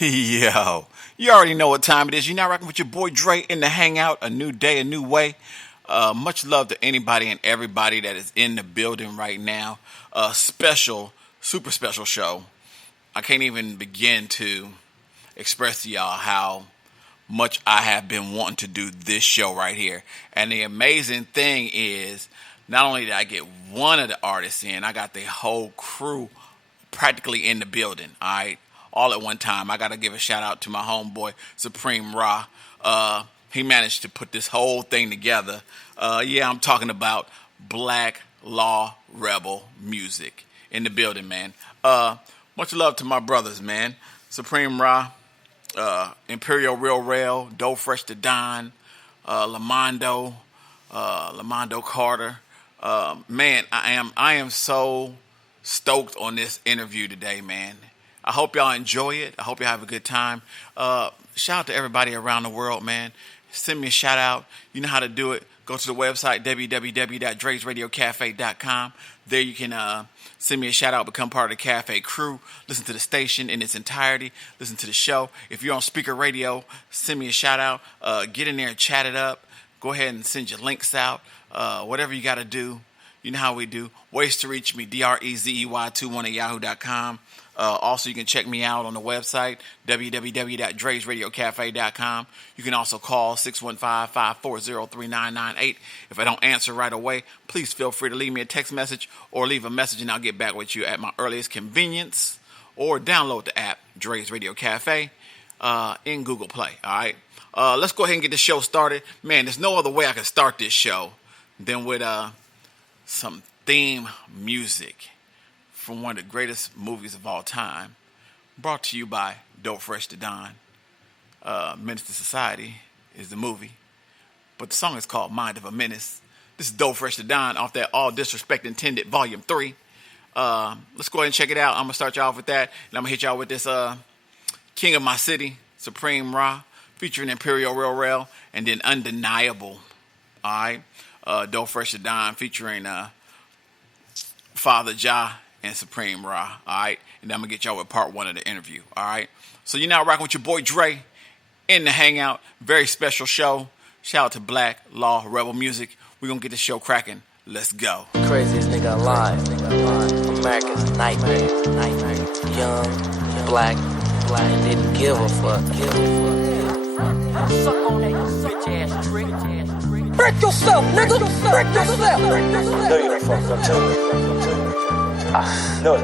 Yo, you already know what time it is. You're now rocking with your boy Dre in the Hangout. A new day, a new way. Much love to anybody and everybody that is in the building right now. A special, super special show. I can't even begin to express to y'all how much I have been wanting to do this show right here. And the amazing thing is, not only did I get one of the artists in, I got the whole crew practically in the building, all right? All at one time. I got to give a shout out to my homeboy, Supreme Rell. He managed to put this whole thing together. I'm talking about Black Law Rebel Music in the building, man. Much love to my brothers, man. Supreme Rell, Imperial, Rell, DoughPhresh the Don, Lamondo, Lamondo Carter. Man, I am so stoked on this interview today, man. I hope y'all enjoy it. I hope y'all have a good time. Shout out to everybody around the world, man. Send me a shout out. You know how to do it. Go to the website, www.drezradiocafe.com. There you can send me a shout out, become part of the cafe crew, listen to the station in its entirety, listen to the show. If you're on speaker radio, send me a shout out. Get in there and chat it up. Go ahead and send your links out. Whatever you got to do. You know how we do. Ways to reach me, DREZEY21 at yahoo.com. Also, you can check me out on the website, www.drezradiocafe.com. You can also call 615-540-3998. If I don't answer right away, please feel free to leave me a text message or leave a message and I'll get back with you at my earliest convenience. Or download the app, Drezey Radio Cafe, in Google Play. All right? Let's go ahead and get the show started. Man, there's no other way I can start this show than with some theme music from one of the greatest movies of all time, brought to you by DoughPhresh the Don. Menace to Society is the movie, but the song is called Mind of a Menace. This is DoughPhresh the Don off that All Disrespect Intended Volume 3. Let's go ahead and check it out. I'm going to start y'all off with that, and I'm going to hit y'all with this King of My City, Supreme Rell, featuring Imperial, Rell, and then Undeniable. All right? DoughPhresh the Don featuring Father Jah and Supreme Rell, all right? And then I'm going to get y'all with part one of the interview, all right? So you're now rocking with your boy Dre in the Hangout. Very special show. Shout out to Black Law Rebel Music. We're going to get the show cracking. Let's go. Craziest nigga alive. America's nightmare. Young, black, didn't give a fuck. Suck on that, you bitch ass trick. Break yourself, nigga. Break yourself. No, you don't fuck up too. No,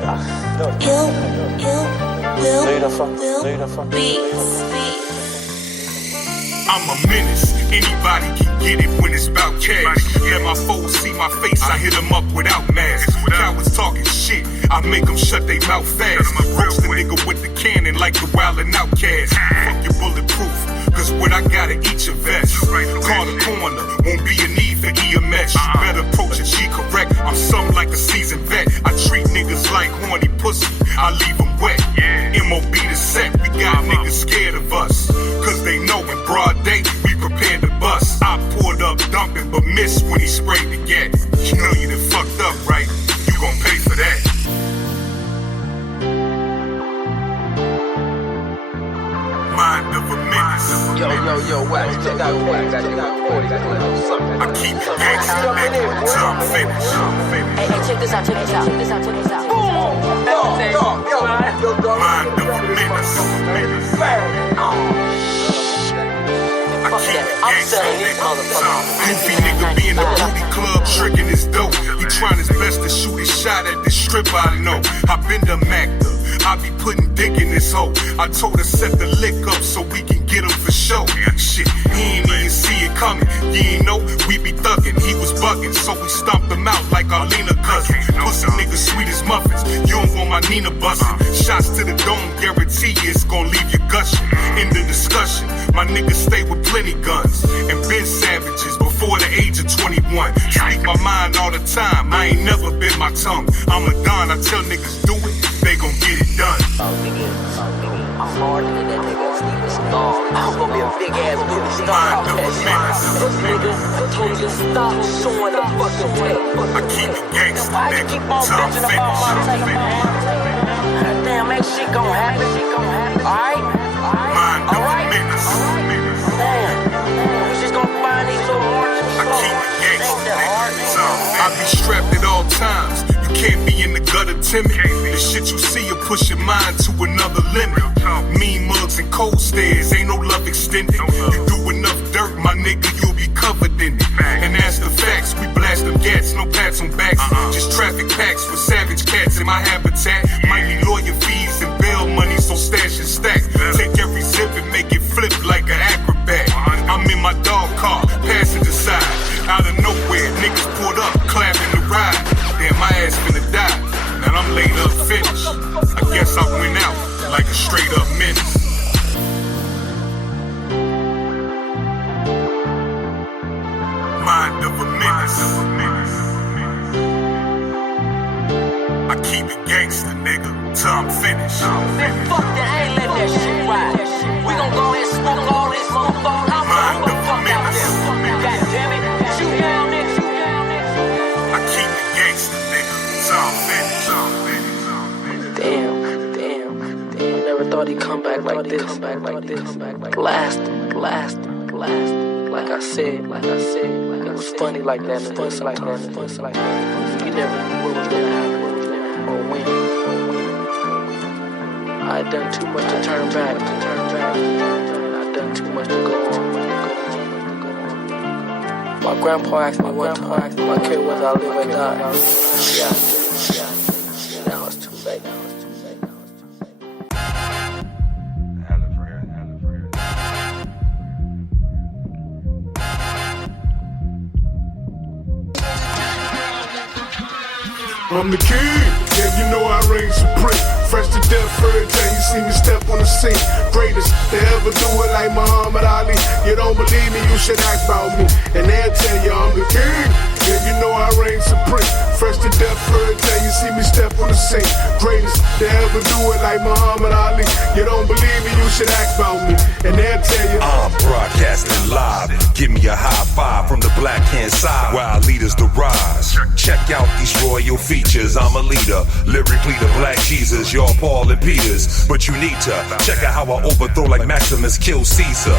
you don't fuck. I'm a menace, anybody can get it when it's about cash. Let my foes see my face, I hit them up without masks. Cowards talking shit, I make them shut their mouth fast. Roast the nigga with the cannon like the wildin' outcast. Fuck your bulletproof, cause when I gotta eat your vest. Call the coroner, won't be a need for EMS. Better approach it, she correct, I'm something like a seasoned vet. I treat niggas like horny pussy, I leave them wet. MOB the set, we got niggas scared of us. Cause they know in broad day, we prepared to bust. I poured up dumping, but missed when he sprayed the gat. You know you done fucked up, right? You gon' pay for that. Mind of a menace. Yo, wax, check out 40. I keep it gangsta, nigga, till I'm finished. Hey, check this out. Mind of a menace. I'm selling these motherfuckers. Goofy nigga be in the booty club tricking his dope. He trying his best to shoot his shot at this strip I know. I been the Magda, I be putting dick in this hole. I told her set the lick up so we can get him for show. Shit, he ain't even see it coming. You ain't know we be thuggin'. He was bugging, so we stomped him out like our Lena cousin. Pussy nigga sweet as muffins. You don't want my Nina bustin'. Shots to the dome, guarantee it's gon' leave you gushing. In the discussion, my niggas stay with plenty guns and been savages before the age of 21. Speak my mind all the time, I ain't never been my tongue. I'm a don, I tell niggas do it, they gon' get it done. I'm harder than that nigga. I'm gonna be a big ass movie star. This nigga told me to stop showing the fucking way. I keep it gangsta, nigga, Keep on till I'm bitching about my finished. damn, that shit gon' happen. Alright? timid. The shit you see will push your mind to another limit. Mean mugs and cold stares, ain't no love extended. You do enough dirt, my nigga, you'll be covered in it. And as the facts, we blast them gats, no pats on backs. Just traffic packs with savage cats in my habitat. Might need lawyer fees and bail money, so stash and stack. Take every zip and make it flip like an acrobat. I'm in my dog car, passenger side. Out of nowhere, niggas pulled up, clapping the ride. Damn, my ass finna die. Now I'm laid up finished. I guess I went out like a straight up menace. Mind of a menace. I keep it gangster, nigga, till I'm finished. Man, fuck that, I ain't let that shit ride. We gon' go ahead and smoke all this motherfucker. I'm Mind of a fuck out menace. there. God damn it, shoot down this. I keep it gangster, nigga, till I'm finished. Damn, never thought he'd come back like this. Blast. Like I said, it was funny like that. You never knew what was gonna happen or when. I done too much to turn back. I done too much to go on. My grandpa asked me one time, do I care whether I live or die? Yeah, I do. Now it's too late. I'm the king, yeah, you know I reign supreme. Fresh to death every time you see me step on the scene. Greatest to ever do it like Muhammad Ali. You don't believe me, you should ask about me. And they'll tell you I'm the king, yeah, you know I reign supreme. Fresh to death every time you see me step on the scene. Greatest to ever do it like Muhammad Ali. You don't believe me, you should ask about me. And they'll tell you I'm broadcasting live. Give me a high five from the black hand side while leaders the rise. Check out these royal features. I'm a leader, lyrically the black Jesus. Y'all Paul and Peters, but you need to check out how I overthrow like Maximus killed Caesar.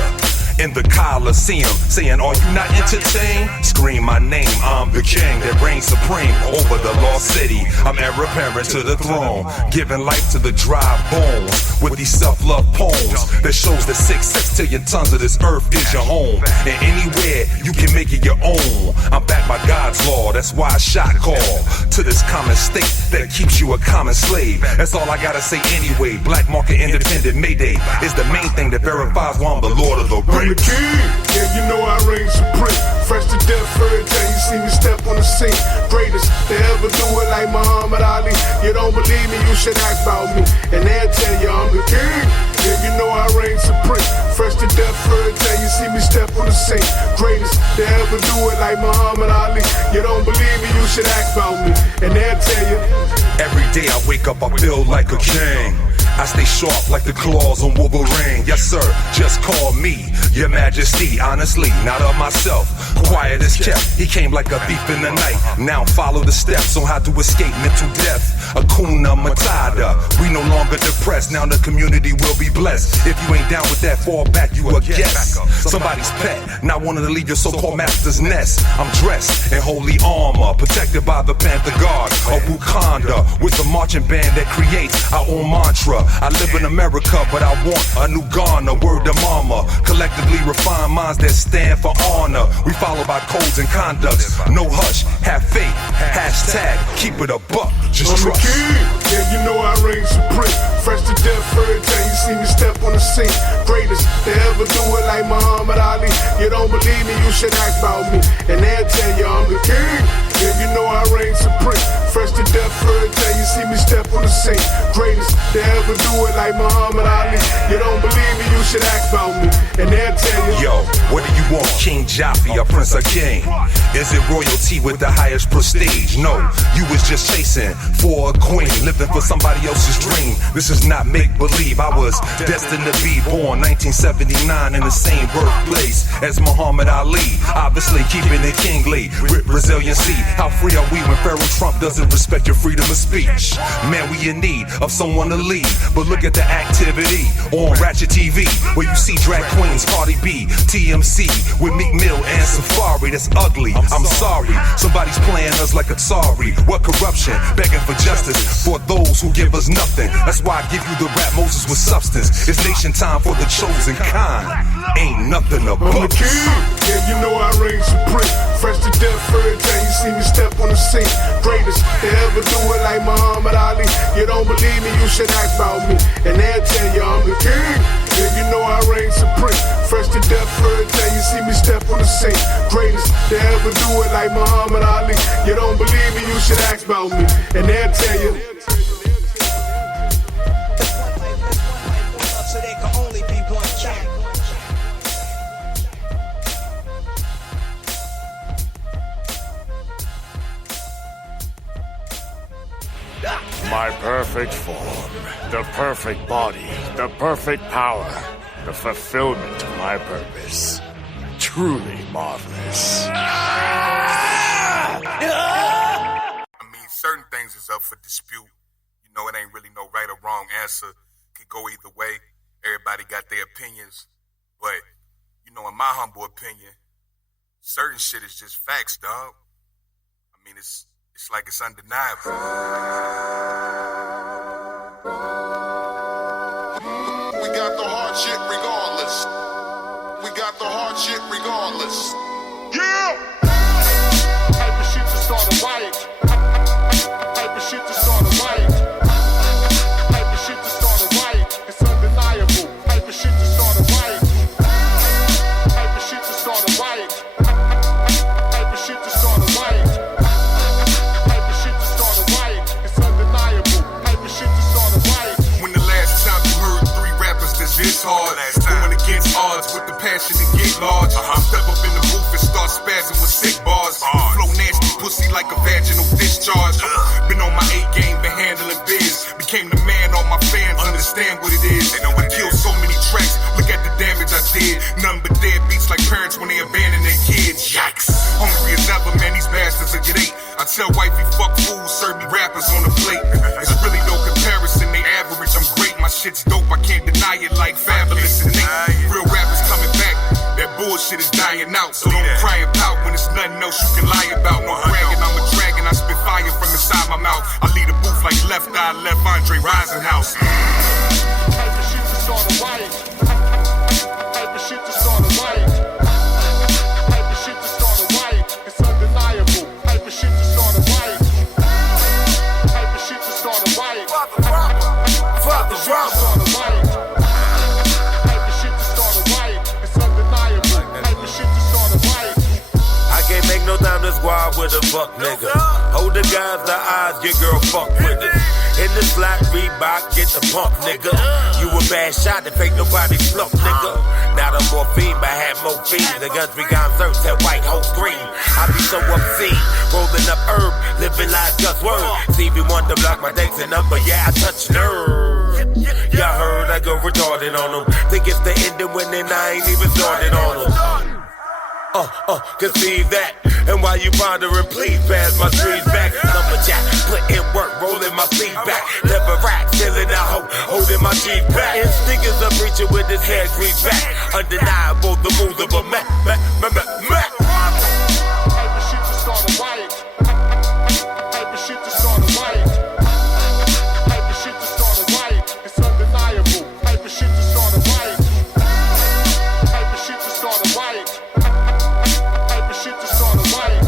In the Coliseum, saying, are you not entertained? Scream my name, I'm the king that reigns supreme over the lost city. I'm heir apparent to the throne, giving life to the dry bones with these self-love poems that shows that 6 sextillion tons of this earth is your home. And anywhere you can make it your own. I'm backed by God's law, that's why I shot call to this common state that keeps you a common slave. That's all I gotta say anyway. Black market independent Mayday is the main thing that verifies why I'm the Lord of the Rings. I'm the king, yeah, you know I reign supreme. Fresh to death every time you see me step on the scene. Greatest to ever do it like Muhammad Ali. You don't believe me, you should ask about me. And they'll tell you I'm the king, yeah, you know I reign supreme. Fresh to death every time you see me step on the scene. Greatest to ever do it like Muhammad Ali. You don't believe me, you should ask about me. And they'll tell you every day I wake up, I feel like a king. I stay sharp like the claws on Wolverine. Yes, sir, just call me Your Majesty. Honestly, not of myself. Quiet as kept. He came like a thief in the night. Now follow the steps on how to escape mental death. Akuna Matata. We no longer depressed. Now the community will be blessed. If you ain't down with that, fall back, you a guest. Somebody's pet, not wanting to leave your so-called master's nest. I'm dressed in holy armor, protected by the Panther Guard of Wakanda, with the marching band that creates our own mantra. I live in America, but I want a new Ghana. Word to mama. Collectively refined minds that stand for honor. We follow by codes and conducts. No hush, have faith. Hashtag keep it a buck. Just I'm trust. the king, yeah, you know I reign supreme. Fresh to death every time you see me step on the scene. Greatest to ever do it like Muhammad Ali. You don't believe me, you should ask about me. And they'll tell you I'm the king, yeah, you know I reign supreme. Fresh to death every time you see me step on the scene. Greatest to ever do it like Muhammad Ali. You don't believe me, you should ask about me. And they'll tell you Yo, what do you want, King Jaffe, a prince or king? Is it royalty with the highest prestige? No, you was just chasing for a queen, living for somebody else's dream. This is not make-believe. I was destined to be born 1979 in the same birthplace as Muhammad Ali. Obviously keeping it kingly with resiliency. How free are we when Pharaoh Trump doesn't respect your freedom of speech? Man, we in need of someone to lead, but look at the activity on Ratchet TV. where you see drag queens, Cardi B, TMC, with Meek Mill and Safari. That's ugly, I'm sorry. Somebody's playing us like a sorry. What corruption? Begging for justice for those who give us nothing. That's why I give you the rap Moses with substance. It's nation time for the chosen kind. Ain't nothing above I'm the king, yeah, you know I reign supreme. Fresh to death every time you see me step on the scene. Greatest to ever do it like Muhammad Ali. You don't believe me, you should ask about me. And they'll tell you I'm the king, yeah, you know I reign supreme. Fresh to death every time you see me step on the scene. Greatest to ever do it like Muhammad Ali. You don't believe me, you should ask about me. And they'll tell you. So there can only be one king. My perfect form, the perfect body, the perfect power, the fulfillment of my purpose. Truly marvelous. I mean, certain things is up for dispute. You know, it ain't really no right or wrong answer. Could go either way. Everybody got their opinions. But, you know, in my humble opinion, certain shit is just facts, dog. I mean, it's like it's undeniable. We got the hard shit regardless. We got the hard shit regardless. Yeah! Type of shit to start a riot. Type of shit to start a riot. Type of shit to start a riot. It's undeniable. Type of shit to start a riot. Type of shit to start a riot. Type of shit to start a riot. Type of shit to start a riot. It's undeniable. Type of shit to start a riot. When the last time you heard three rappers that's this hard, going against odds with the passion to get large. Step up in the booth and start spazzing with sick bars. Flow nasty pussy like a vaginal discharge. Been on my A game, been handling biz. Became the man, all my fans understand what it is. They know I killed so many tracks, look at the damage I did. Nothing but dead beats like parents when they abandon their kids. Yikes. Hungry as ever, man, these bastards will get ate. I tell wifey, fuck fools, serve me rappers on the plate. It's really no comparison, they average, I'm great. My shit's dope, I can't deny it like Fabulous and Nate. Real rappers coming back, that bullshit is dying out. So don't cry and pout when it's nothing else you can lie about. No bragging, I'm a dragon, I spit fire from inside my mouth. I lead a booth like Left Eye, Left Andre Risinghouse. Type of shit to start a riot. Type of shit to start a riot. Type of shit to start a riot. It's undeniable. Type of shit to start a riot. Type of shit to start a riot. Father Rob start a riot. Type of shit to start a riot. It's undeniable. Type of shit to start a riot. I can't make no time to squad with a fuck nigga. Hold the guys, the eyes, your girl fuck with it. In the slack, Reebok, get the pump, nigga. You a bad shot if ain't nobody sluck, nigga. Now the morphine, but I had more fiends. The guns we got searched, that white whole screen. I be so obscene, rolling up herb, living life just word. See me want to block my dates and number, yeah, I touch nerve. Y'all heard I go retarded on them. Think it's the ending when then I ain't even started on them. Conceive that. And while you pondering, please pass my trees back. Lumberjack, put in work, rolling my feet back. Never rack, chilling out, holding my teeth back. And stickers up reaching with his hair greased back. Undeniable, the moves of a Mac. Type of shit to start a riot. Type of shit to start a riot. Type of shit to start a riot. It's undeniable. Type of shit to start a riot. Type of shit to start a riot. Type of shit to start a riot.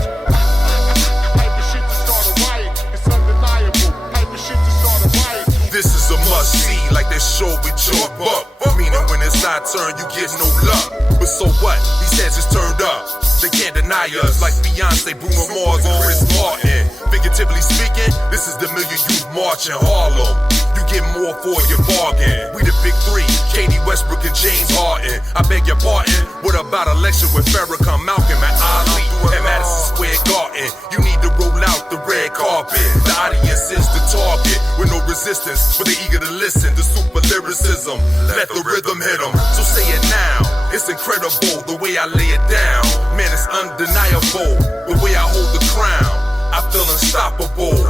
Type of shit to start a riot. It's undeniable. Type of shit to start a riot. This is a must see, like that show with your buck. Meaning when it's our turn, you get no luck. But so what? These heads is turned up. They can't deny us, like Beyonce, Bruno Mars, or Chris Martin. Figuratively speaking, this is the Million Youth March in Harlem. You get more for your bargain. We the big three, Katie Westbrook and James Harden. I beg your pardon, what about election with Farrakhan, Malcolm, and Ali and Madison Square Garden? You need to roll out the red carpet. The audience is the target, with no resistance, but they eager to listen. The super lyricism, let the rhythm hit them. So say it now, it's incredible the way I lay it down. Man, it's undeniable the way I hold the crown. I feel unstoppable,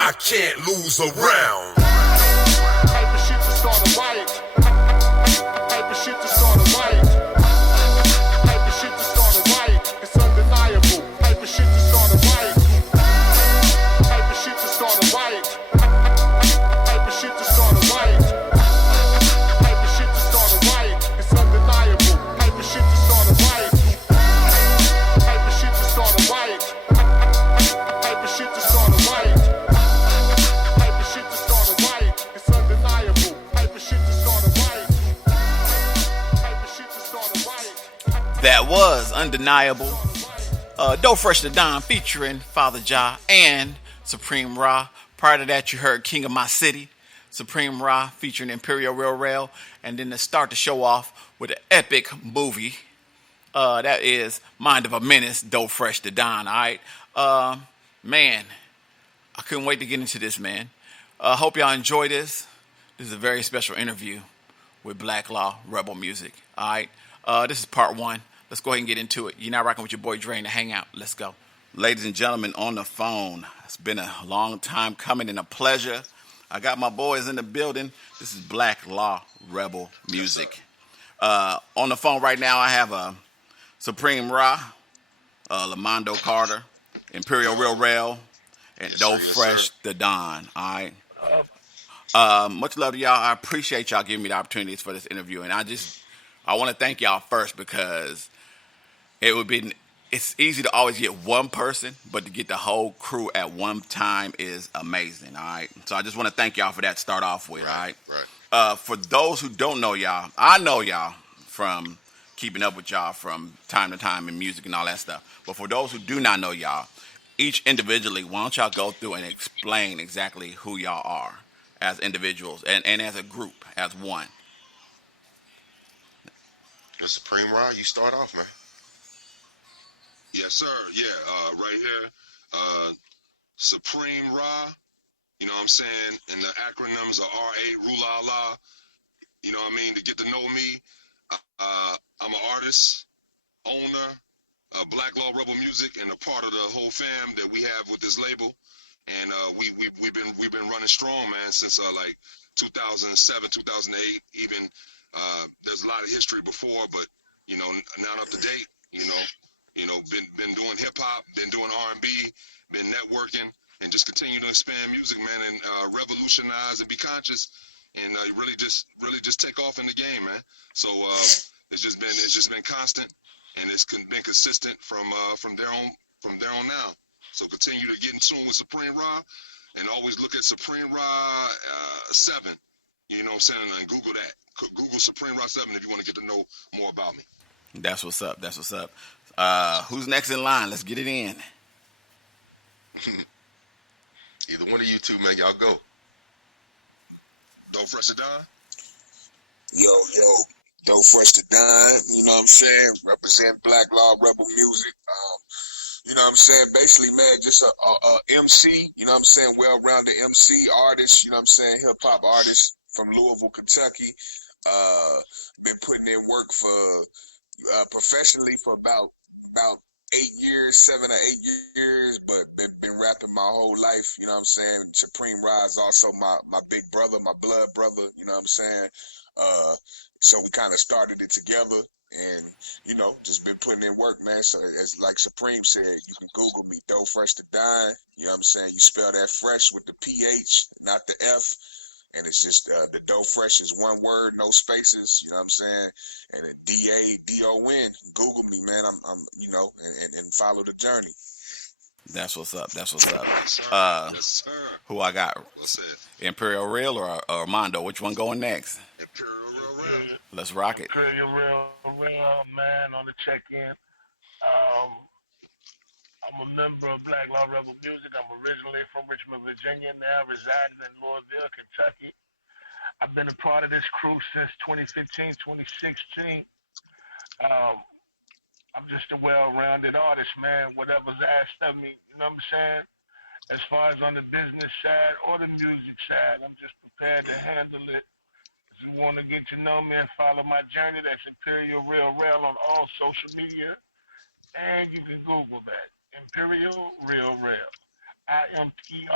I can't lose a round. Type of shit to start a riot. Type of That was undeniable. DoughPhresh the Don featuring Father Ja and Supreme Ra. Prior to that, you heard King of My City, Supreme Ra featuring Imperial Rell. And then to start the show off with an epic movie. That is Mind of a Menace, DoughPhresh the Don. All right. Man, I couldn't wait to get into this, man. Hope y'all enjoy this. This is a very special interview with Black Law Rebel Music. All right. This is part one. Let's go ahead and get into it. You're now rocking with your boy Dre in the Hangout. Let's go. Ladies and gentlemen on the phone. It's been a long time coming and a pleasure. I got my boys in the building. This is Black Law Rebel Music. On the phone right now, I have Supreme Ra, Lamondo Carter, Imperial Rell, and DoughPhresh the Don. All right. Much love to y'all. I appreciate y'all giving me the opportunities for this interview, and I want to thank y'all first because it's easy to always get one person, but to get the whole crew at one time is amazing. All right. So I just want to thank y'all for that to start off with. All right. For those who don't know y'all, I know y'all from keeping up with y'all from time to time in music and all that stuff. But for those who do not know y'all, each individually, why don't y'all go through and explain exactly who y'all are as individuals and as a group, as one. The Supreme Ra, you start off, man. Yes, sir. Yeah, right here. Supreme Ra, you know what I'm saying? And the acronyms are RA, Rula Allah. You know what I mean? To get to know me, I'm an artist, owner, Black Law Rebel Music, and a part of the whole fam that we have with this label. And we've been running strong, man, since like 2007, 2008. Even there's a lot of history before, but you know, now up to date. Been doing hip hop, been doing R&B, been networking, and just continue to expand music, man, and revolutionize and be conscious, and really just take off in the game, man. So it's just been constant, and it's been consistent from there on now. So continue to get in tune with Supreme Ra, and always look at Supreme Ra 7. You know what I'm saying? And Google that. Google Supreme Ra 7 if you want to get to know more about me. That's what's up. Who's next in line? Let's get it in. Either one of you two, man, y'all go. DoughPhresh the Don? Yo, DoughPhresh the Don, you know what I'm saying? Represent Black Law Rebel Music. You know what I'm saying? Basically, man, just a MC, you know what I'm saying? Well-rounded MC artist, you know what I'm saying? Hip-hop artist from Louisville, Kentucky. Been putting in work for professionally for about 7 or 8 years, but been rapping my whole life, you know what I'm saying? Supreme Ra is also my big brother, my blood brother, you know what I'm saying? So we kind of started it together, and, you know, just been putting in work, man. So as like Supreme said, you can Google me, DoughPhresh the Don, you know what I'm saying? You spell that fresh with the PH, not the F. And it's just the DoughPhresh is one word, no spaces. You know what I'm saying? And a DADON. Google me, man. I'm you know, and follow the journey. That's what's up. Yes, sir. Who I got? What's it? Imperial Rell or Armando? Which one going next? Imperial Rell. Let's rock it. Imperial Rell, man, on the check-in. I'm a member of Black Law Rebel Music. I'm originally from Richmond, Virginia, now residing in Louisville, Kentucky. I've been a part of this crew since 2015, 2016. I'm just a well-rounded artist, man. Whatever's asked of me, you know what I'm saying? As far as on the business side or the music side, I'm just prepared to handle it. If you want to get to know me and follow my journey, that's Imperial Rell on all social media. And you can Google that. Imperial Rell. IMPRIALREALREALL.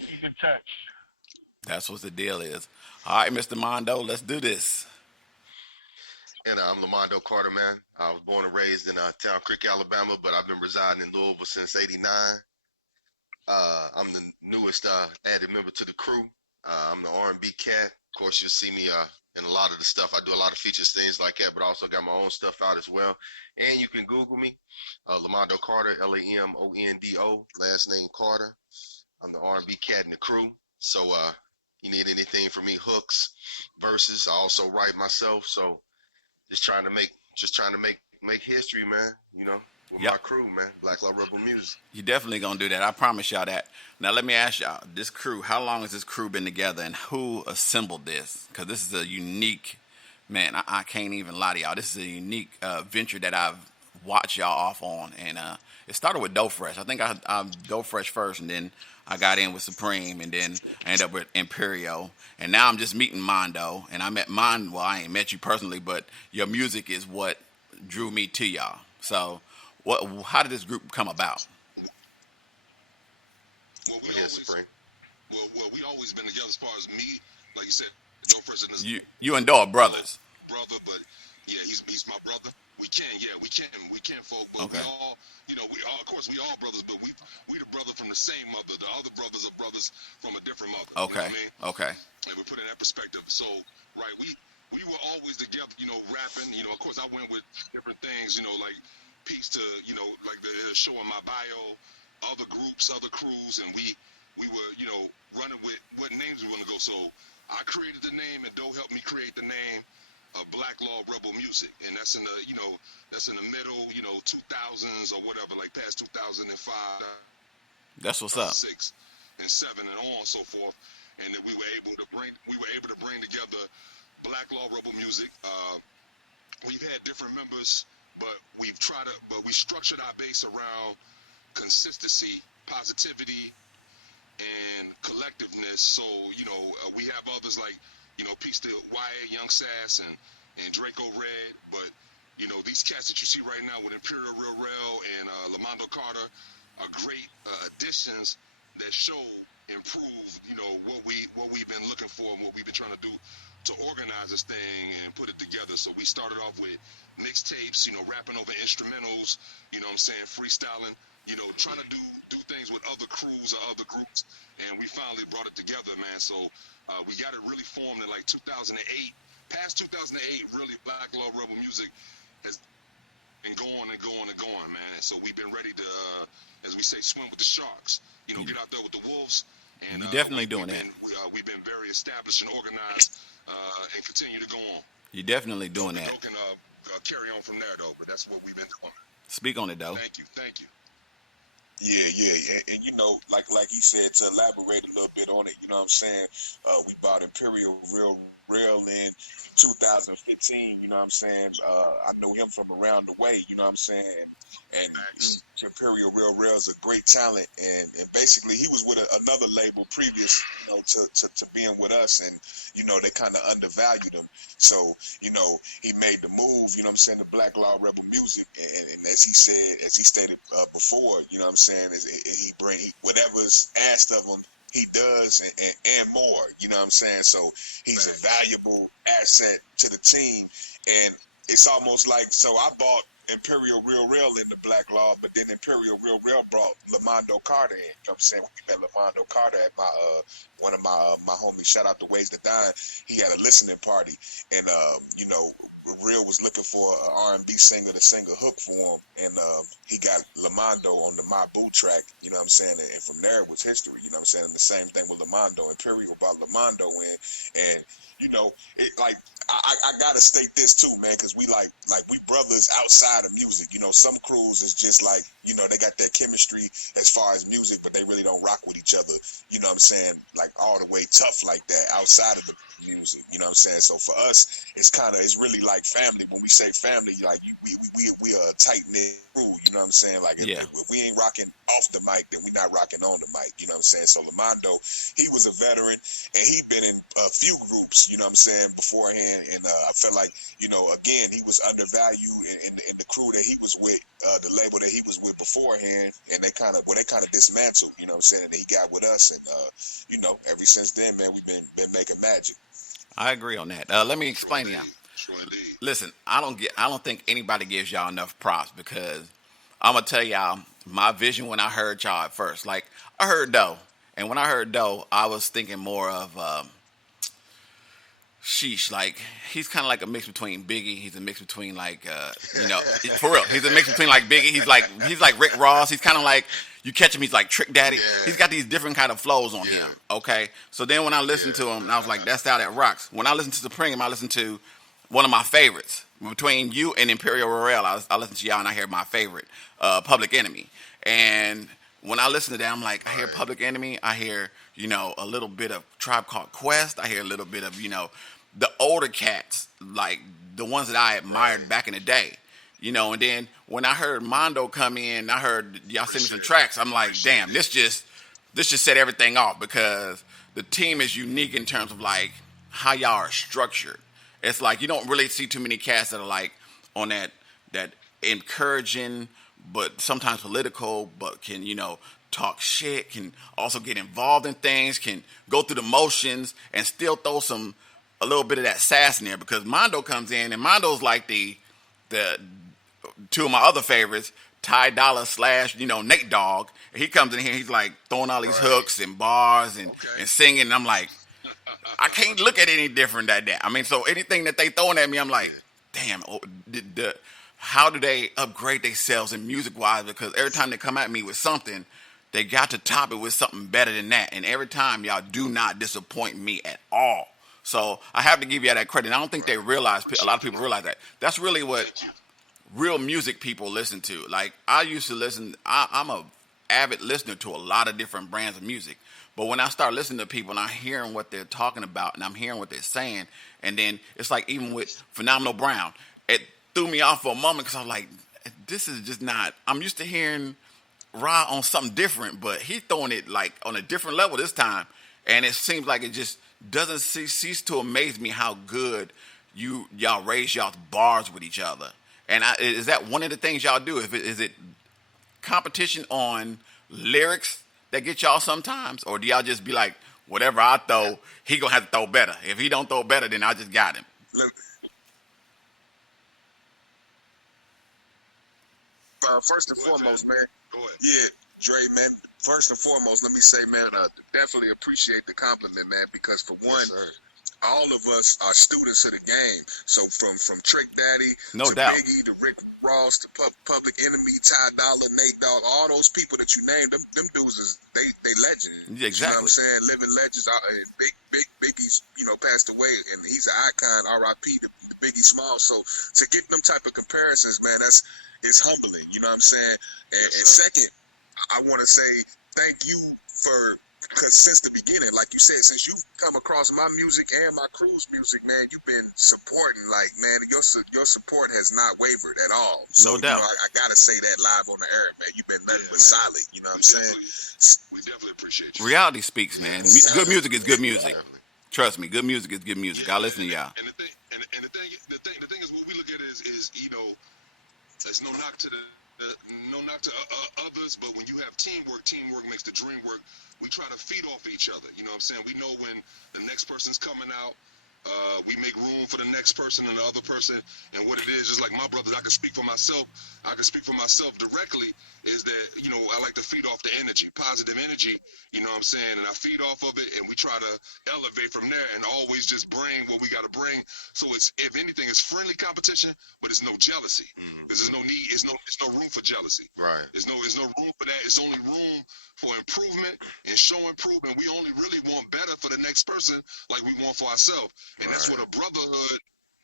Keep in touch. That's what the deal is. All right, Mr. Mondo, let's do this. And I'm Lamondo Carter, man. I was born and raised in Town Creek, Alabama, but I've been residing in Louisville since '89. I'm the newest added member to the crew. I'm the R&B cat. Of course, you'll see me in a lot of the stuff. I do a lot of features, things like that, but I also got my own stuff out as well. And you can Google me, Lamondo Carter, Lamondo, last name Carter. I'm the R&B cat in the crew. So You need anything from me, hooks, verses. I also write myself, so just trying to make history, man. You know, with my Yep. crew, man. Black Law Rebel Music. You definitely gonna do that. I promise y'all that. Now let me ask y'all, this crew, how long has this crew been together and who assembled this? Because this is a unique, man, I can't even lie to y'all. This is a unique venture that I've watched y'all off on. And it started with DoughPhresh. I think I DoughPhresh first, and then I got in with Supreme, and then I ended up with Imperial. And now I'm just meeting Mondo. And I met Mondo, well, I ain't met you personally, but your music is what drew me to y'all. So how did this group come about? Well, we Yes, always, Supreme. well, we always been together as far as me, like you said, Joe President is You and Dog brothers. brother, but yeah, he's my brother. We can folk, but Okay. we all, of course, we all brothers, but we the brother from the same mother. The other brothers are brothers from a different mother. Okay. You know what I mean? Okay. And we put in that perspective. So, right, we were always together, rapping. Of course, I went with different things, like peace to, like the show in my bio, other groups, other crews, and we were, running with what names we want to go. So I created the name, and Doe helped me create the name of Black Law Rebel Music, and that's in the, that's in the middle, 2000s or whatever, like past 2005. That's what's up. 6 and 7 and on and so forth, and then we were able to bring together Black Law Rebel Music. We've had different members, but we structured our base around consistency, positivity, and collectiveness. So we have others like peace to YA Young Sass and Draco Red, but these cats that you see right now with Imperial, Rell, and Lamondo Carter are great additions that show improve what we've been looking for and what we've been trying to do to organize this thing and put it together. So we started off with mixtapes, rapping over instrumentals, what I'm saying, freestyling, trying to do things with other crews or other groups, and we finally brought it together, man. So we got it really formed in like 2008. Past 2008, really, Black Law Rebel Music has been going and going and going, man. And so we've been ready to, as we say, swim with the sharks. Get out there with the wolves. And You're definitely doing that. We've been very established and organized, and continue to go on. You're definitely doing that. We can carry on from there, though. But that's what we've been doing. Speak on it, though. Thank you. Yeah, and like he said, to elaborate a little bit on it, you know what I'm saying? We bought Imperial Rell in 2015, you know what I'm saying? I knew him from around the way, you know what I'm saying? And Imperial Rell is a great talent, and basically he was with another label previous, to being with us, and they kind of undervalued him. So he made the move, you know what I'm saying, to Black Law Rebel Music, and as he stated before, you know what I'm saying, he whatever's asked of him, he does and more, you know what I'm saying? So he's a valuable asset to the team, and it's almost like, so I bought Imperial Rell in the Black Law, but then Imperial Rell brought Lamondo Carter in, you know what I'm saying? When we met Lamondo Carter at my one of my homies, shout out to Ways to Dine, he had a listening party, and Rell was looking for an R&B singer to sing a hook for him, and he got Lamondo on the My Boo track, you know what I'm saying, and from there it was history, you know what I'm saying, and the same thing with Lamondo. Imperial brought Lamondo in, and I gotta state this too, man, because we we brothers outside of music. Some crews is just like, they got that chemistry as far as music, but they really don't rock with each other. You know what I'm saying? Like all the way tough like that outside of the music. You know what I'm saying? So for us, it's really like family. When we say family, like we are a tight knit crew. You know what I'm saying? Like if we ain't rocking off the mic, then we not rocking on the mic. You know what I'm saying? So Lamondo, he was a veteran, and he been in a few groups. You know what I'm saying, beforehand, and I felt like again he was undervalued in the crew that he was with, the label that he was with beforehand, and they kind of dismantled. You know what I'm saying? And he got with us, and ever since then, man, we've been making magic. I agree on that. Let me explain to y'all. Listen, I don't think anybody gives y'all enough props, because I'm gonna tell y'all my vision when I heard y'all at first. Like, I heard Doe, and when I heard Doe, I was thinking more of sheesh, like he's kind of like a mix between Biggie. He's a mix between like for real. He's a mix between like Biggie. He's like Rick Ross. He's kind of like you catch him. He's like Trick Daddy. He's got these different kind of flows on him. Okay, so then when I listened to him, I was like, that's how that rocks. When I listened to Supreme, I listened to one of my favorites between you and Imperial Rell. I listen to y'all and I hear my favorite, Public Enemy. And when I listen to that, I'm like, I hear Public Enemy. I hear a little bit of Tribe Called Quest. I hear a little bit of the older cats, like the ones that I admired back in the day. And then when I heard Mondo come in, I heard y'all send me some tracks. I'm like, damn, this just set everything off because the team is unique in terms of like how y'all are structured. It's like you don't really see too many cats that are like on that encouraging, but sometimes political, but can talk shit, can also get involved in things, can go through the motions, and still throw a little bit of that sass in there. Because Mondo comes in, and Mondo's like the two of my other favorites, Ty Dolla / Nate Dogg. He comes in here, he's like throwing all these hooks and bars and singing. And I'm like, I can't look at it any different than that. I mean, so anything that they throwing at me, I'm like, damn, how do they upgrade themselves in music-wise? Because every time they come at me with something, they got to top it with something better than that. And every time, y'all do not disappoint me at all. So I have to give you that credit. I don't think they realize, a lot of people realize that. That's really what real music people listen to. Like, I used to listen, I'm a avid listener to a lot of different brands of music. But when I start listening to people and I'm hearing what they're talking about and I'm hearing what they're saying, and then it's like even with Phenomenal Brown, it threw me off for a moment because I was like, this is just not, I'm used to hearing Ra on something different, but he's throwing it like on a different level this time. And it seems like it just doesn't cease to amaze me how good y'all raise y'all's bars with each other. And is that one of the things y'all do? Is it competition on lyrics that get y'all sometimes? Or do y'all just be like, whatever I throw, he gonna have to throw better. If he don't throw better, then I just got him. First and foremost, man. Go ahead. Yeah, Dre, man. First and foremost, let me say, man, definitely appreciate the compliment, man, because for one, all of us are students of the game. So from Trick Daddy no to doubt. Biggie to Rick Ross to Public Enemy, Ty Dolla, Nate Dogg, all those people that you named, them dudes is they legends. Yeah, exactly. You know what I'm saying? Living legends. Biggie's passed away, and he's an icon. R.I.P. to Biggie Small. So to get them type of comparisons, man, it's humbling. You know what I'm saying? And second, I want to say thank you because since the beginning, like you said, since you've come across my music and my crew's music, man, you've been supporting. Like, man, your support has not wavered at all. So, no doubt. I gotta say that live on the air, man. You've been nothing but solid. You know what I'm saying? We definitely appreciate you. Reality speaks, man. Good music is good music. Trust me, good music is good music. I listen to y'all. And the thing is, what we look at is it's no knock to others, but when you have teamwork makes the dream work. We try to feed off each other. You know what I'm saying? We know when the next person's coming out. We make room for the next person and the other person. And what it is, just like my brothers, I can speak for myself. I can speak for myself directly. Is that I like to feed off the energy, positive energy. You know what I'm saying? And I feed off of it, and we try to elevate from there, and always just bring what we got to bring. So it's, if anything, it's friendly competition, but it's no jealousy. Because there's no need. It's no room for jealousy. Right. There's no room for that. It's only room for improvement and show improvement. We only really want better for the next person, like we want for ourselves. And that's what a brotherhood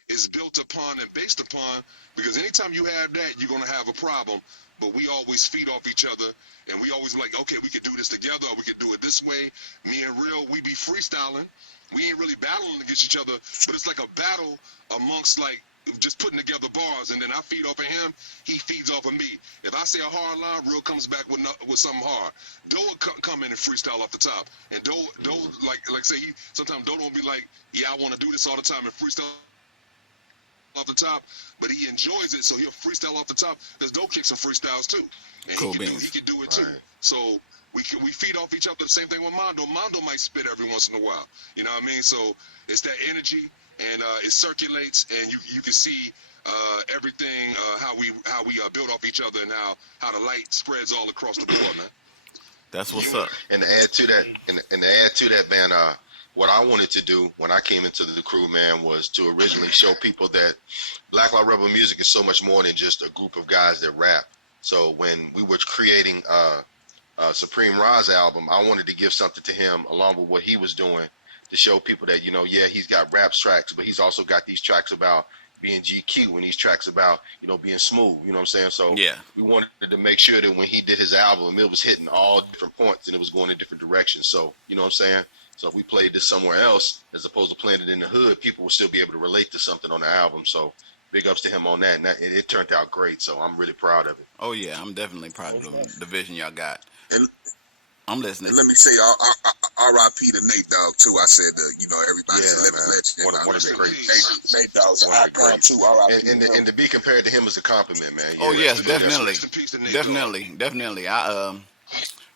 is built upon and based upon, because anytime you have that, you're going to have a problem. But we always feed off each other, and we always like, okay, we could do this together, or we could do it this way. Me and Rell, we be freestyling. We ain't really battling against each other, but it's like a battle amongst like just putting together bars, and then I feed off of him, he feeds off of me. If I say a hard line, Rell comes back with something hard. Doe will come in and freestyle off the top, and Doe like say sometimes Doe don't be like, yeah, I want to do this all the time and freestyle off the top, but he enjoys it, so he'll freestyle off the top. There's Doe kicks some freestyles too, and cool he can do it too. Right. So we feed off each other. The same thing with Mondo. Mondo might spit every once in a while. You know what I mean? So it's that energy, and it circulates, and you can see everything how we build off each other, and how the light spreads all across the board, man. That's what's up. And to add to that, man, what I wanted to do when I came into the crew, man, was to originally show people that Black Law Rebel Music is so much more than just a group of guys that rap. So when we were creating Supreme Ra's album, I wanted to give something to him along with what he was doing to show people that, you know, yeah, he's got rap tracks, but he's also got these tracks about being GQ and these tracks about, you know, being smooth, you know what I'm saying? So yeah, we wanted to make sure that when he did his album, it was hitting all different points and it was going in different directions. So, you know what I'm saying? So if we played this somewhere else, as opposed to playing it in the hood, people would still be able to relate to something on the album. So big ups to him on that. And it turned out great. So I'm really proud of it. Oh yeah, I'm definitely proud of the vision y'all got. And I'm listening. And let me say, R.I.P. to Nate Dogg too. I said, you know, everybody's a living legend. One of the great Nate Dogg's an icon too. R.I.P. And to be compared to him is a compliment, man. Oh yes, definitely. I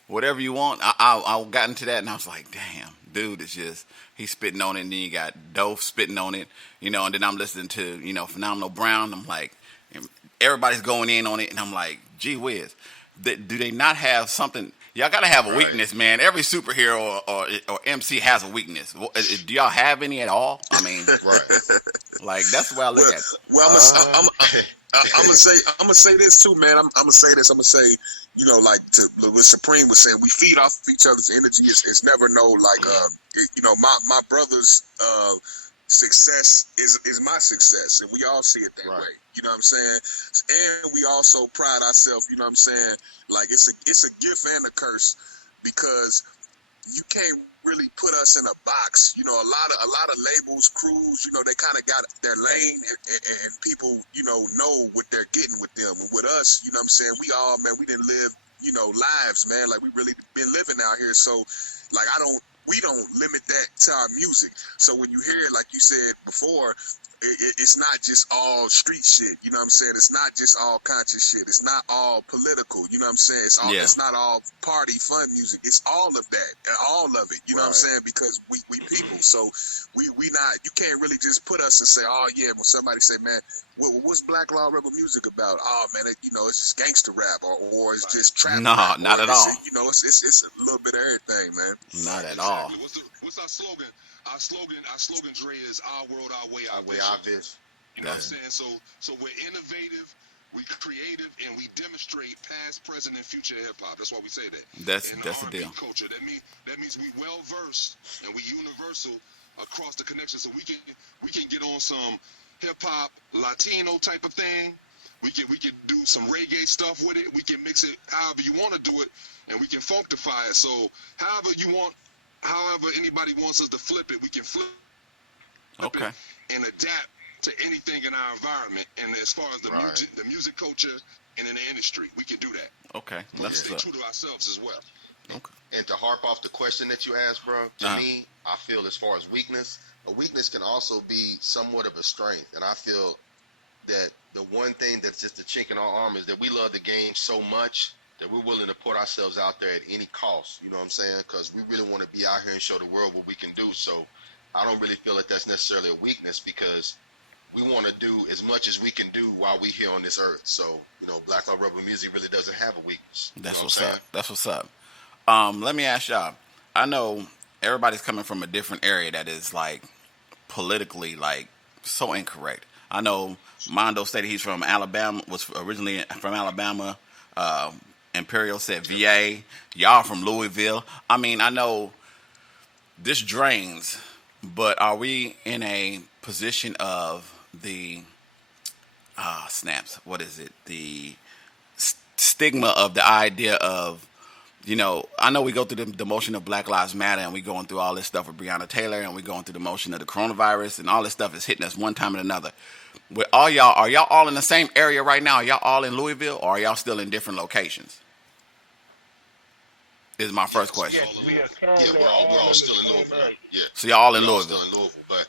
whatever you want. I got into that and I was like, damn, dude, it's just he's spitting on it. And then you got Dope spitting on it, you know. And then I'm listening to, you know, Phenomenal Brown. I'm like, everybody's going in on it, and I'm like, gee whiz, do they not have something? Y'all gotta have a weakness, man. Every superhero or MC has a weakness. Do y'all have any at all? I mean, like that's the way I look at it. Well, I'm gonna say this too, man. I'm gonna say this. I'm gonna say, you know, like what Supreme was saying, we feed off of each other's energy. It's never no like, you know, my brother's success is my success, and we all see it that way. You know what I'm saying? And we also pride ourselves. You know what I'm saying? Like it's a gift and a curse, because you can't really put us in a box. You know, a lot of labels, crews, you know, they kind of got their lane, and people, you know what they're getting with them. And with us, you know what I'm saying? We all, man, we didn't live, you know, lives, man. Like we really been living out here. So, like, we don't limit that to our music. So when you hear it, like you said before, it's not just all street shit. You know what I'm saying? It's not just all conscious shit. It's not all political. You know what I'm saying? It's not all party fun music. It's all of that, all of it. You know what I'm saying? Because we people. So we not. You can't really just put us and say, oh yeah. When somebody say, man, what's Black Law Rebel Music about? Oh man, you know, it's just gangster rap, or it's just trap. No, rap, not at all. You know, it's a little bit of everything, man. Not at all. What's our slogan? Our slogan, Dre, is our world, our way, our vision. You know what I'm saying? So we're innovative, we creative, and we demonstrate past, present, and future hip hop. That's why we say that. That's the the deal. Culture. That means we well versed and we universal across the connection. So we can get on some hip hop Latino type of thing. We can do some reggae stuff with it. We can mix it however you want to do it, and we can functify it. So however anybody wants us to flip it, we can flip it and adapt to anything in our environment. And as far as the music culture and in the industry, we can do that. Okay, let's stay true to ourselves as well. Okay. And to harp off the question that you asked, bro, to me, I feel as far as weakness, a weakness can also be somewhat of a strength. And I feel that the one thing that's just a chink in our armor is that we love the game so much that we're willing to put ourselves out there at any cost, you know what I'm saying? Because we really want to be out here and show the world what we can do. So I don't really feel that that's necessarily a weakness, because we want to do as much as we can do while we're here on this earth. So, you know, Black Law Rebel Music really doesn't have a weakness. That's what's up. That's what's up. Let me ask y'all. I know everybody's coming from a different area that is, like, politically, like, so incorrect. I know Mondo stated he's from Alabama, was originally from Alabama. Imperial said VA. Y'all from Louisville. I mean, I know this drains, but are we in a position of the snaps? What is it? The stigma of the idea of, you know, I know we go through the motion of Black Lives Matter, and we going through all this stuff with Breonna Taylor, and we going through the motion of the coronavirus, and all this stuff is hitting us one time and another. With all y'all, are y'all all in the same area right now? Are y'all all in Louisville, or are y'all still in different locations? Is my first question. We're all still in Louisville. Yeah. So y'all all in Louisville. But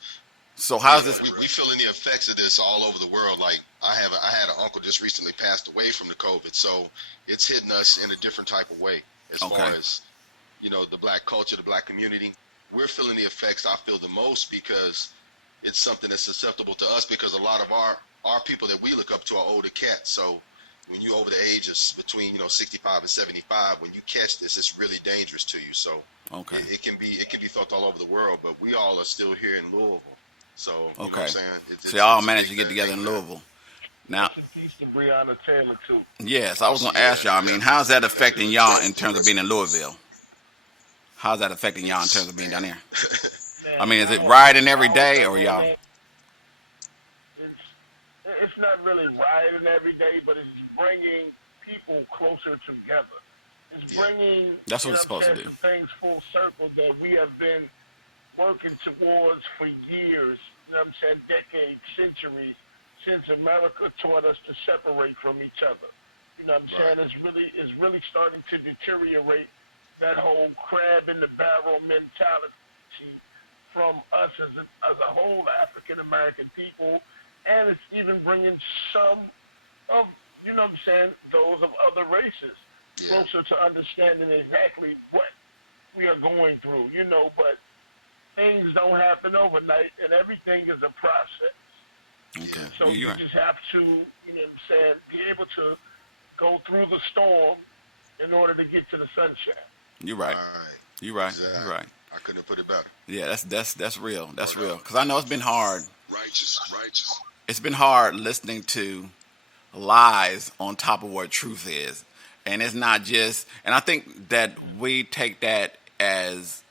so how's this? We feeling the effects of this all over the world. Like I had an uncle just recently passed away from the COVID, so it's hitting us in a different type of way. As far as, you know, the black culture, the black community, we're feeling the effects. I feel the most because it's something that's susceptible to us, because a lot of our people that we look up to are older cats. So when you over the age of between 65 and 75, when you catch this, it's really dangerous to you. So okay, it can be felt all over the world, but we all are still here in Louisville. So you know what okay. I'm saying? So y'all managed to get together in Louisville. Now, Peace to Breonna Taylor too. yes, I was gonna ask y'all. I mean, how's that affecting y'all in terms of being in Louisville? How's that affecting y'all in terms of being down there? I mean, is it rioting every day, or y'all? It's not really rioting every day, but it's bringing people closer together. It's bringing That's what it's supposed to do. Things full circle that we have been working towards for years. You know what I'm saying? Decades, centuries, since America taught us to separate from each other. You know what I'm saying? It's really starting to deteriorate that whole crab in the barrel mentality from us as a whole African American people, and it's even bringing some of, you know what I'm saying, those of other races closer to understanding exactly what we are going through, but things don't happen overnight, and everything is a process. Okay. So you just have to, you know what I'm saying, be able to go through the storm in order to get to the sunshine. You're right. You're right. Exactly. You're right. I couldn't have put it better. Yeah, that's real. That's real. Because I know it's been hard. Righteous. It's been hard listening to lies on top of what truth is. And it's not just, and I think that we take that as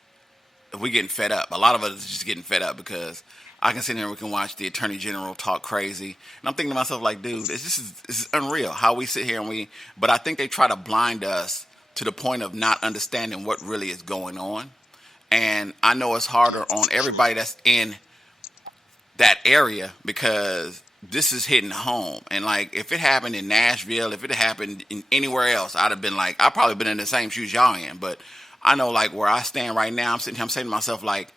we getting fed up. A lot of us is just getting fed up because I can sit here and we can watch the Attorney General talk crazy. And I'm thinking to myself like, dude, this is unreal how we sit here but I think they try to blind us to the point of not understanding what really is going on. And I know it's harder on everybody that's in that area because this is hitting home. And like, if it happened in Nashville, if it happened in anywhere else, I'd have been like, I've probably been in the same shoes y'all in. But I know like where I stand right now, I'm saying to myself like,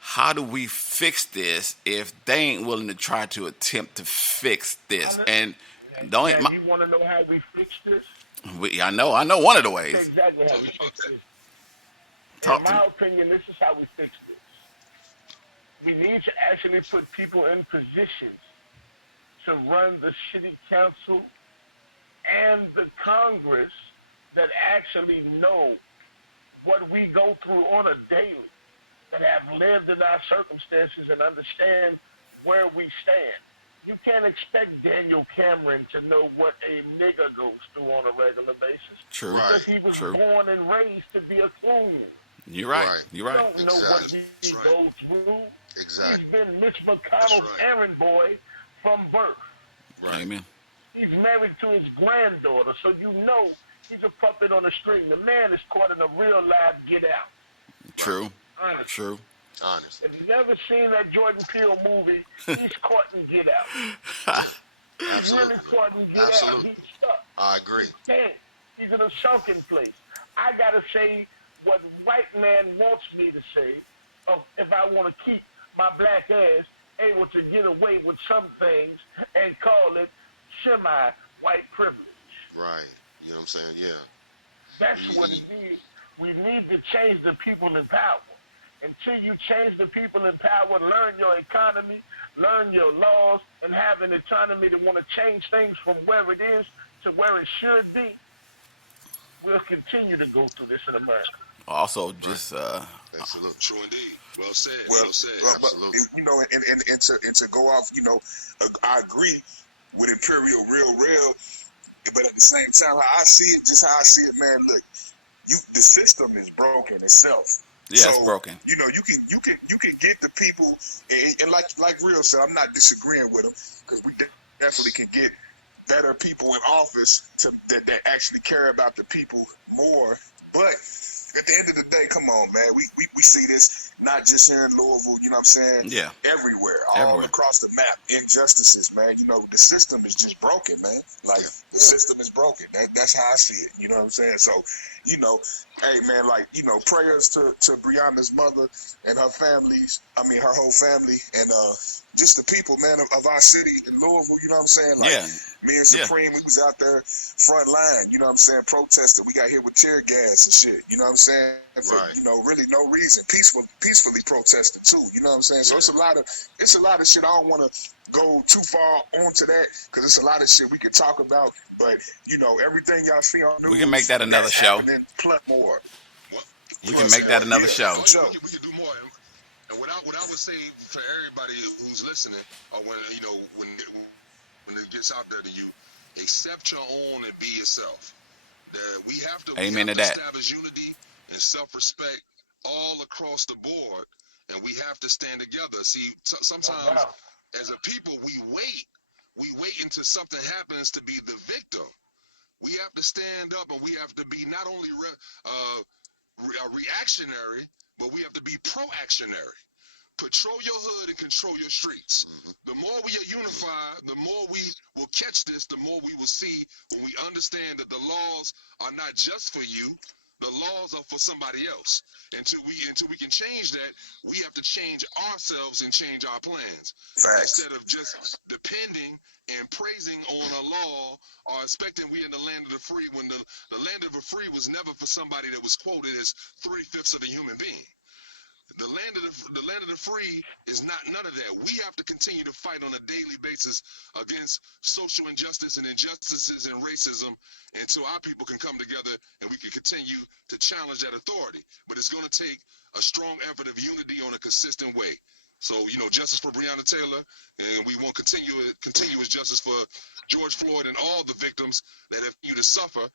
how do we fix this if they ain't willing to try to attempt to fix this? And you want to know how we fix this? I know one of the ways. Exactly how we fix this. In my opinion, this is how we fix this. We need to actually put people in positions to run the city council and the Congress that actually know what we go through on a daily, that have lived in our circumstances and understand where we stand. You can't expect Daniel Cameron to know what a nigger goes through on a regular basis. True. Because he was born and raised to be a coon. You're right. You're right. You don't know what he goes through. Exactly. He's been Mitch McConnell's errand boy from birth. Right. Amen. He's married to his granddaughter, so you know he's a puppet on a string. The man is caught in a real live get out. True. Honestly. True. Honest. If you've never seen that Jordan Peele movie, he's caught in Get Out. He's really caught in Get Out. He's stuck. I agree. He's in a sunken place. I got to say what white man wants me to say if I want to keep my black ass able to get away with some things and call it semi-white privilege. Right. You know what I'm saying? Yeah. That's what it needs. We need to change the people in power. Until you change the people in power, learn your economy, learn your laws, and have an autonomy to want to change things from where it is to where it should be, we'll continue to go through this in America. Also, just Excellent. True indeed. Well said. Well said. Absolutely. And to go off, I agree with Imperial, real, but at the same time, how I see it, man. Look, the system is broken itself. Yeah, it's broken. You can get the people, and like Rell said, I'm not disagreeing with him because we definitely can get better people in office that actually care about the people more. But at the end of the day, come on, man, we see this not just here in Louisville, you know what I'm saying? Yeah. Everywhere, all across the map, injustices, man. The system is just broken, man. Like, the system is broken. That's how I see it, you know what I'm saying? So, hey, man, prayers to Breonna's mother and her families, her whole family, and just the people, man, of our city in Louisville, you know what I'm saying? Like, me and Supreme, we was out there front line, you know what I'm saying, protesting. We got hit with tear gas and shit, you know what I'm saying? For, you know, really no reason. Peacefully protesting too, you know what I'm saying? So it's a lot of shit. I don't want to go too far onto that because it's a lot of shit we could talk about. But, you know, everything y'all see on news, we can make that another show. Plus more. We can make that another show. We can do more. And what I would say for everybody who's listening, or when it gets out there to you, accept your own and be yourself. That we have to establish unity and self-respect all across the board, and we have to stand together. See, sometimes as a people, we wait until something happens to be the victim. We have to stand up, and we have to be not only reactionary, but we have to be pro-actionary. Patrol your hood and control your streets. The more we are unified, the more we will catch this, the more we will see when we understand that the laws are not just for you, the laws are for somebody else. Until we can change that, we have to change ourselves and change our plans. Instead of just depending and praising on a law or expecting we in the land of the free when the land of the free was never for somebody that was quoted as 3/5 of a human being. The land of the free is not none of that. We have to continue to fight on a daily basis against social injustice and injustices and racism until our people can come together and we can continue to challenge that authority. But it's going to take a strong effort of unity on a consistent way. So, you know, justice for Breonna Taylor, and we want continuous justice for George Floyd and all the victims that have continued to suffer.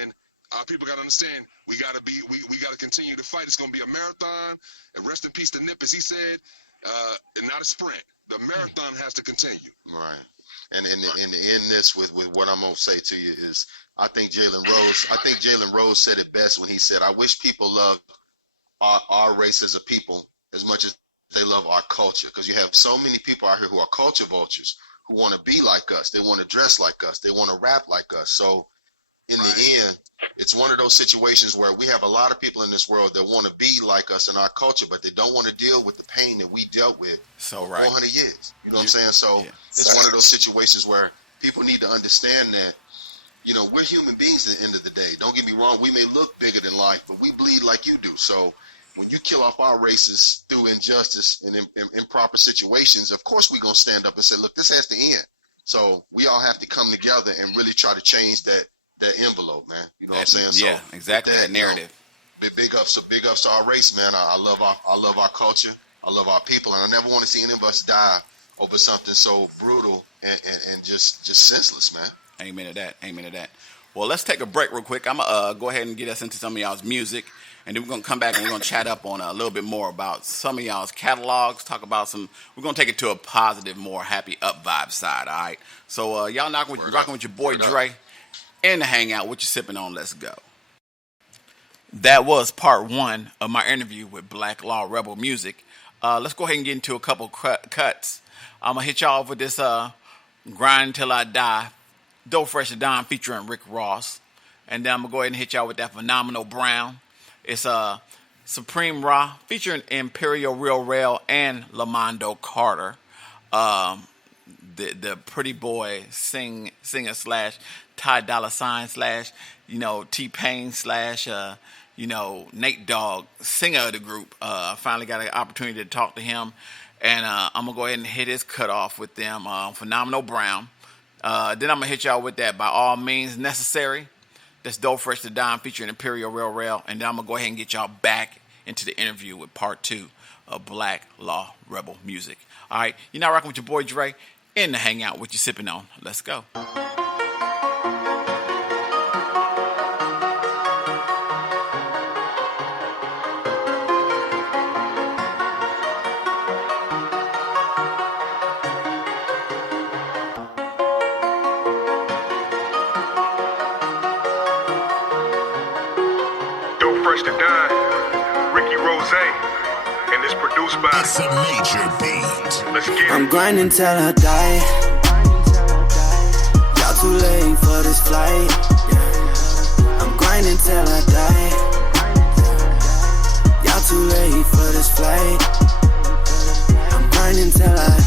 And our people got to understand we got to continue to fight. It's going to be a marathon. And rest in peace to Nip, as he said, not a sprint. The marathon has to continue. Right. And in end this with what I'm gonna say to you is, I think Jalen Rose said it best when he said, "I wish people loved our race as a people as much as they love our culture," because you have so many people out here who are culture vultures who want to be like us. They want to dress like us. They want to rap like us. So in the end, it's one of those situations where we have a lot of people in this world that want to be like us in our culture, but they don't want to deal with the pain that we dealt with 400 years. You know what I'm saying? So it's one of those situations where people need to understand that, you know, we're human beings at the end of the day. Don't get me wrong. We may look bigger than life, but we bleed like you do. So when you kill off our races through injustice and improper situations, of course we're going to stand up and say, look, this has to end. So we all have to come together and really try to change that envelope, man. You know what I'm saying? So yeah, exactly. That narrative. You know, big ups to our race, man. I love our culture. I love our people, and I never want to see any of us die over something so brutal and just senseless, man. Amen to that. Amen to that. Well, let's take a break real quick. I'm gonna go ahead and get us into some of y'all's music, and then we're gonna come back and we're gonna chat up on a little bit more about some of y'all's catalogs. Talk about some. We're gonna take it to a positive, more happy, up vibe side. All right. So y'all rocking with your boy Dre. In the hangout, what you sipping on? Let's go. That was part one of my interview with Black Law Rebel Muziq. Let's go ahead and get into a couple cuts. I'm gonna hit y'all off with this "Grind Till I Die," DoughPhresh the Don featuring Rick Ross, and then I'm gonna go ahead and hit y'all with that Phenomenal Brown. It's Supreme Ra featuring Imperial, Rell, and Lamondo Carter. The pretty boy singer / Ty Dolla $ign / T-Pain / Nate Dogg, singer of the group. Finally got an opportunity to talk to him, and I'm gonna go ahead and hit his cut off with them. Phenomenal Brown. Then I'm gonna hit y'all with that By All Means Necessary. That's DoughPhresh the Don featuring Imperial, Rell, and then I'm gonna go ahead and get y'all back into the interview with part 2 of Black Law Rebel Muziq. All right, you're now rocking with your boy Dre in the hangout. What you sipping on? Let's go. DoughPhresh the Don, Ricky Rose, and it's produced by It's a major beat. Let's get it. I'm grinding till I die. Y'all too late for this flight. I'm grinding till I die. Y'all too late for this flight. I'm grinding till I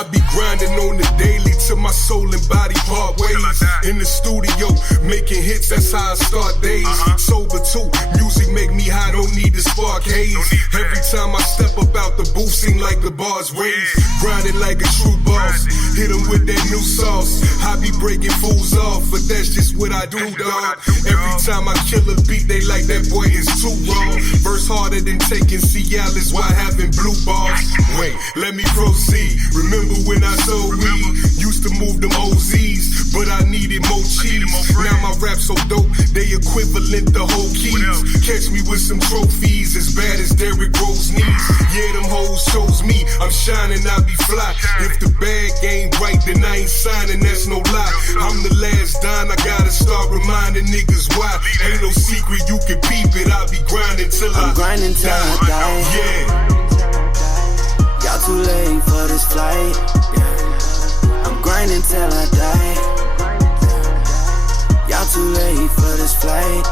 I be grinding on the daily till my soul and body part ways. In the studio, making hits, that's how I start days. Sober too, music make me high, don't need to spark haze. Every time I step up out the booth, seem like the bars raised. Grinding like a true boss, hit 'em with that new sauce. I be breaking fools off, but that's just what I do, dog. Every time I kill a beat, they like that boy is too raw. Verse harder than taking Cialis while having blue balls. Wait, let me proceed. Remember when I sold weed? Used to move them OZs, but I needed more cheese. Now my rap so dope, they equivalent to whole keys. Catch me with some trophies as bad as Derrick Rose knees. Yeah, them hoes chose me. I'm shining, I be fly. If the bag ain't right, then I ain't signing, that's no lie. I'm the last dime, I gotta start reminding niggas why. Ain't no secret, you can peep it. I'll be grinding till I'm grinding till I die. Yeah. Y'all too late for this flight. I'm grinding till I die. Y'all too late for this flight.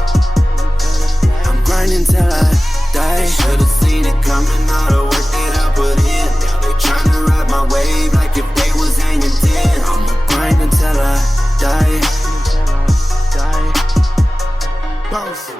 I'm grinding till I die. Should've seen it coming, all the work that I put in. Now they tryna ride my wave like if they was hanging 10. I'ma grind until I die. Boss.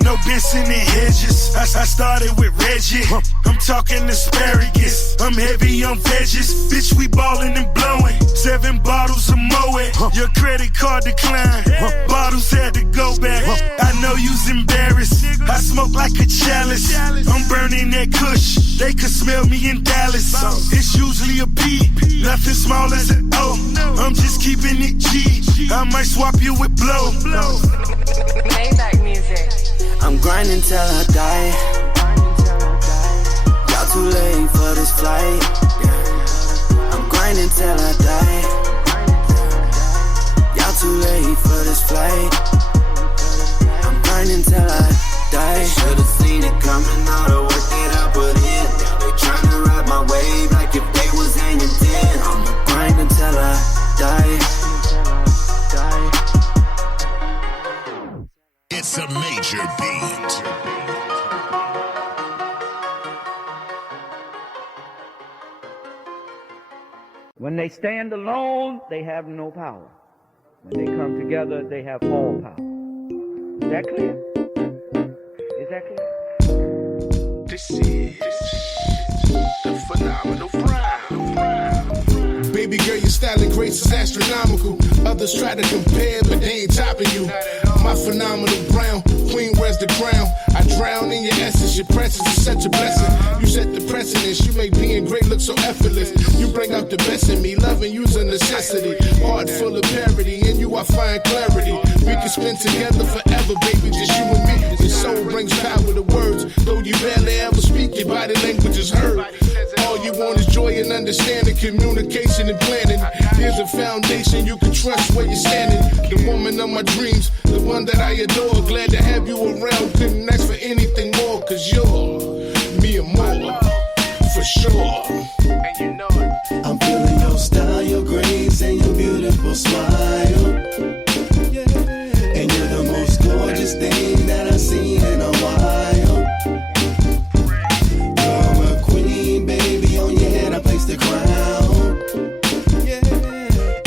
No dancing in hedges. I started with Reggie. I'm talking asparagus. I'm heavy on veggies. Bitch, we ballin' and blowing. 7 bottles of Moet. Your credit card declined. Bottles had to go back. I know you's embarrassed. I smoke like a chalice. I'm burning that kush. They could smell me in Dallas. It's usually a P. Nothing small as an O. I'm just keeping it G. I might swap you with blow. Maybach music. I'm grinding till I die. Y'all too late for this flight. I'm grinding till I die. Y'all too late for this flight. I'm grinding till I die. Should've seen it coming, all the work that I put in. Now they tryna ride my wave like if they was hanging 10. I'ma grind until I die. It's a major beat. When they stand alone, they have no power. When they come together, they have all power. Is that clear? Is that clear? This is the phenomenal Brown. Baby girl, your style and grace is astronomical. Others try to compare, but they ain't topping you. My phenomenal Brown, queen wears the crown. I drown in your essence, your presence is such a blessing. You set the precedence, you make being great look so effortless. You bring out the best in me, loving you's a necessity. Heart full of parity, in you I find clarity. We can spend together forever, baby, just you and me. Your soul brings power to words, though you barely ever speak, your body language is heard. All you want is joy and understanding, communication and planning. Here's a foundation you can trust where you're standing. The woman of my dreams, the one that I adore. Glad to have you around, couldn't ask for anything more. Cause you're me and more, for sure. And you know it. I'm feeling your style, your grace, and your beautiful smile. And you're the most gorgeous thing that I've seen in a while. You're a queen, baby, on your head I place the crown.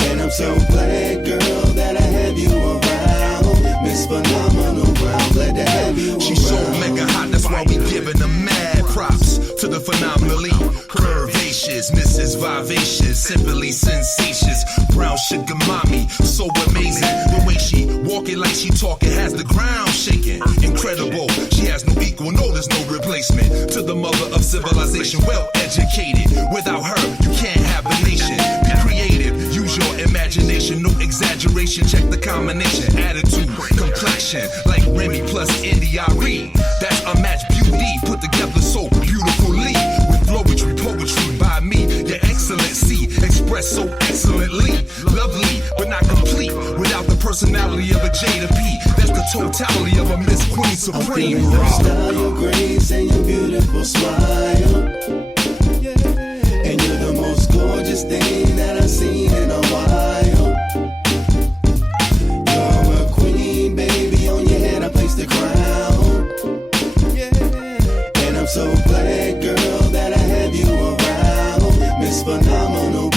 And I'm so glad, girl, that I have you around. Miss Phenomenal Brown, glad to have you around. She's so mega hot, that's why we giving her mad props to the phenomenally curvaceous, Mrs. Vivacious, simply sensacious, brown sugar mommy, so amazing. The way she walking like she talking has the ground shaking. Incredible, she has no equal, no, there's no replacement. To the mother of civilization, well educated. Without her, you can't have a nation. Be creative, use your imagination, no exaggeration. Check the combination, attitude, complexion, like Remy plus India.Arie. That's a match beauty, put together so beautifully. With poetry by me, your excellency, expressed so excellently. Lovely, but not complete, without the personality of a J to P. That's the totality of a Miss Queen Supreme. I'm feeling your style, your grace, and your beautiful smile. And you're the most gorgeous thing that I've seen in a while. You're a queen, baby, on your head I place the crown. And I'm so glad, girl, that I have you around. Miss Phenomenal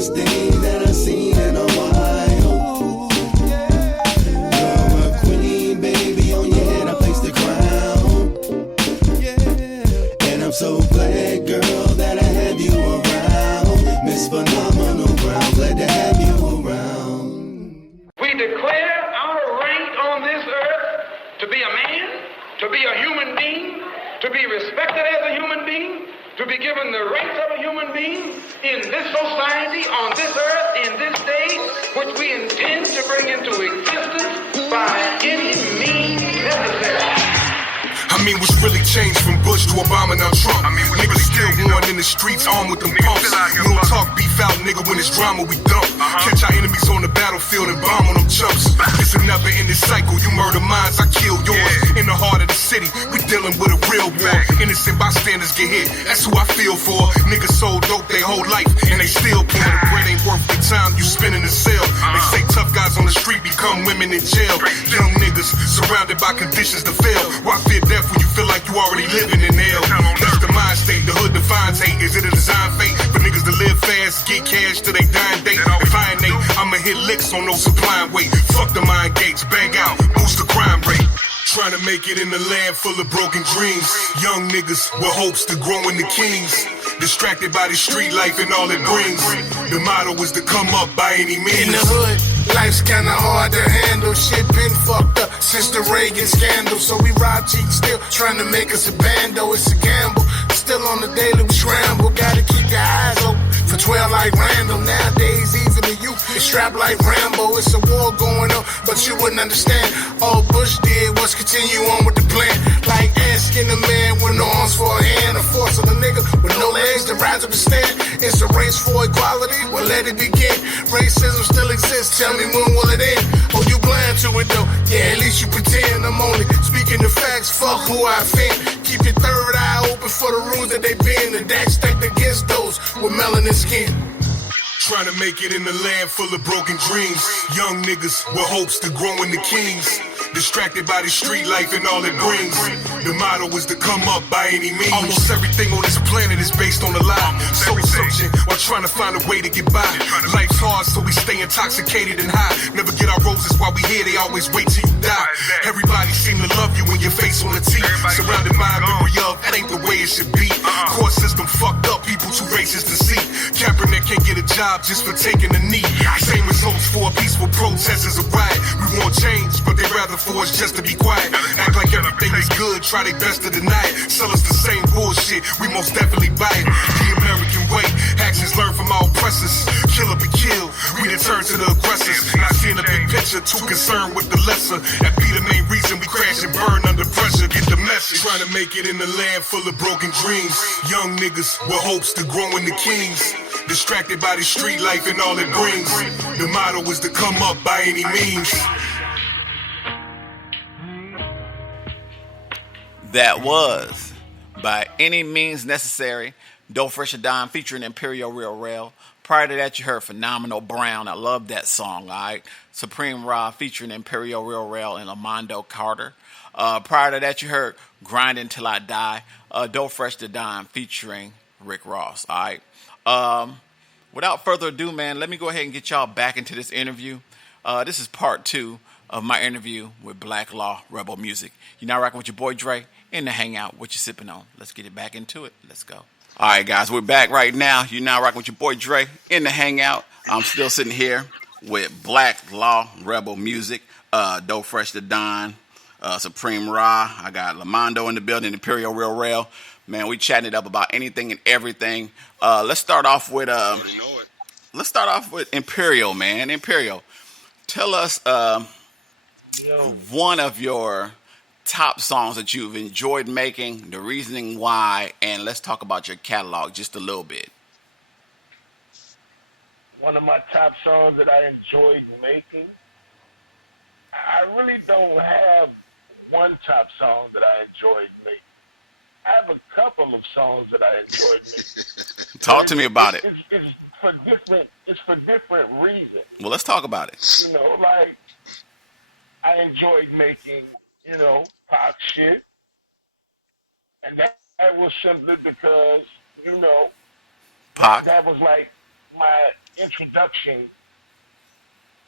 prettiest thing that I've seen in a while. You're a queen, baby, on your head I place the crown. And I'm so glad, girl, that I have you around. Miss Phenomenal Brown, glad to have you around. We declare our right on this earth to be a man, to be a human being, to be respected as a human being, to be given the rights of a human being in this society, on this earth, in this day, which we intend to bring into existence by any means necessary. I mean, what's really changed from Bush to Obama, now Trump? Niggas still warring in the streets, armed with them pumps. We don't talk beef out, nigga, when it's drama, we dump. Catch our enemies on the battlefield and bomb on them chumps. It's a never-ending cycle. You murder mines, I kill yours. In the heart of the city, we dealing with a real war. Innocent bystanders get hit, that's who I feel for. Niggas sold dope their whole life, and they still poor. The bread ain't worth the time you spend in the cell. They say tough guys on the street become women in jail. Young niggas surrounded by conditions to fail. Why fear death when you feel like you already living in hell? That's the mind state, the hood defines hate. Is it a design fate for niggas to live fast, get cash till they dying date? If I ain't Nate, I'ma hit licks on no supplying weight. Fuck the mind gates, bang out, boost the crime rate. Trying to make it in the land full of broken dreams. Young niggas with hopes to grow into kings. Distracted by the street life and all it brings. The motto is to come up by any means. In the hood, life's kinda hard to handle. Shit been fucked up since the Reagan scandal. So we rob cheat still, trying to make us a bando. It's a gamble, still on the daily we scramble. Gotta keep your eyes open for 12 like Randall. Nowadays, even the youth is strapped like Rambo. It's a war going on, but you wouldn't understand. All Bush did was continue on with the plan. Like asking a man with no arms for a hand, or forcing a nigga with no legs to rise up and stand. It's a race for equality, well let it begin. Racism still exists, tell me when will it end? Oh, you blind to it though, yeah, at least you pretend. I'm only speaking the facts, fuck who I offend. Keep your third eye open for the rules that they bend. The deck stacked against those with melanin skin. Trying to make it in the land full of broken dreams. Young niggas with hopes to grow into kings. Distracted by the street life and all it brings. The motto is to come up by any means. Almost everything on this planet is based on a lie. Soul searching while trying to find a way to get by. Life's hard, so we stay intoxicated and high. Never get our roses while we here, they always wait till you die. Everybody seem to love you when your face on the T. Surrounded by a memory of, that ain't the way it should be. Court system fucked up, people too racist to see. Kaepernick can't get a job just for taking a knee. Same results for a peaceful protest as a riot. We want change, but they rather for us just to be quiet. Act like everything is good, try their best to deny it. Sell us the same bullshit, we most definitely buy it. The American way, actions learned from our oppressors. Kill or be killed, we return to the aggressors. Not seeing the big picture, too concerned with the lesser. That be the main reason we crash and burn under pressure. Get the message. Trying to make it in the land full of broken dreams. Young niggas with hopes to grow into kings. Distracted by the street life and all it brings. The motto is to come up by any means. That was By Any Means Necessary, DoughPhresh Don featuring Imperial Rell. Prior to that, you heard Phenomenal Brown. I love that song, all right? Supreme Raw featuring Imperial Rell and Lamondo Carter. Prior to that, you heard Grinding Till I Die, DoughPhresh Don featuring Rick Ross, all right? Without further ado, man, let me go ahead and get y'all back into this interview. This is part 2 of my interview with Black Law Rebel Muziq. You're now rocking with your boy Dre in the Hangout. What you sipping on? Let's get it back into it. Let's go. All right, guys, we're back right now. You're now rocking with your boy Dre in the Hangout. I'm still sitting here with Black Law Rebel Muziq, DoughPhresh the Don, Supreme Ra. I got Lamondo in the building, Imperial Rell. Man, we chatting it up about anything and everything. Let's start off with Imperial, man. Imperial, tell us one of your top songs that you've enjoyed making, the reasoning why, and let's talk about your catalog just a little bit. One of my top songs that I enjoyed making, I really don't have one top song that I enjoyed making. I have a couple of songs that I enjoyed making. Talk to me about it. It's for different reasons. Well, let's talk about it. You know, like, I enjoyed making, pop shit. And that was simply because, Pac. that was like my introduction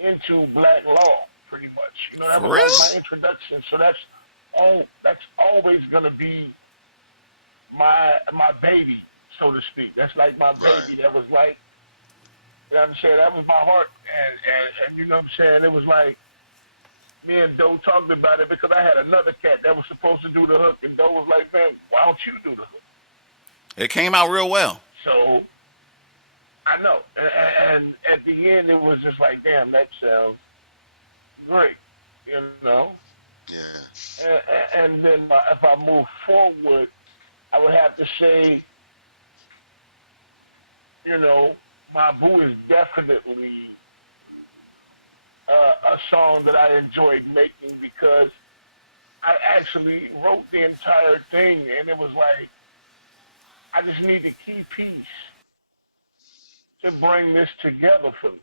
into black law, pretty much. You know, that For was real? like my introduction. So that's always gonna be my baby, so to speak. That's like my baby. That was like, you know what I'm saying? That was my heart, and you know what I'm saying? It was like me and Doe talked about it because I had another cat that was supposed to do the hook, and Doe was like, man, why don't you do the hook? It came out real well. So I know, and at the end it was just like, damn, that sounds great, you know. Yeah. And then if I move forward, I would have to say, you know, My Boo is definitely a song that I enjoyed making because I actually wrote the entire thing, and it was like, I just need the key piece to bring this together for me.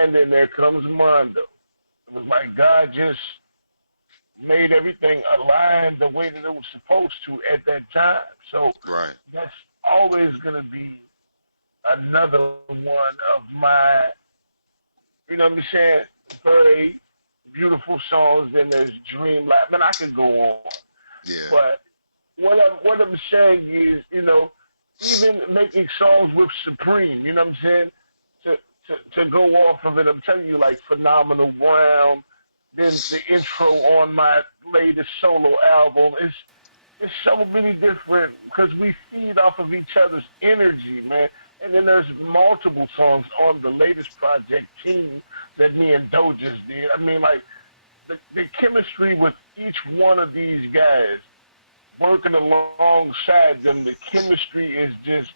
And then there comes Mondo. It was like God just made everything align the way that it was supposed to at that time. So that's always going to be another one of my, you know what I'm saying, very beautiful songs. Then there's Dream Life. Man, I could go on. Yeah. But what I'm saying is, you know, even making songs with Supreme, you know what I'm saying, to go off of it, I'm telling you, like Phenomenal Brown, then the intro on my latest solo album. It's so many different, because we feed off of each other's energy, man. And then there's multiple songs on the latest project, Team, that me and Doe just did. I mean, like, the chemistry with each one of these guys, working alongside them, the chemistry is just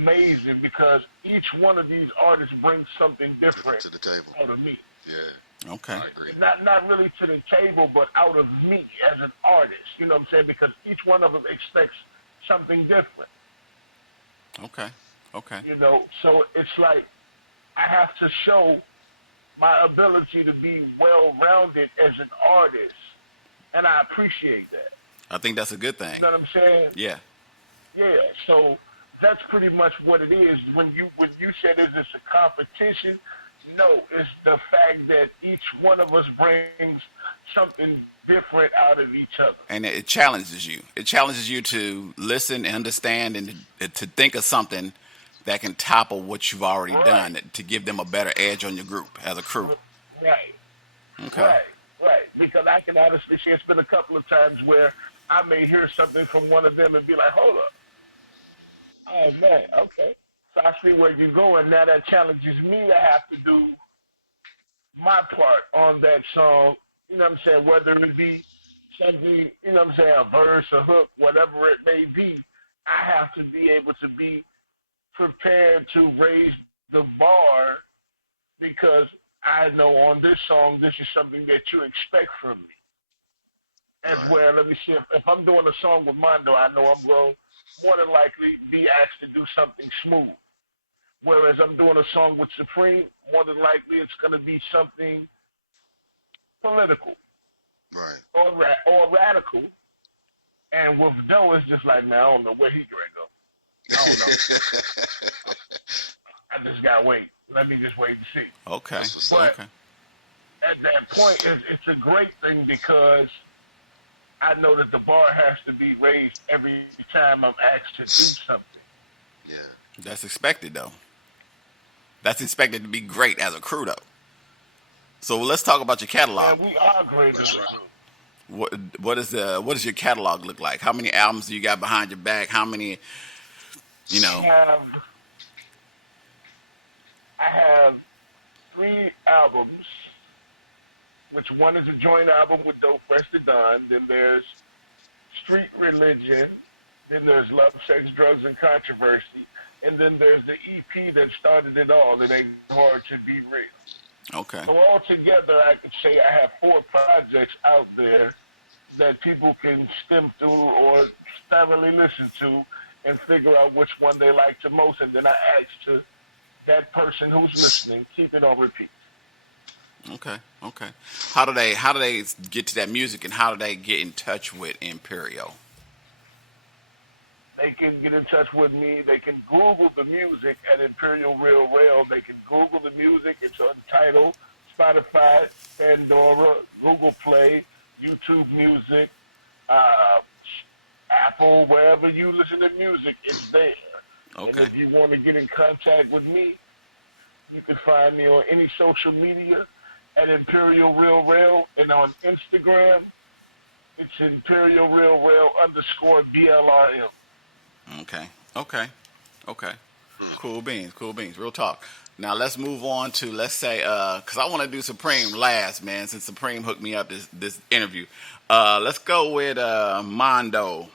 amazing because each one of these artists brings something different to the table out of me. Yeah. Okay. I agree. Not really to the table, but out of me as an artist. You know what I'm saying? Because each one of them expects something different. Okay. Okay. You know, so it's like I have to show my ability to be well-rounded as an artist, and I appreciate that. I think that's a good thing. You know what I'm saying? Yeah. Yeah. So that's pretty much what it is. When you said, is this a competition? No, it's the fact that each one of us brings something different out of each other. And it challenges you. It challenges you to listen and understand and to think of something that can topple what you've already done to give them a better edge on your group as a crew. Right. Okay. Right. Because I can honestly say it's been a couple of times where I may hear something from one of them and be like, hold up. Oh, man, okay. So I see where you're going. Now that challenges me to have to do my part on that song, you know what I'm saying, whether it be something, you know what I'm saying, a verse, a hook, whatever it may be, I have to be able to be prepared to raise the bar because I know on this song, this is something that you expect from me. As well, let me see, if I'm doing a song with Mondo, I know I'm going to more than likely be asked to do something smooth. Whereas I'm doing a song with Supreme, more than likely it's going to be something political or radical. And with Doe, it's just like, man, I don't know where he's going to go. I don't know. I just got to wait. Let me just wait and see. Okay. But okay. at that point, it's a great thing because I know that the bar has to be raised every time I'm asked to do something. Yeah. That's expected, though. That's expected to be great as a crew, though. So let's talk about your catalog. Yeah, we are great as a crew. What does your catalog look like? How many albums do you got behind your back? How many, you know? I have 3 albums, which one is a joint album with DoughPhresh the Don. Then there's Street Religion. Then there's Love, Sex, Drugs, and Controversy. And then there's the EP that started it all. It ain't hard to be real. Okay. So altogether, I could say I have 4 projects out there that people can skim through or thoroughly listen to and figure out which one they like the most. And then I ask to that person who's listening, keep it on repeat. Okay. How do they get to that music, and how do they get in touch with Imperial? They can get in touch with me. They can Google the music, and Imperial Real Rell. They can Google the music. It's on Tidal, Spotify, Pandora, Google Play, YouTube Music, Apple, wherever you listen to music, it's there. Okay. And if you want to get in contact with me, you can find me on any social media at Imperial Real Rell, and on Instagram, it's Imperial Real Rell _BLRM. Okay. Cool beans. Real talk. Now let's move on to, let's say, because I want to do Supreme last, man, since Supreme hooked me up this interview. Let's go with Mondo.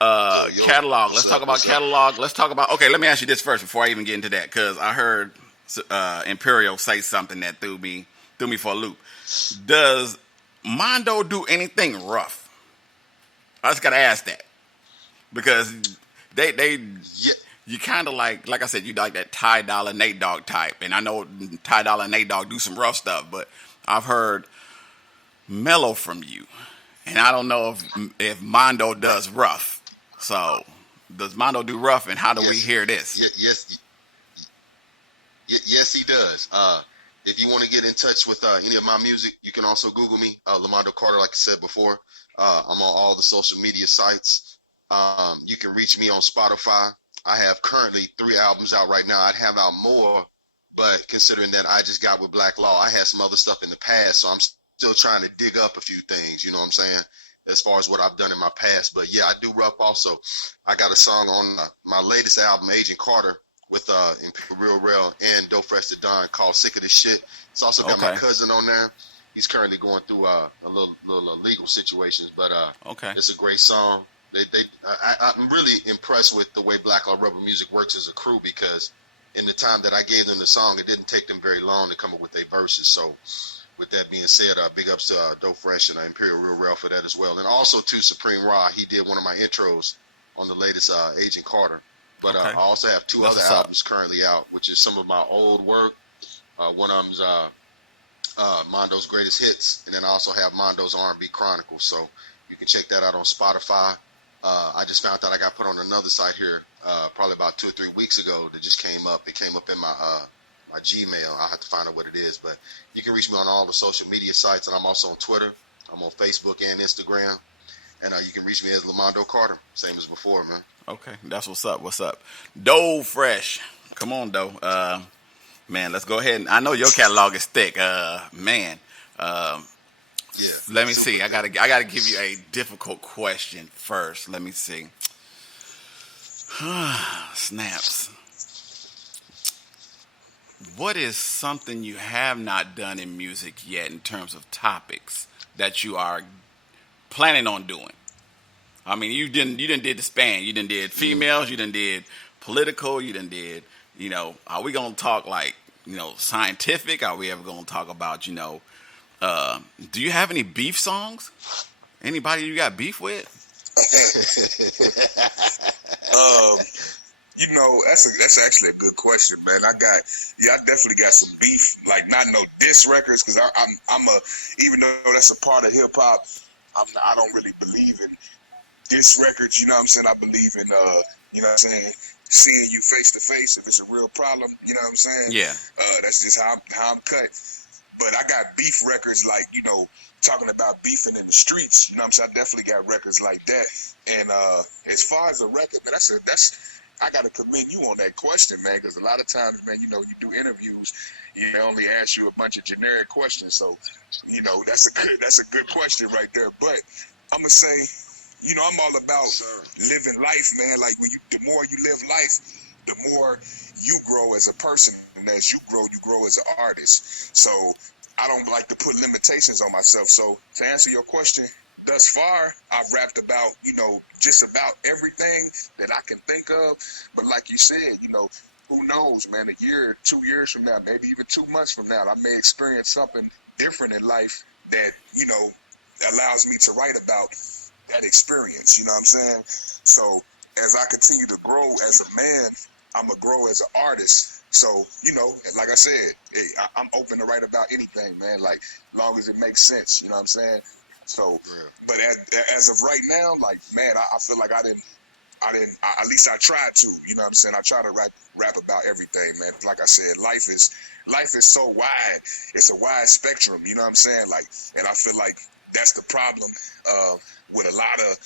Catalog. Let's talk about catalog. Let's talk about. Okay, let me ask you this first before I even get into that, because I heard Imperial say something that threw me for a loop. Does Mondo do anything rough? I just gotta ask that, because you kind of like I said, you like that Ty Dolla Nate Dogg type, and I know Ty Dolla and Nate Dogg do some rough stuff, but I've heard mellow from you, and I don't know if Mondo does rough. So, does Mondo do rough, and how do we hear this? Yes, he does. If you want to get in touch with any of my music, you can also Google me, Lamondo Carter, like I said before. I'm on all the social media sites. You can reach me on Spotify. I have currently 3 albums out right now. I'd have out more, but considering that I just got with Black Law, I had some other stuff in the past, so I'm still trying to dig up a few things, you know what I'm saying, as far as what I've done in my past. But yeah, I do rough also. I got a song on my latest album, Agent Carter, with Imperial Rell and DoughPhresh the Don, called Sick of This Shit. It's also got my cousin on there. He's currently going through a little legal situations, but it's a great song. I'm really impressed with the way Black Law Rebel Music works as a crew, because in the time that I gave them the song, it didn't take them very long to come up with their verses. So with that being said, big ups to DoughPhresh and Imperial Real Rell for that as well. And also to Supreme Ra, he did one of my intros on the latest Agent Carter. But I also have 2 other albums currently out, which is some of my old work. One of them's Mondo's Greatest Hits, and then I also have Mondo's R&B Chronicles. So you can check that out on Spotify. I just found out I got put on another site here probably about 2 or 3 weeks ago that just came up. It came up in my Gmail. I'll have to find out what it is. But you can reach me on all the social media sites, and I'm also on Twitter. I'm on Facebook and Instagram. And you can reach me as Lamondo Carter, same as before, man. Okay, that's what's up. DoughPhresh. Come on, Dough. Man, let's go ahead. I know your catalog is thick. Man. Let me see. I gotta give you a difficult question first. Let me see. Snaps. What is something you have not done in music yet in terms of topics that you are planning on doing? I mean, you didn't did the span. You didn't did females. You didn't did political. You didn't did, are we going to talk like, scientific? Are we ever going to talk about, do you have any beef songs? Anybody you got beef with? That's actually a good question, man. I definitely got some beef, like not no diss records, because I'm even though that's a part of hip hop, I don't really believe in diss records. You know what I'm saying? I believe in seeing you face to face if it's a real problem. You know what I'm saying? Yeah. That's just how I'm cut. But I got beef records like, talking about beefing in the streets. You know what I'm saying? I definitely got records like that. And as far as a record, man, I got to commend you on that question, man, because a lot of times, man, you do interviews, they only ask you a bunch of generic questions. So, that's a good question right there. But I'm going to say, I'm all about living life, man. Like the more you live life, the more you grow as a person. And as you grow as an artist. So I don't like to put limitations on myself. So to answer your question, thus far, I've rapped about, just about everything that I can think of. But like you said, who knows, man, a year, 2 years from now, maybe even 2 months from now, I may experience something different in life that, allows me to write about that experience. You know what I'm saying? So as I continue to grow as a man, I'm going to grow as an artist. So, like I said, I'm open to write about anything, man, like, long as it makes sense, you know what I'm saying? So, but as of right now, like, man, I feel like I didn't at least I tried to, you know what I'm saying? I try to rap about everything, man. Like I said, life is so wide. It's a wide spectrum, you know what I'm saying? Like, and I feel like that's the problem with a lot of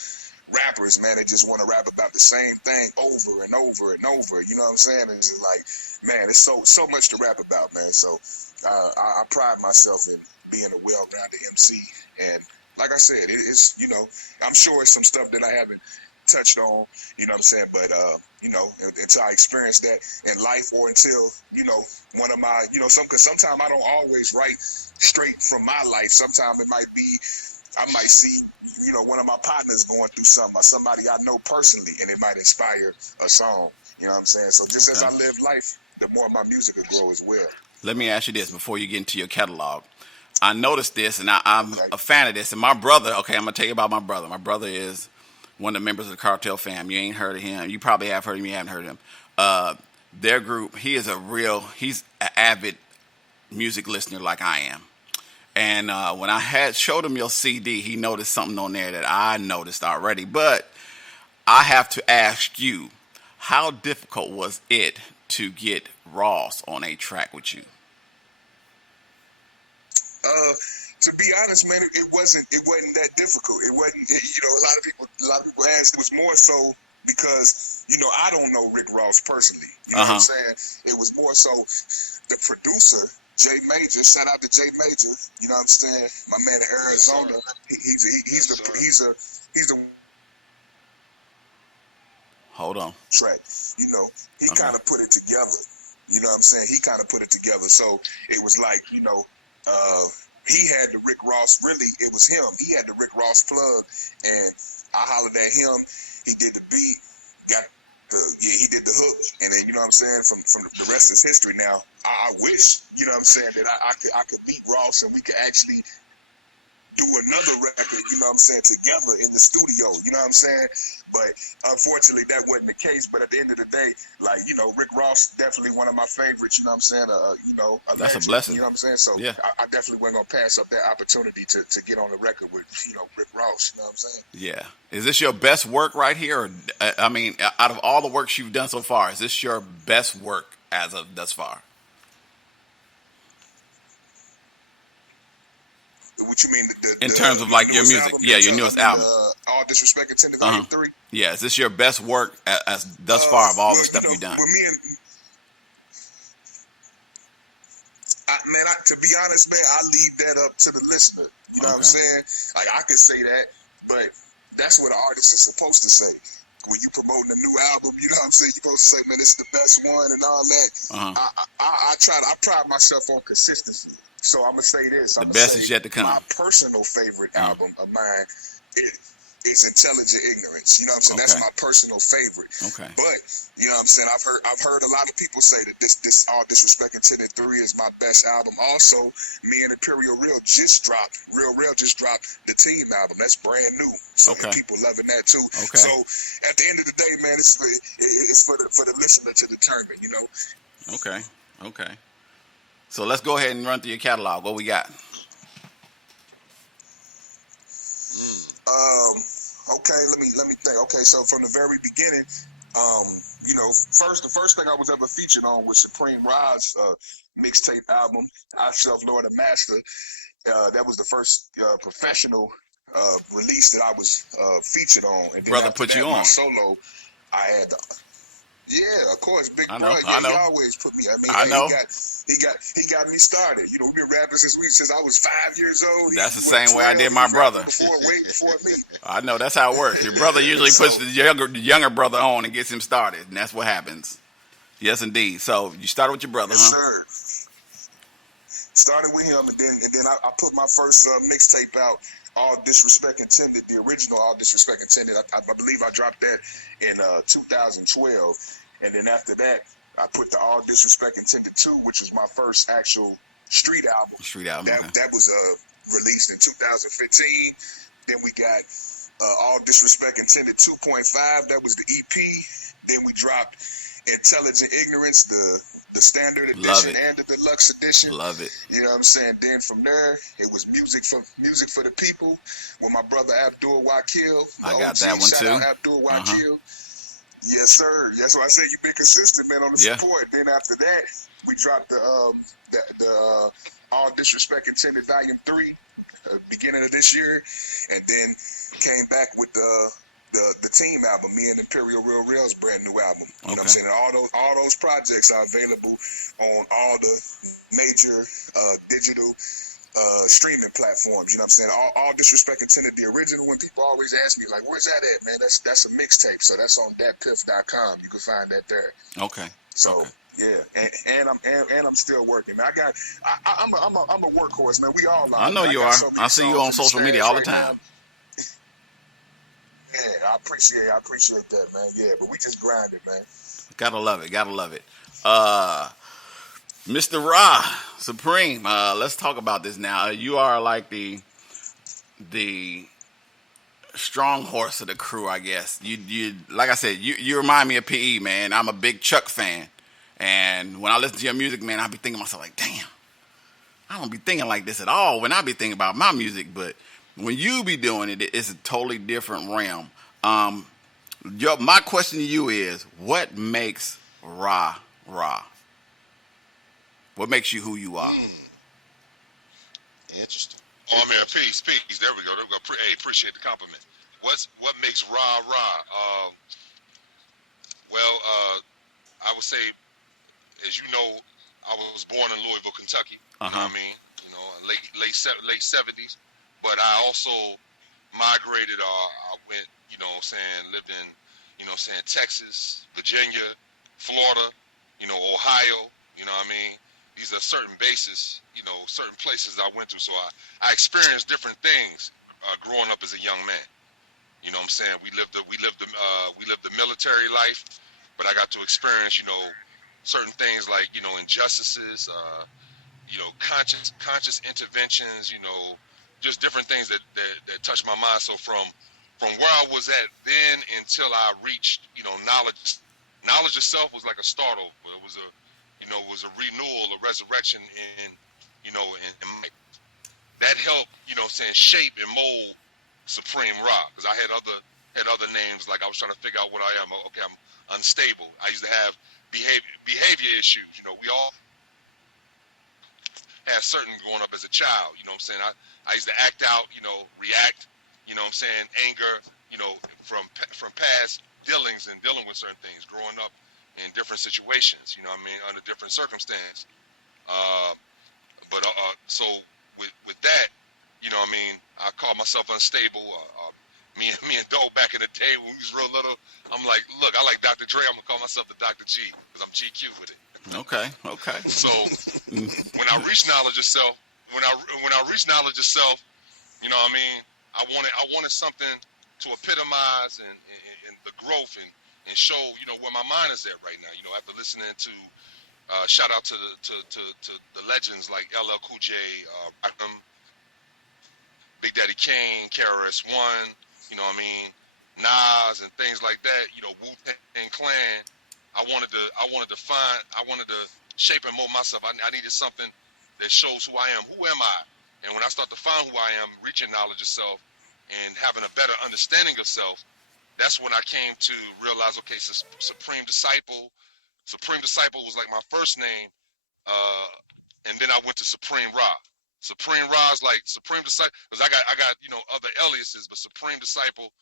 rappers, man. They just want to rap about the same thing over and over and over, you know what I'm saying? It's just like, man, it's so much to rap about, man. So I pride myself in being a well-rounded MC, and like I said, it's, you know, I'm sure it's some stuff that I haven't touched on, you know what I'm saying, but you know, until I experience that in life, or until, you know, one of my, you know, because sometimes I don't always write straight from my life. Sometimes it might be, I might see, you know, one of my partners going through something, or somebody I know personally, and it might inspire a song, you know what I'm saying? So just as I live life, the more my music will grow as well. Let me ask you this before you get into your catalog. I noticed this, and I'm a fan of this. And my brother, okay, I'm going to tell you about my brother. My brother is one of the members of the Cartel fam. You ain't heard of him. You probably have heard of him. You haven't heard of him. Their group, he's an avid music listener like I am. And when I had showed him your CD, he noticed something on there that I noticed already. But I have to ask you, how difficult was it to get Ross on a track with you? To be honest, man, it wasn't that difficult. It wasn't, you know, a lot of people asked. It was more so because, you know, I don't know Rick Ross personally. You know what I'm saying? It was more so the producer, Jay Major. Shout out to Jay Major. You know what I'm saying? My man in Arizona. He's the Hold on. Track. You know, he kind of put it together. You know what I'm saying? He kind of put it together. So it was like, you know, he had the Rick Ross, really, it was him. He had the Rick Ross plug, and I hollered at him. He did the beat, he did the hook, and then, you know what I'm saying, from the rest is history. Now, I wish, you know what I'm saying, that I could meet Ross and we could actually do another record, you know what I'm saying, together in the studio, you know what I'm saying? But unfortunately, that wasn't the case. But at the end of the day, like, you know, Rick Ross, definitely one of my favorites, you know what I'm saying? You know, that's legend, a blessing. You know what I'm saying? So yeah. I definitely wasn't going to pass up that opportunity to get on the record with, you know, Rick Ross, you know what I'm saying? Yeah. Is this your best work right here? Or, I mean, out of all the works you've done so far, is this your best work as of thus far? What you mean? In terms of like your music, album, your newest album. All Disrespect Intended Volume 3. Yeah, is this your best work as thus far of all the stuff you've done? With me and, to be honest, man, I leave that up to the listener. You know what I'm saying? Like, I could say that, but that's what an artist is supposed to say. When you promoting a new album, you know what I'm saying? You're supposed to say, man, this is the best one and all that. I pride myself on consistency. So I'm going to say this. The best is yet to come. My personal favorite album of mine is Intelligent Ignorance. You know what I'm saying? That's my personal favorite. Okay. But, you know what I'm saying? I've heard a lot of people say that this All Disrespect Intended 3 is my best album. Also, me and Imperial Rell just dropped the Team album. That's brand new. So people loving that too. Okay. So at the end of the day, man, it's for the listener to determine, you know. Okay. So let's go ahead and run through your catalog. What we got? Okay, let me think. Okay, so from the very beginning, you know, the first thing I was ever featured on was Supreme Ra's mixtape album, I Self Lord and Master. That was the first professional release that I was featured on. And brother put you on. Solo, I had yeah, of course, Big Brother. I know. He always put me. I know. He got me started. You know, we've been rapping since I was 5 years old. That's the same way I did my brother. Way before me. I know, that's how it works. Your brother usually puts the younger brother on and gets him started, and that's what happens. Yes, indeed. So you started with your brother, yes, sir. Started with him, and then I put my first mixtape out, All Disrespect Intended, the original All Disrespect Intended. I believe I dropped that in 2012, and then after that, I put the All Disrespect Intended 2, which was my first actual street album. That was released in 2015. Then we got All Disrespect Intended 2.5. That was the EP. Then we dropped Intelligent Ignorance, the standard edition and the deluxe edition. Love it. You know what I'm saying? Then from there, it was music for the people with my brother Abdul Wakil. I got that one too. Shout out Abdul Wakil. Yes, sir. That's why I say you've been consistent, man, on the Yeah. support. Then after that, we dropped the All Disrespect Intended Volume 3, beginning of this year, and then came back with the team album, me and Imperial Rell's brand new album. You know what I'm saying? And all those projects are available on all the major digital streaming platforms. You know what I'm saying? All Disrespect Intended, the original one. People always ask me, like, where's that at, man? That's a mixtape, so that's on datpiff.com. You can find that there. Okay. So yeah, and I'm still working. I'm a workhorse, man. We all are. I know you are. I see you on social media all the time. Yeah, I appreciate that, man. Yeah, but we just grinding, man. Gotta love it. Mr. Ra Supreme, let's talk about this now. You are like the strong horse of the crew, I guess. You like I said, you remind me of PE, man. I'm a big Chuck fan, and when I listen to your music, man, I be thinking to myself like, damn, I don't be thinking like this at all when I be thinking about my music, but when you be doing it, it's a totally different realm. My question to you is, what makes Ra? What makes you who you are? Interesting. Oh man, peace. There we go. Hey, appreciate the compliment. What makes Ra? I would say, as you know, I was born in Louisville, Kentucky. You know what I mean? You know, late 70s. But I also migrated. I went, you know what I'm saying, lived in, you know what I'm saying, Texas, Virginia, Florida, you know, Ohio, you know what I mean? These are certain bases, you know, certain places I went to. So I experienced different things growing up as a young man. You know what I'm saying? We lived the military life, but I got to experience, you know, certain things like, you know, injustices, you know, conscious interventions, you know, just different things that touched my mind. So from where I was at then until I reached, you know, knowledge itself was like a startle. It was a renewal, a resurrection in, you know, and that helped, you know, saying shape and mold Supreme Rock, because I had other names. Like I was trying to figure out what I am. Okay, I'm unstable. I used to have behavior issues. You know, we all had certain growing up as a child. You know what I'm saying? I used to act out, you know, react, you know what I'm saying, anger, you know, from past dealings and dealing with certain things, growing up in different situations, you know what I mean, under different circumstances. So with that, you know what I mean, I call myself unstable. Me and Doe back in the day when we was real little, I'm like, look, I like Dr. Dre, I'm gonna call myself the Dr. G, because I'm GQ with it. Okay. So when I reach knowledge of self, you know what I mean, I wanted something to epitomize and the growth and show, you know, where my mind is at right now. You know, after listening to shout out to the legends like LL Cool J, Big Daddy Kane, KRS-One, you know what I mean, Nas and things like that. You know, Wu-Tang Clan. I wanted to shape and mold myself. I needed something that shows who I am. Who am I? And when I start to find who I am, reaching knowledge of self and having a better understanding of self, that's when I came to realize, okay, Supreme Disciple was like my first name, and then I went to Supreme Ra. Supreme Ra is like Supreme Disciple, because I got you know, other aliases, but Supreme Disciple,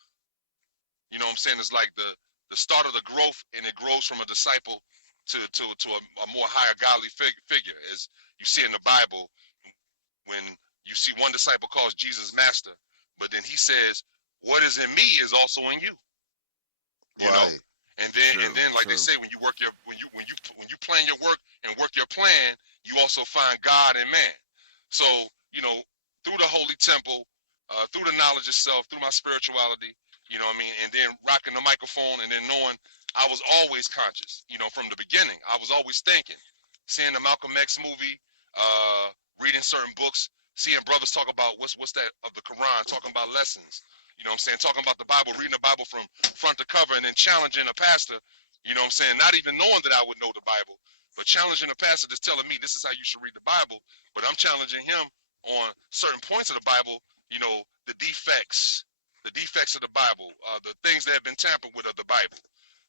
you know what I'm saying, is like the start of the growth, and it grows from a disciple to a more higher godly figure, as you see in the Bible, when you see one disciple calls Jesus master, but then he says, what is in me is also in you. You know, and then like they say, when you plan your work and work your plan, you also find God in man. So, you know, through the holy temple, through the knowledge of self, through my spirituality, you know what I mean, and then rocking the microphone, and then knowing I was always conscious, you know, from the beginning. I was always thinking, seeing the Malcolm X movie, reading certain books, seeing brothers talk about what's that of the Quran, talking about lessons. You know what I'm saying? Talking about the Bible, reading the Bible from front to cover, and then challenging a pastor, you know what I'm saying? Not even knowing that I would know the Bible, but challenging a pastor that's telling me this is how you should read the Bible, but I'm challenging him on certain points of the Bible, you know, the defects of the Bible, the things that have been tampered with of the Bible.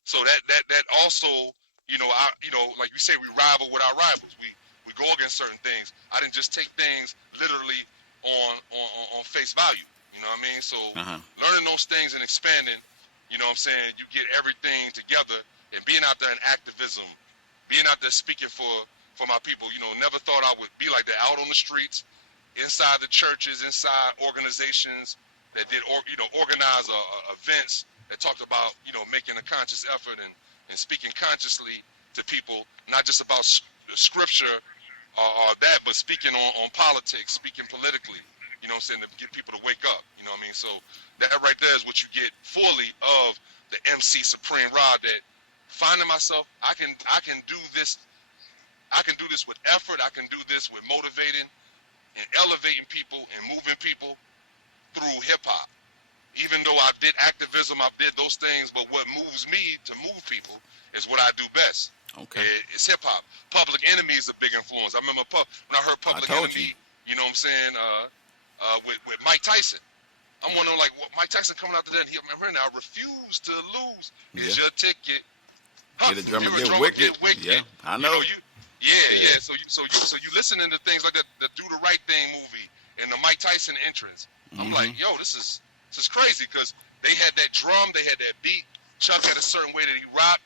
So that also, like you say, we rival with our rivals. We go against certain things. I didn't just take things literally on face value. You know what I mean? So learning those things and expanding, you know what I'm saying, you get everything together, and being out there in activism, being out there speaking for my people, never thought I would be like that, out on the streets, inside the churches, inside organizations that did organize events that talked about, making a conscious effort and speaking consciously to people, not just about scripture or that, but speaking on politics, speaking politically, you know what I'm saying, to get people to wake up, you know what I mean? So that right there is what you get fully of the MC Supreme Rod, that finding myself, I can do this. I can do this with effort. I can do this with motivating and elevating people and moving people through hip-hop. Even though I did activism, I did those things, but what moves me to move people is what I do best. Okay. It's hip-hop. Public Enemy is a big influence. I remember when I heard Public Enemy, you know what I'm saying, with Mike Tyson. I'm wondering, like, Mike Tyson coming out to that, I refuse to lose. Here's your ticket. Get a drummer, get wicked. Yeah, I know. Yeah. So you listening to things like that, the Do the Right Thing movie and the Mike Tyson entrance. I'm like, yo, this is crazy, because they had that drum, they had that beat. Chuck had a certain way that he rocked.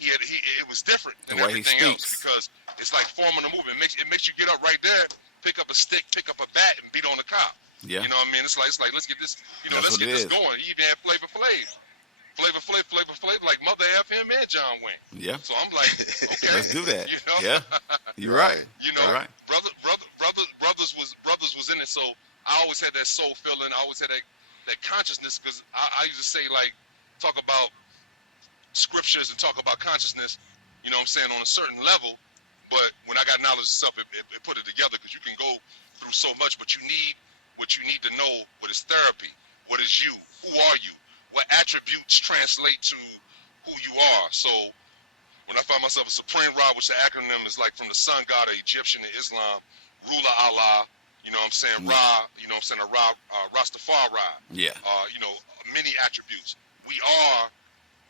It was different than everything else, because it's like forming a movement. It makes you get up right there, pick up a stick, pick up a bat, and beat on the cop. Yeah. You know what I mean? It's like let's get this, let's get this going. He even had Flavor Flav, like Mother FM and John Wayne. Yeah. So I'm like, okay, let's do that. Yeah. You're right. All right. Brothers was in it. So I always had that soul feeling. I always had that consciousness, because I used to say, like, talk about scriptures and talk about consciousness, you know what I'm saying, on a certain level. But when I got knowledge of stuff, it put it together, because you can go through so much, but you need what you need to know. What is therapy? What is you? Who are you? What attributes translate to who you are? So when I find myself a Supreme Ra, which the acronym is like from the sun god of Egyptian and Islam, ruler Allah, you know what I'm saying, Ra, you know what I'm saying, Rastafari, many attributes. We are,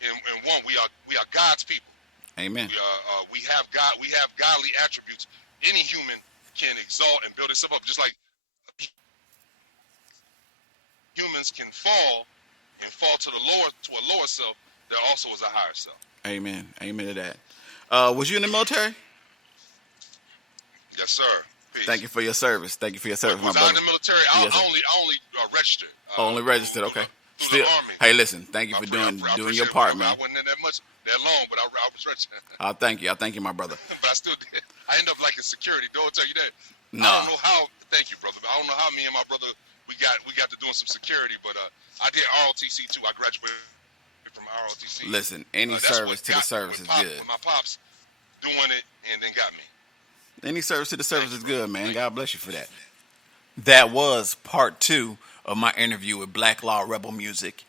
in one, we are God's people. Amen. We have godly attributes. Any human can exalt and build itself up, just like humans can fall and fall to a lower self. There also is a higher self. Amen. Amen to that. Was you in the military? Yes, sir. Peace. Thank you for your service. Thank you for your service, my brother. Was I in the military? I only registered. Only registered. Okay. Still, hey, listen. Thank you for doing your part, man. I wasn't in that long, but I was registered. Thank you, my brother. But I still did. I ended up like in security. Don't tell you that. No. I don't know how. Thank you, brother. I don't know how me and my brother we got to doing some security, but I did ROTC too. I graduated from ROTC. Listen, any service to the service is good. My pops doing it and then got me. Any service to the service is good, man. God bless you for that. That was part 2 of my interview with Black Law Rebel Muziq.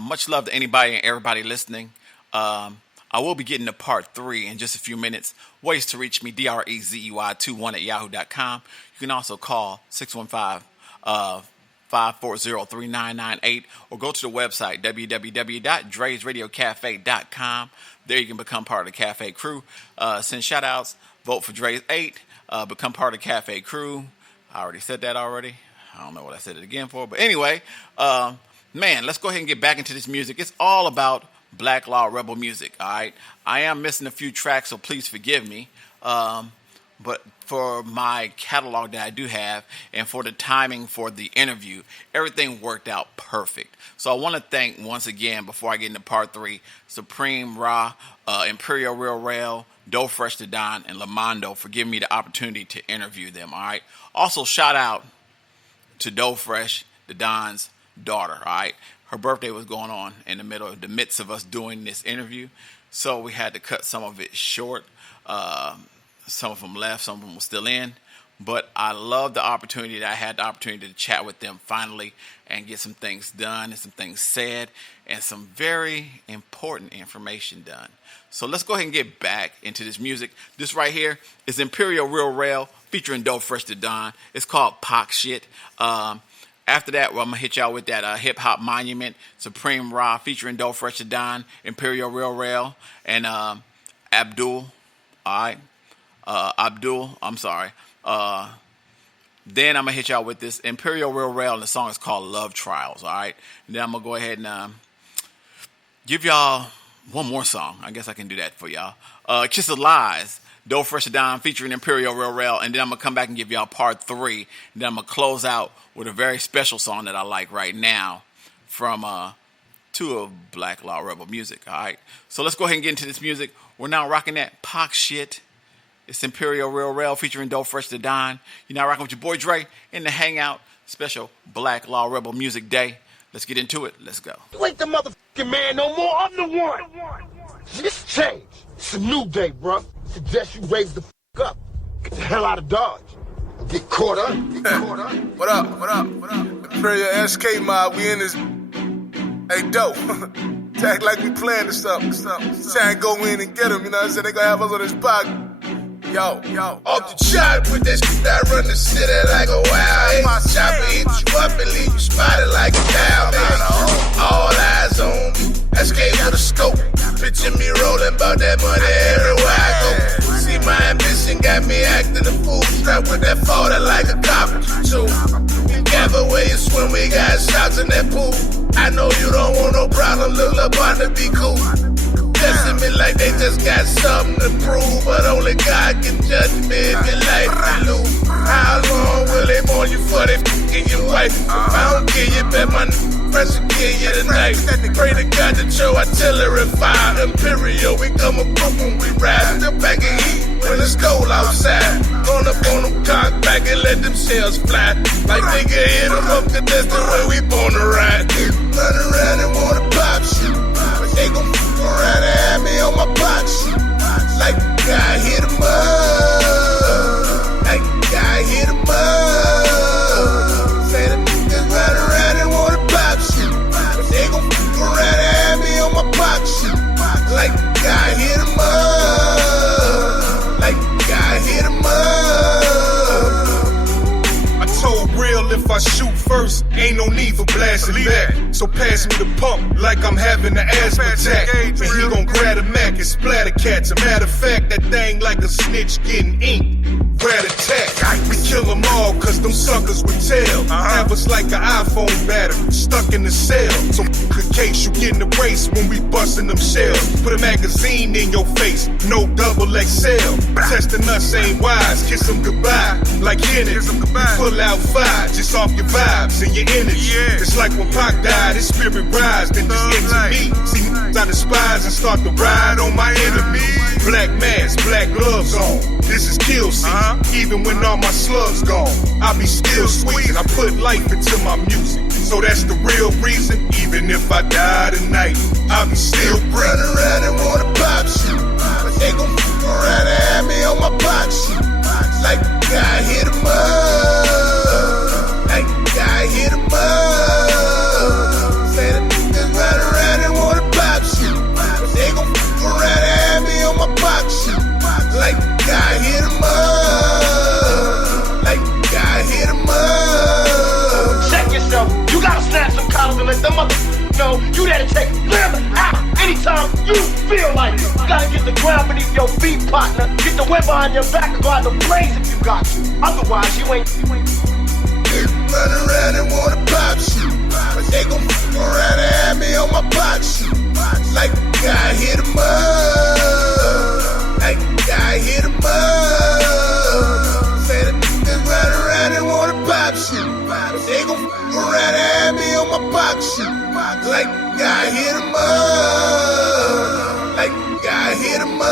Much love to anybody and everybody listening. I will be getting to part 3 in just a few minutes. Ways to reach me, DREZEY21@yahoo.com. You can also call 615-540-3998 or go to the website, www.DrezRadioCafe.com. There you can become part of the Cafe crew. Send shout-outs, vote for Drezey 8, become part of the Cafe crew. I already said that already. I don't know what I said it again for. But anyway, man, let's go ahead and get back into this music. It's all about Black Law Rebel Muziq, all right? I am missing a few tracks, so please forgive me. But for my catalog that I do have and for the timing for the interview, everything worked out perfect. So I want to thank once again, before I get into part 3, Supreme Ra, Imperial, Rell, DoughPhresh the Don, and Lamondo for giving me the opportunity to interview them, all right? Also, shout out to DoughPhresh the Don's daughter, all right? Her birthday was going on in the midst of us doing this interview, so we had to cut some of it short. Some of them left, some of them were still in. But I love the opportunity that I had the opportunity to chat with them finally and get some things done and some things said and some very important information done. So let's go ahead and get back into this music. This right here is Imperial, Rell featuring DoughPhresh the Don. It's called Pock Shit. After that, well, I'm going to hit y'all with that hip-hop monument, Supreme Ra, featuring DoughPhresh the Don, Imperial, Rell, and Abdul. All right. Abdul, I'm sorry. Then I'm going to hit y'all with this Imperial, Rell, and the song is called Love Trials. All right. And then I'm going to go ahead and give y'all one more song. I guess I can do that for y'all. Kiss of Lies, DoughPhresh the Don, featuring Imperial, Rell, and then I'm going to come back and give y'all part 3. And then I'm going to close out with a very special song that I like right now from 2 of Black Law Rebel Muziq, all right? So let's go ahead and get into this music. We're now rocking that Pac shit. It's Imperial, Rell, featuring DoughPhresh the Don. You're now rocking with your boy Dre in the Hangout, special Black Law Rebel Music Day. Let's get into it. Let's go. You ain't the motherfucking man no more. I'm the one. This change. It's a new day, bro. Suggest you raise the up. Get the hell out of Dodge. Get caught up. What up? Imperial SK mob, we in this. Hey, dope. Act like we playing this stuff. Try and go in and get them, you know what I'm saying? They gonna have us on this pocket. Yo. Off the chop with that shit, I run the city like a wild. Chopper hit you up and leave you spotted like a cow, man. All eyes on me. SK with a scope. Picture me rolling about that money everywhere I go. See my ambition got me acting a fool. Strapped with that 40 like a copper too. Gather where you swim, we got shots in that pool. I know you don't want no problem, look up on to be cool. Testing me like they just got something to prove, but only God can judge me if your life you lose. How long will they mourn you for they f***ing your wife? If I don't kill you, bet my fresh will kill you tonight. Pray to God that your artillery fire Imperial. We come a book when we ride. Still back and heat when it's cold outside. Run up on them, cock back and let them shells fly. Like nigga hit them up, cause that's the way we born to ride. Run around and wanna pop shit, but they gon' f*** around and have me on my box. Like God hit him up. Like God hit him up. Say the niggas run around and wanna pop shit, but they gon' f*** around and have me on my box. Like God hit him up. Like God hit him up. I told Rell if I shoot first, ain't no need for blasting back. So pass me the pump like I'm having an asthma attack. And he gon' grab a Mac and splatter cats. A matter of fact, that thing like a snitch getting inked. Rat attack. We kill them all cause them suckers would tell. Have us like an iPhone battery stuck in the cell. So the case you get in the race when we bustin' them shells. Put a magazine in your face, no double XL. Testing us ain't wise, kiss them goodbye. Like Henny, pull out fire just off your vibes and your energy. It's like when Pac died, his spirit rise, then just enter me. See I despise and start to ride on my enemies. Black mask, black gloves on. This is kill season. Even when all my slugs gone, I be still squeezing. I put life into my music, so that's the real reason. Even if I die tonight, I be still running around and wanna pop shit, but they gon' f*** around and have me on my box. Like God hit him up. Like God hit him up. Say the niggas run around and wanna pop shit, but they gon' f*** around and have me on my box. Like God hit him up. Like God hit him up. Check yourself. You gotta snap some collars and let them motherfuckers know you there to take them out anytime you feel like it. You gotta get the ground beneath your feet, partner. Get the wind behind your back and go out the blaze if you got to. Otherwise, you ain't. Run around and wanna pop shit, but they gon' f*** around and have me on my box. Like God hit him up. Like God hit him up. Say the niggas run around and wanna pop shit, but they gon' f*** around and have me on my box. Like God hit him up. Like God hit him up.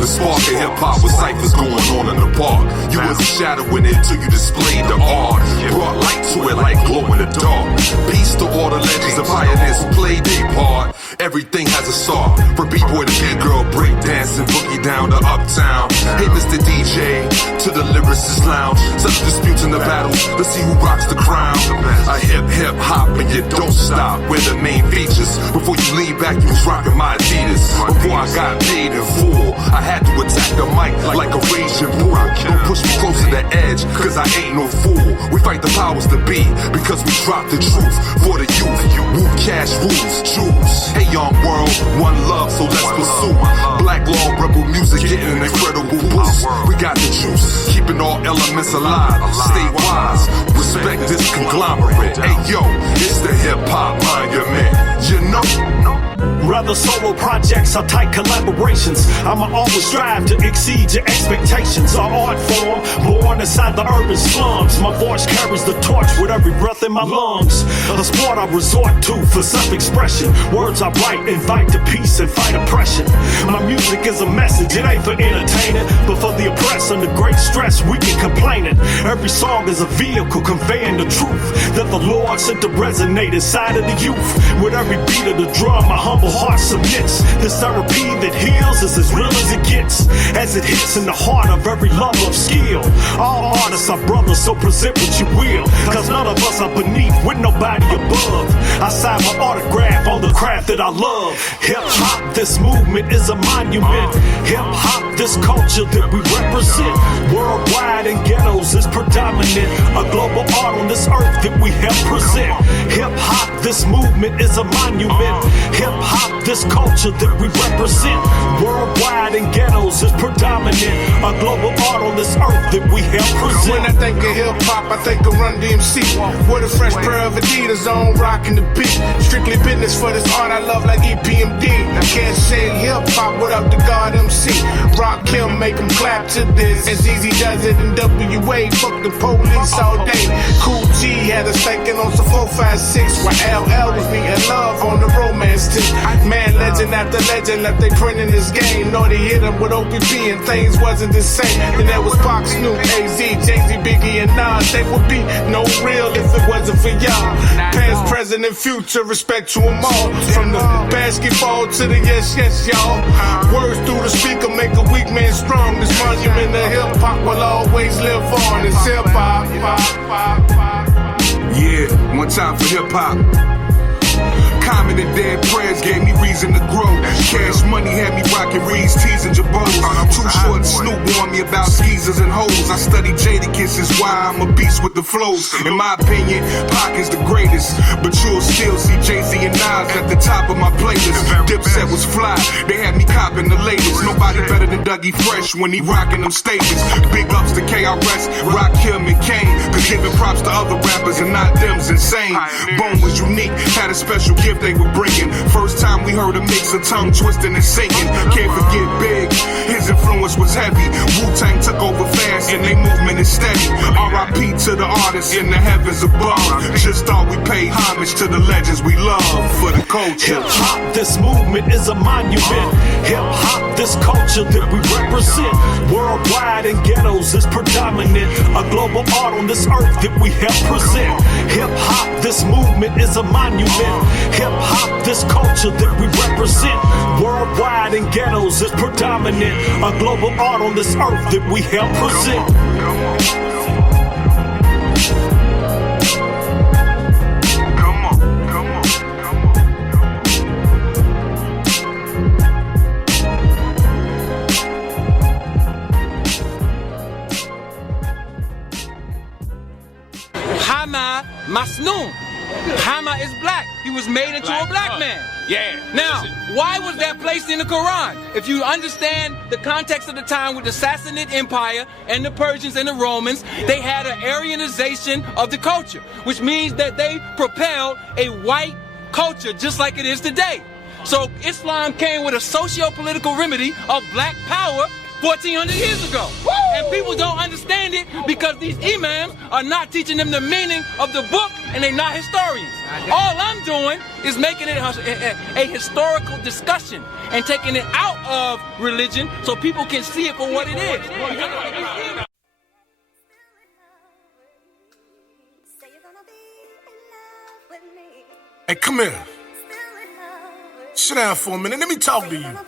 The spark of hip-hop with ciphers going on in the park. You was a shadow in it till you displayed the art. Brought light to it like glow in the dark. Peace to all the legends and pioneers who played their part. Everything has a star. From B-boy to B-girl, break dancing, boogie down to uptown. Hey, Mr. DJ, to the lyricist lounge. Such disputes in the battles, let's see who rocks the crown. I hip hop and you don't stop. We're the main features. Before you lean back, you was rocking my Adidas. Before I got paid in full, I had to attack the mic like a raging bull. Don't push me close to the edge, cause I ain't no fool. We fight the powers to be, because we drop the truth for the youth. Move cash rules, choose. Hey, young world, one love, so let's pursue. Black law, rebel music, getting an incredible boost. We got the juice, keeping all elements alive. Stay wise, respect this conglomerate. Hey, yo, it's the hip-hop monument. You know? Rather solo projects or tight collaborations, I'ma always strive to exceed your expectations. Our art form, born inside the urban slums. My voice carries the torch with every breath in my lungs. A sport I resort to for self-expression. Words I write invite to peace and fight oppression. My music is a message, it ain't for entertaining, but for the oppressed under great stress, weak and complaining. Every song is a vehicle conveying the truth that the Lord sent to resonate inside of the youth. With every beat of the drum, my humble heart submits. This therapy that heals is as real as it gets, as it hits in the heart of every lover of skill. All artists are brothers, so present what you will, cause none of us are beneath with nobody above. I sign my autograph on the craft that I love. Hip-hop, this movement is a monument. Hip-hop, this culture that we represent. Worldwide in ghettos is predominant. A global art on this earth that we help present. Hip-hop, this movement is a monument. Hip-hop, this culture that we represent. Worldwide in ghettos is predominant. A global art on this earth that we help present. When I think of hip-hop, I think of Run DMC. With a fresh pair of Adidas on, rocking the beat. Strictly business for this art I love like EPMD. I can't say hip-hop without the God MC. Rock him, make him clap to this. As easy does it in WA. Fuck the police all day. Cool G had us thinking on some 456. While LL was needing love on the romance tip. Man, legend after legend left they printing this game. Know they hit him with OPP and things wasn't the same. And there was Pac, Snoop, AZ, Jay-Z, Biggie, and Nas. They would be no real if it wasn't for y'all. Past, present, and future, respect to them all. From the basketball to the yes, yes, y'all. Words through the speaker make a weak man strong. This monument of hip-hop will always live on. It's hip-hop. Yeah, one time for hip-hop. Common and dead prayers gave me reason to grow. Cash money had me rocking Reed's, tees, and Jabos. Too short, Snoop warned me about skeezers and hoes. I studied Jadakiss, is why I'm a beast with the flows. In my opinion, Pac is the greatest, but you'll still see Jay-Z and Nas at the top of my playlist. Dipset was fly, they had me copping the latest. Nobody better than DoughPhresh when he rocking them stages. Big ups to KRS, Rakim, and Kane, cause giving props to other rappers and not them's insane. Bone was unique, had a special gift they were bringing. First time we heard a mix of tongue twisting and singing. Can't forget Big, his influence was heavy. Wu-Tang took over fast and they movement is steady. R.I.P. to the artists in the heavens above. Just thought we pay homage to the legends we love for the culture. Hip-hop, this movement is a monument. Hip-hop, this culture that we represent. Worldwide in ghettos is predominant. A global art on this earth that we help present. Hip-hop, this movement is a monument. Hip-hop, this culture that we represent. Worldwide in ghettos is predominant. A global art on this earth that we help present. Hama Masnoon. Hama is black. He was made into a black man. Yeah. Now, why was that placed in the Quran? If you understand the context of the time with the Sassanid Empire and the Persians and the Romans, they had an Aryanization of the culture, which means that they propelled a white culture just like it is today. So Islam came with a socio-political remedy of black power 1,400 years ago. Woo! And people don't understand it because these imams are not teaching them the meaning of the book and they're not historians. All I'm doing is making it a historical discussion and taking it out of religion so people can see it for what it is. Hey, come here. Sit down for a minute. Let me talk to you.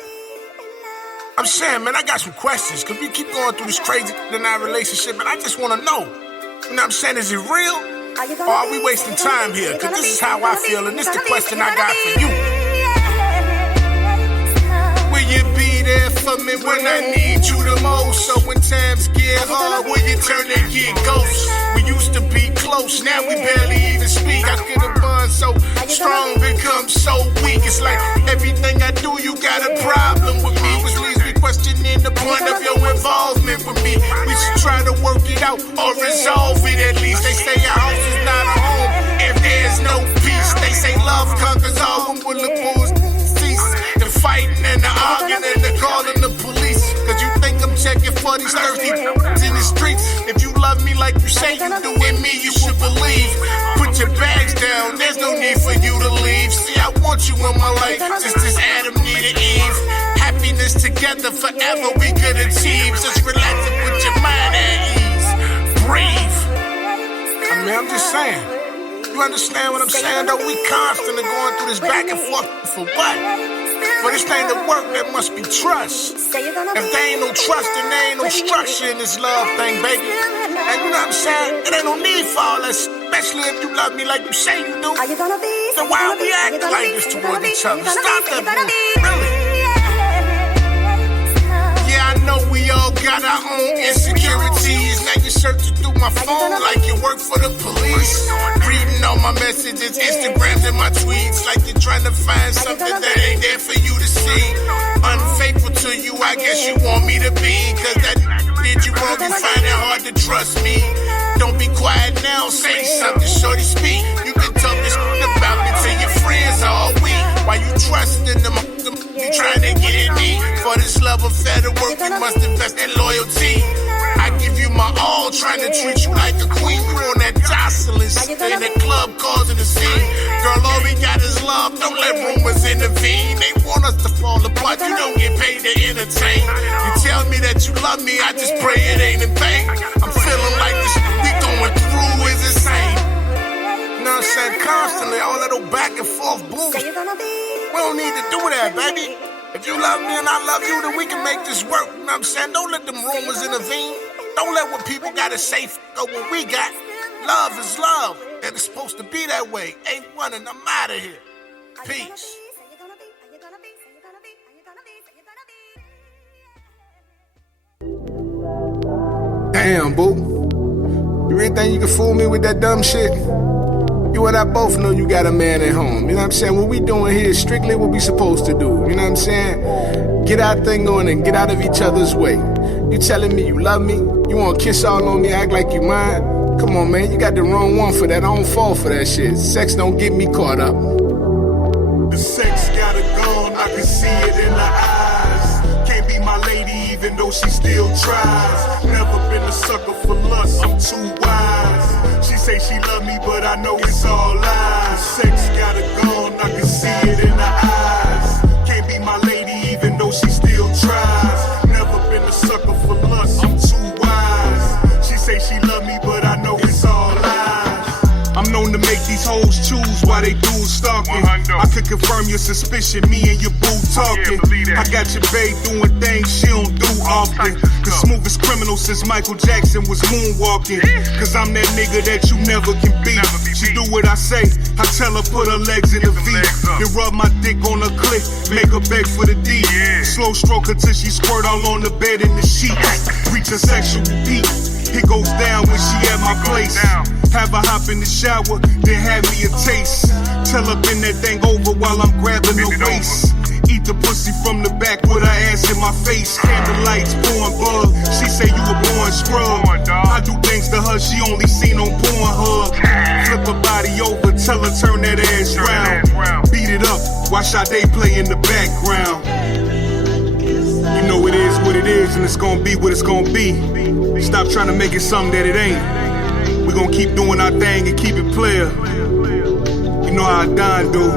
I'm saying, man, I got some questions, because we keep going through this crazy in our relationship, and I just want to know. You know what I'm saying? Is it real? Or are we wasting time here? Because this is how I feel, and this is the question I got for you. Will you be there for me when I need you the most? So when times get hard, will you turn and get ghosts? We used to be close, now we barely even speak. I get a bond so strong, become so weak. It's like everything I do, you got a problem with me. Which leaves me questioning the point of your involvement with me. We should try to work it out or resolve it at least. They say a house is not a home if there's no peace. They say love conquers all when the bulls cease. The fighting and the arguing and the calling the police. Cause you think I'm checking for these thirsty in the streets. If you love me like you say you do in me, you should believe. Put your bags down, there's no need for you to leave. See, I want you in my life, just as Adam needed Eve. Happiness together forever we could achieve. Just relax and put your mind at ease. Breathe. I mean, I'm just saying. You understand what I'm saying, though? We constantly going through this back and forth for what? For this thing to work, there must be trust. If there ain't no trust, then there ain't no structure in this love thing, baby. And you know what I'm saying? It ain't no need for all that, especially if you love me like you say you do. Then why are we acting like this toward each other? Stop that bullshit, really. Yeah, I know we all got our own insecurities. Now you're searching through my phone like you work for the police. Reading all my messages, Instagrams and my tweets, like you're trying to find something that ain't there for you to see. Unfaithful to you, I guess you want me to be. Cause that did you wrong, you find it hard to trust me. Don't be quiet now, say something, shorty, speak. You can talk this about me to your friends all week. While you trusting them, you trying to get in me. For this love affair to work, you must invest in loyalty. I give you my all, trying to treat you like a queen. You on that jocelyn, in the club causing a scene. Girl, all we got is love, don't let rumors intervene. They want us to fall apart, you don't get paid to entertain. You tell me that you love me, I just pray it ain't in vain. I'm feeling like this we going through is insane. You know what I'm saying? Constantly, all that old back and forth bullshit. We don't need to do that, baby. If you love me and I love you, then we can make this work. You know what I'm saying? Don't let them rumors intervene. Don't let what people gotta say go what we got. Love is love. And it's supposed to be that way. A1 and I'm out of here. Peace. Damn, boo. You really think you can fool me with that dumb shit? You and I both know you got a man at home. You know what I'm saying? What we doing here is strictly what we supposed to do. You know what I'm saying? Get our thing on and get out of each other's way. You telling me you love me? You want to kiss all on me, act like you mine? Come on, man. You got the wrong one for that. I don't fall for that shit. Sex don't get me caught up. The sex got her gone. I can see it in her eyes. Can't be my lady even though she still tries. Never been a sucker for lust. I'm too wise. She say she love me, but I know it's all lies. Sex got her gone, I can see it in her eyes. Can't be my lady even though she still tries. Never been a sucker for lust, I'm too wise. She say she love me, but I know it's all lies. I'm known to make these hoes choose while they do stalking. I could confirm your suspicion, me and your boo talking. I got your babe doing things she don't do often. The smoothest criminal since Michael Jackson was moonwalking. Cause I'm that nigga that you never can beat. She do what I say, I tell her put her legs in the V. Then rub my dick on her clit, make her beg for the D. Slow stroke her till she squirt all on the bed in the sheets. Reach her sexual peak, it goes down when she at my place. Have her hop in the shower, then have me a taste. Tell her bend that thing over while I'm grabbing her waist. Eat the pussy from the back with her ass in my face. Candlelights, pouring bug. She say you a born scrub. I do things to her she only seen on Pornhub. Flip her body over, tell her turn that ass round. Beat it up, watch Sade play in the background. You know it is what it is, and it's gonna be what it's gonna be. Stop trying to make it something that it ain't. We gon' keep doing our thing and keep it player. You know how I done do.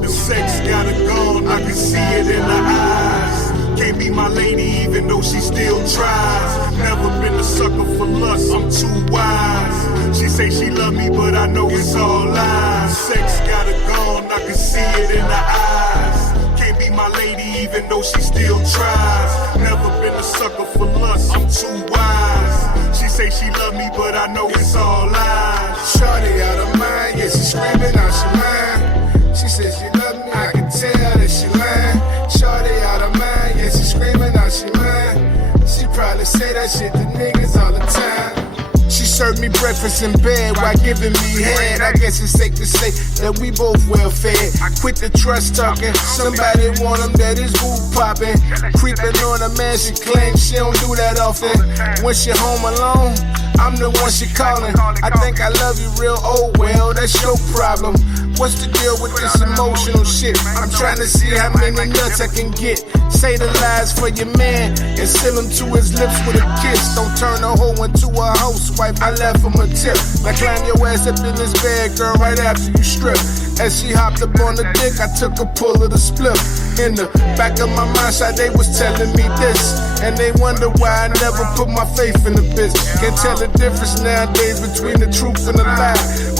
The sex got her gone, I can see it in her eyes. Can't be my lady even though she still tries. Never been a sucker for lust, I'm too wise. She say she love me, but I know it's all lies. Sex got her gone, I can see it in her eyes. my lady even though she still tries. Never been a sucker for lust, I'm too wise. She say she love me, but I know it's all lies. Shawty out of mind, yeah, she screaming out she mine. She says she love me, I can tell that she lying. Shawty out of mind, yeah, she screaming out she mine. She probably say that shit to niggas all the time. She served me breakfast in bed while giving me head. I guess it's safe to say that we both well fed. I quit the trust talking. Somebody want him that is boo popping. Creeping on a man, she claims she don't do that often. When she home alone, I'm the one she calling. I think I love you real, oh well, that's your problem. What's the deal with this emotional shit? I'm trying to see how many nuts I can get. Say the lies for your man and seal him to his lips with a kiss. Don't turn a hoe into a housewife, I left him a tip. Now climb your ass up in this bed, girl, right after you strip. As she hopped up on the dick, I took a pull of the split. In the back of my mind, they was telling me this, and they wonder why I never put my faith in the business. Can't tell the difference nowadays between the truth and the lie.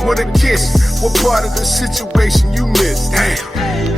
With a kiss, what part of the situation you missed? Damn.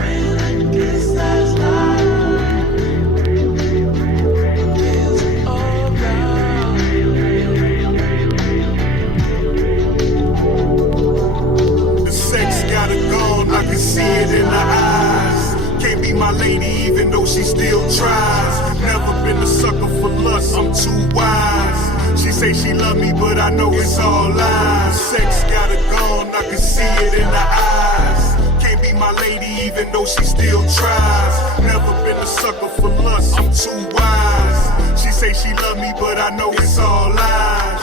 I can see it in her eyes. Can't be my lady even though she still tries. Never been a sucker for lust, I'm too wise. She say she love me, but I know it's all lies. Sex got her gone, I can see it in her eyes. Can't be my lady even though she still tries. Never been a sucker for lust, I'm too wise. She say she love me, but I know it's all lies.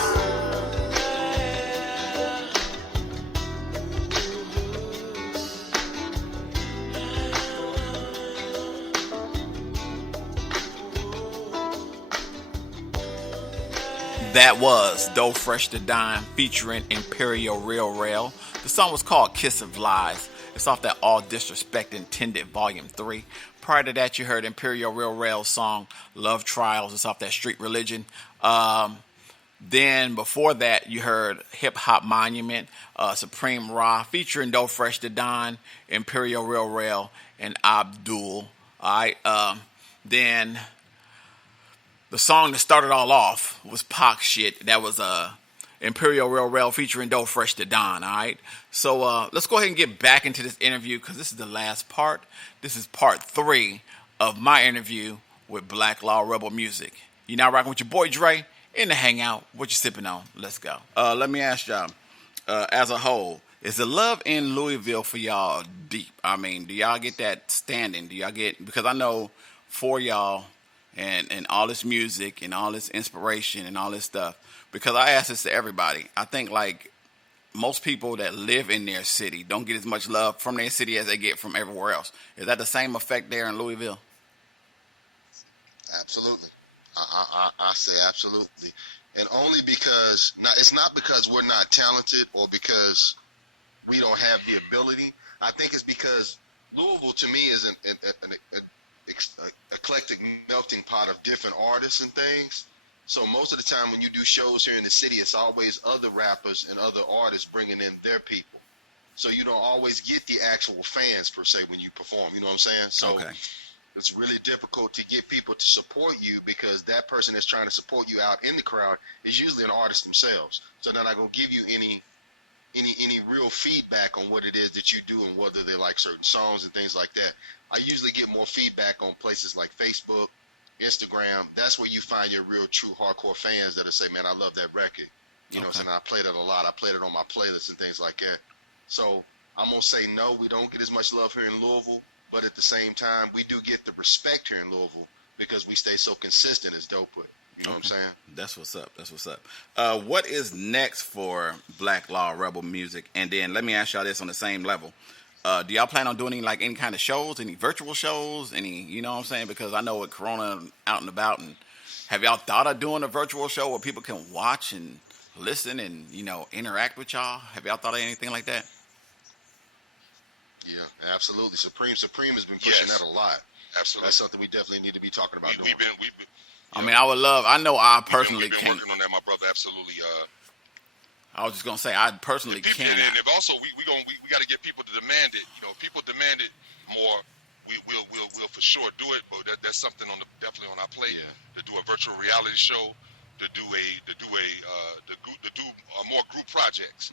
That was DoughPhresh the Dime featuring Imperial Rell. The song was called Kiss of Lies. It's off that All Disrespect Intended Volume 3. Prior to that, you heard Imperial Rell's song Love Trials. It's off that Street Religion. Then before that, you heard Hip Hop Monument, Supreme Ra featuring DoughPhresh the Dime, Imperial Rell, and Abdul. All right. Then the song that started all off was Pac Shit. That was Imperial Rell featuring DoughPhresh the Don, all right? So let's go ahead and get back into this interview because this is the last part. This is part 3 of my interview with Black Law Rebel Muziq. You're now rocking with your boy Dre in the Hangout. What you sipping on? Let's go. Let me ask y'all, as a whole, is the love in Louisville for y'all deep? I mean, do y'all get that standing? Do y'all get, because I know for y'all, and all this music and all this inspiration and all this stuff. Because I ask this to everybody. I think like most people that live in their city don't get as much love from their city as they get from everywhere else. Is that the same effect there in Louisville? Absolutely. I say absolutely. And only because, it's not because we're not talented or because we don't have the ability. I think it's because Louisville to me is an eclectic melting pot of different artists and things. So most of the time when you do shows here in the city, it's always other rappers and other artists bringing in their people. So you don't always get the actual fans per se when you perform, you know what I'm saying? So okay. It's really difficult to get people to support you because that person that's trying to support you out in the crowd is usually an artist themselves. So they're not going to give you any real feedback on what it is that you do and whether they like certain songs and things like that. I usually get more feedback on places like Facebook, Instagram. That's where you find your real, true, hardcore fans that'll say, man, I love that record. You know what I'm saying? I played it a lot. I played it on my playlists and things like that. So I'm going to say no, we don't get as much love here in Louisville, but at the same time, we do get the respect here in Louisville because we stay so consistent as Dope put. You know what I'm saying? That's what's up. That's what's up. What is next for Black Law Rebel Muziq? And then let me ask y'all this on the same level. Do y'all plan on doing any kind of shows, any virtual shows, you know what I'm saying? Because I know with Corona out and about, and have y'all thought of doing a virtual show where people can watch and listen and, interact with y'all? Have y'all thought of anything like that? Yeah, absolutely. Supreme has been pushing that a lot. Absolutely. That's something we definitely need to be talking about. We've been I would love. I know I personally we've can. been working on that, my brother. Absolutely. I was just gonna say I personally can. And if also we got to get people to demand it. People demand it more. we'll for sure do it. But that's something definitely on our plate to do a virtual reality show, to do more group projects.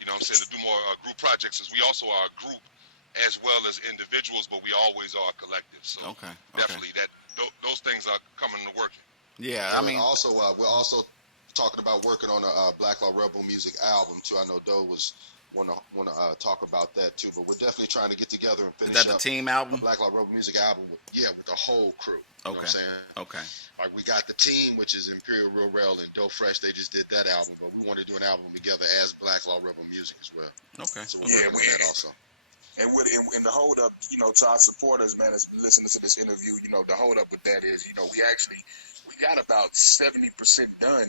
You know what I'm saying? To do more group projects, as we also are a group as well as individuals, but we always are a collective. So definitely those things are coming to work. Yeah, I mean, also we're also talking about working on a Black Law Rebel Music album too. I know Doe was want to talk about that too, but we're definitely trying to get together and finish. Is that the team album? A Black Law Rebel Music album with the whole crew. You know what I'm saying? Okay. Like we got the team, which is Imperial, Rell, and DoughPhresh. They just did that album, but we want to do an album together as Black Law Rebel Music as well. Okay. So we're working on that also. And the hold up, you know, to our supporters, man, that's listening to this interview, you know, the hold up with that is, you know, we got about 70% done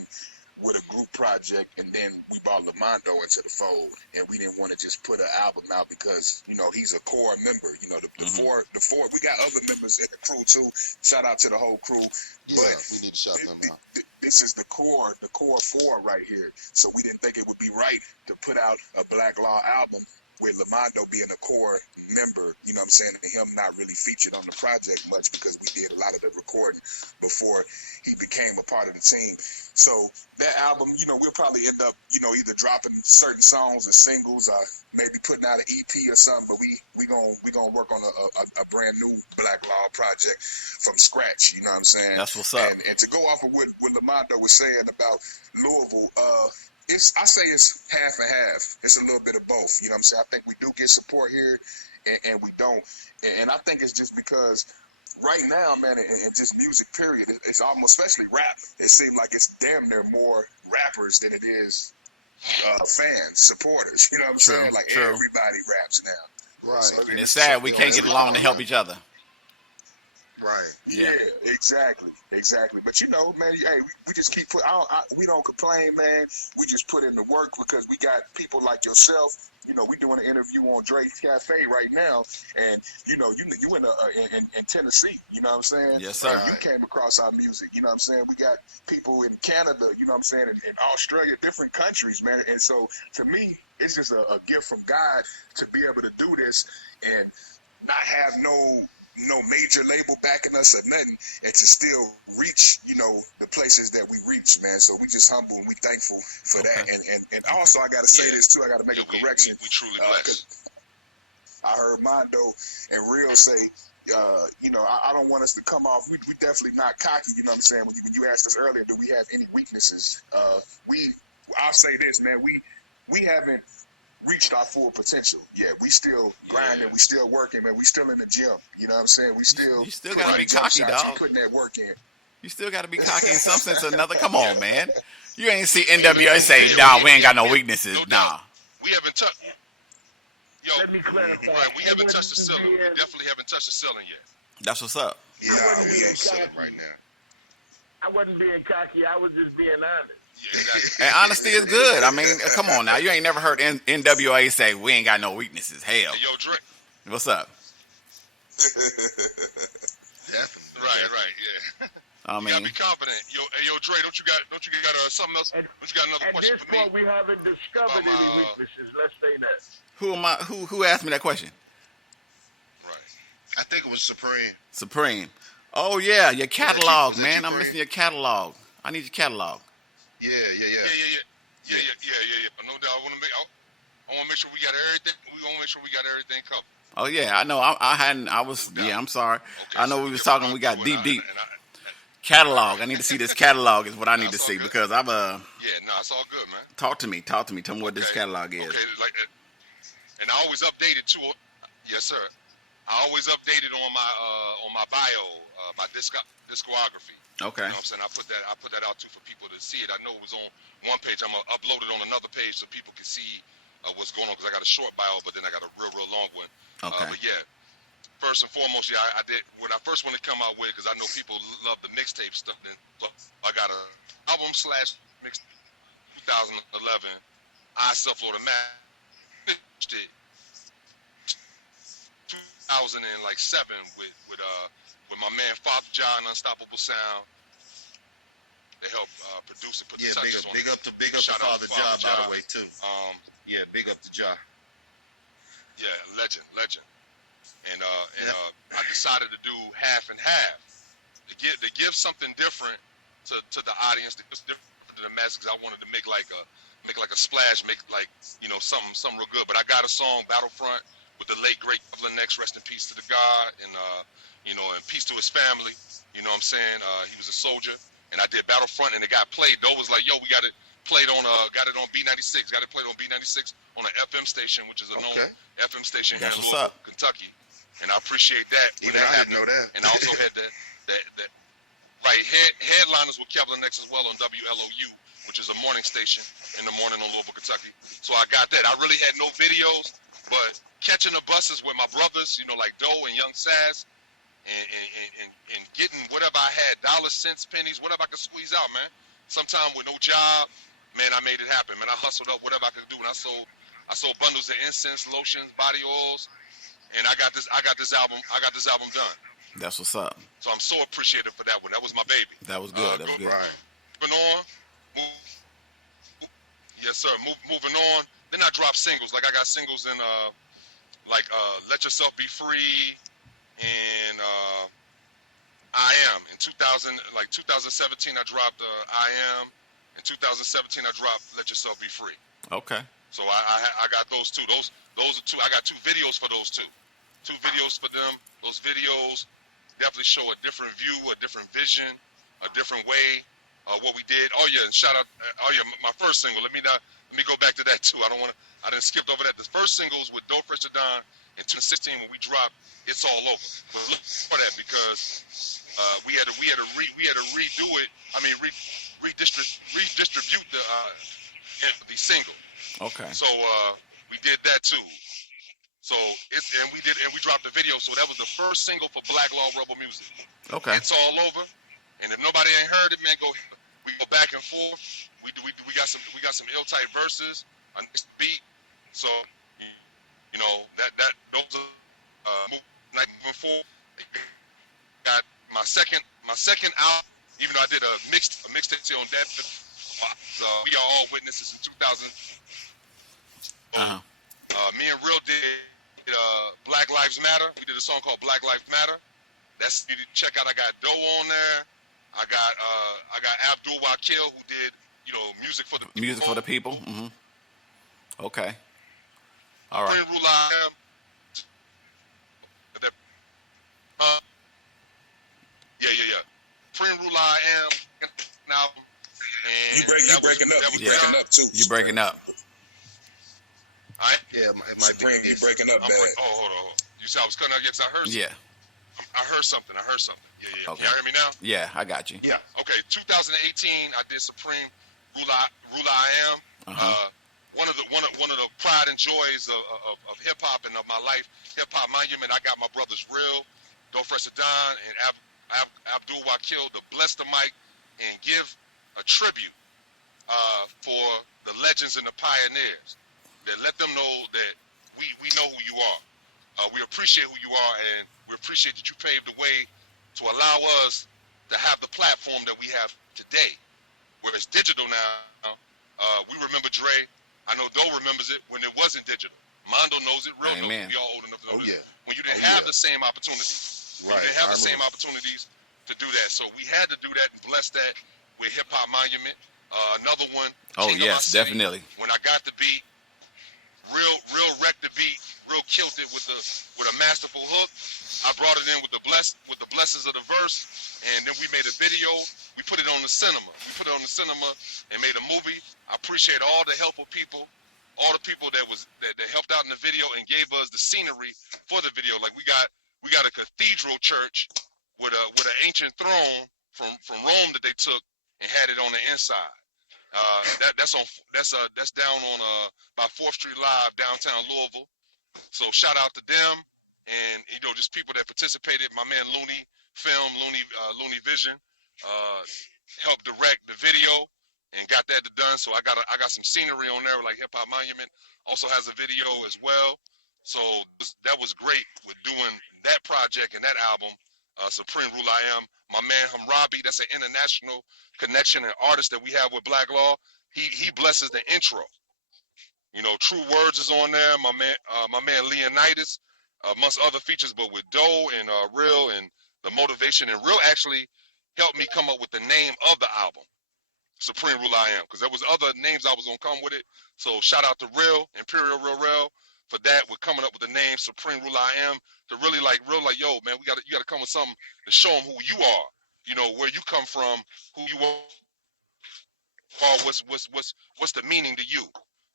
with a group project, and then we brought Lamondo into the fold, and we didn't want to just put an album out because, you know, he's a core member. You know, the four, we got other members in the crew too. Shout out to the whole crew. Yeah, but we need to shout them out. This is the core four right here. So we didn't think it would be right to put out a Black Law album with Lamondo being a core member, you know what I'm saying, and him not really featured on the project much because we did a lot of the recording before he became a part of the team. So that album, you know, we'll probably end up, you know, either dropping certain songs as singles or maybe putting out an EP or something, but we gonna work on a brand new Black Law project from scratch, you know what I'm saying? That's what's up. And to go off of what Lamondo was saying about Louisville, I say it's half and half. It's a little bit of both. You know what I'm saying? I think we do get support here, and we don't. And I think it's just because right now, man, and just music, period, it's almost, especially rap, it seems like it's damn near more rappers than it is fans, supporters. You know what I'm saying? Like everybody raps now. Right. So, and it's sad we can't get along to help each other. Right. Yeah, exactly. But you know, man, hey, we just keep we don't complain, man. We just put in the work because we got people like yourself. You know, we doing an interview on Drezey Cafe right now, and you know, you in Tennessee. You know what I'm saying? Yes, sir. You came across our music. You know what I'm saying? We got people in Canada. You know what I'm saying? In Australia, different countries, man. And so, to me, it's just a gift from God to be able to do this and not have no major label backing us or nothing, and to still reach, you know, the places that we reach, man. So we just humble and we thankful for that. And also, I got to say this too. I got to make a correction. We truly blessed. I heard Mondo and Rell say, you know, I don't want us to come off. We definitely not cocky. You know what I'm saying? When you asked us earlier, do we have any weaknesses? I'll say this, man. We haven't reached our full potential. Yeah, we still grinding, we still working, man. We still in the gym. You know what I'm saying? We still. You still gotta be cocky, dog. Putting that work in. You still gotta be cocky in some sense or another. Come on, man. You ain't see NWA say, "Nah, we ain't got no weaknesses." Nah. We haven't touched. Let me clarify. Right, we haven't touched the ceiling. We definitely haven't touched the ceiling yet. That's what's up. Yeah, we on ceiling right now. I wasn't being cocky. I was just being honest. And honesty is good. I mean, come on now. You ain't never heard NWA say, "We ain't got no weaknesses." Hell. Hey, yo, Dre. What's up? Right, yeah. I mean, you gotta be confident. Yo, Dre, don't you got something else? Don't you got another question for me? At this point, we haven't discovered any weaknesses. Let's say that. Who am I? Who asked me that question? Right. I think it was Supreme. Supreme. Oh yeah, your catalog, man. I'm missing your catalog. I need your catalog. Yeah. No doubt. I want to make sure we got everything. We gonna make sure we got everything covered. Oh yeah, I know. I'm sorry. Okay, I know we was talking. We got deep. Catalog. I need to see this catalog. Is what I need to see because I'm Yeah, it's all good, man. Talk to me. Tell me what this catalog is. Okay, like that. And I always update it too. Yes, sir. I always update it on my bio, my discography. Okay. You know what I'm saying? I put that out too for people to see it. I know it was on one page. I'm gonna upload it on another page so people can see what's going on because I got a short bio, but then I got a real long one. Okay. But yeah, first and foremost, I did when I first wanted to come out with because I know people love the mixtape stuff. Then so I got a album / mix 2011. I Self-Load Match it 2007 with my man Father John, Unstoppable Sound. They helped produce and put the touches on it. Big up to Father John, by the way, too. Big up to John. Yeah, legend. and I decided to do half and half to give something different to the audience, to the masses. I wanted to make like a splash, make like something real good. But I got a song, Battlefront, with the late great Kevlin X, rest in peace to the God, and and peace to his family. You know what I'm saying? He was a soldier, and I did Battlefront, and it got played. Doe was like, "Yo, we got it played on got it on B96, got it played on B96 on an FM station, which is a known FM station here in Louisville, Kentucky." And I appreciate that. Even I didn't know that. And I also had that headliners with Kevlin X as well on WLOU, which is a morning station in the morning on Louisville, Kentucky. So I got that. I really had no videos, but catching the buses with my brothers, like Doe and Young Sass, and getting whatever I had, dollars, cents, pennies, whatever I could squeeze out, man. Sometime with no job, man, I made it happen, man. I hustled up whatever I could do, and I sold bundles of incense, lotions, body oils, and I got this album done. That's what's up. So I'm so appreciative for that one. That was my baby. That was good. That was good. Right. Moving on. Yes, sir. Moving on. Then I dropped singles. Like I got singles in Let Yourself Be Free and I Am. In 2017 I dropped I Am. In 2017 I dropped Let Yourself Be Free. Okay. So I got those two. Those are two. I got 2 videos for those two. 2 videos for them. Those videos definitely show a different view, a different vision, a different way what we did. Oh yeah, and shout out. My first single. Let me go back to that too. I didn't skip over that. The first single was with DoughPhresh in 2016 when we dropped It's All Over. But look for that because we had to redo it. I mean redistribute the single. Okay. So we did that too. So we dropped the video. So that was the first single for Black Law Rebel Music. Okay. It's All Over. And if nobody ain't heard it, man, we go back and forth. We got some ill type verses, a nice beat. So those are moving forward. Got my second album, even though I did a mixtape on that. We Are All Witnesses in 2000. Me and Rell did Black Lives Matter. We did a song called Black Lives Matter. That's you need to check out. I got Doe on there. I got Abdul Wakil who did music for the people. Music for the people. Mm-hmm. Okay. All right. Yeah. Supreme Ruler I Am album. You breaking up. You breaking up too. You breaking up. Yeah, it might be breaking up bad. Hold on. You said I was cutting out against. I heard something. Yeah. I heard something. Yeah. Okay. Can you hear me now? Yeah, I got you. Yeah. Okay. 2018, I did Supreme Ruler I Am. One of the pride and joys of hip hop and of my life, Hip Hop Monument. I got my brothers Rell, DoughPhresh and Abdul Wakil to bless the mic and give a tribute for the legends and the pioneers. That let them know that we know who you are. We appreciate who you are, and we appreciate that you paved the way to allow us to have the platform that we have today, where it's digital now. We remember Dre. I know Doe remembers it when it wasn't digital. Mondo knows it. Rell knows it. We all old enough to know this. When you didn't have the same opportunities. Right. You didn't have the same opportunities to do that. So we had to do that and bless that with Hip Hop Monument. Another one. Oh, yes, definitely. When I got the beat, Real wrecked the beat, Real killed it with a masterful hook. I brought it in with the blessings of the verse, and then we made a video. We put it on the cinema. And made a movie. I appreciate all the helpful people, all the people that helped out in the video and gave us the scenery for the video. Like we got a cathedral church with an ancient throne from Rome that they took and had it on the inside. That's down on by 4th Street Live, downtown Louisville. So shout out to them and just people that participated. My man Looney Vision helped direct the video and got that done. So I got some scenery on there like Hip Hop Monument. Also has a video as well. So that was great with doing that project and that album. Supreme Rule I Am. My man Hamrabi, that's an international connection and artist that we have with Black Law. He blesses the intro. True Words is on there. My man Leonidas amongst other features, but with Doe and Rell and the motivation, and Rell actually helped me come up with the name of the album, Supreme Ruler I Am, because there was other names I was gonna come with it. So shout out to Rell, Imperial Rell, for that. We're coming up with the name Supreme Ruler I Am to really like yo, man, you gotta come with something to show them who you are. You know, where you come from, who you are, what's the meaning to you.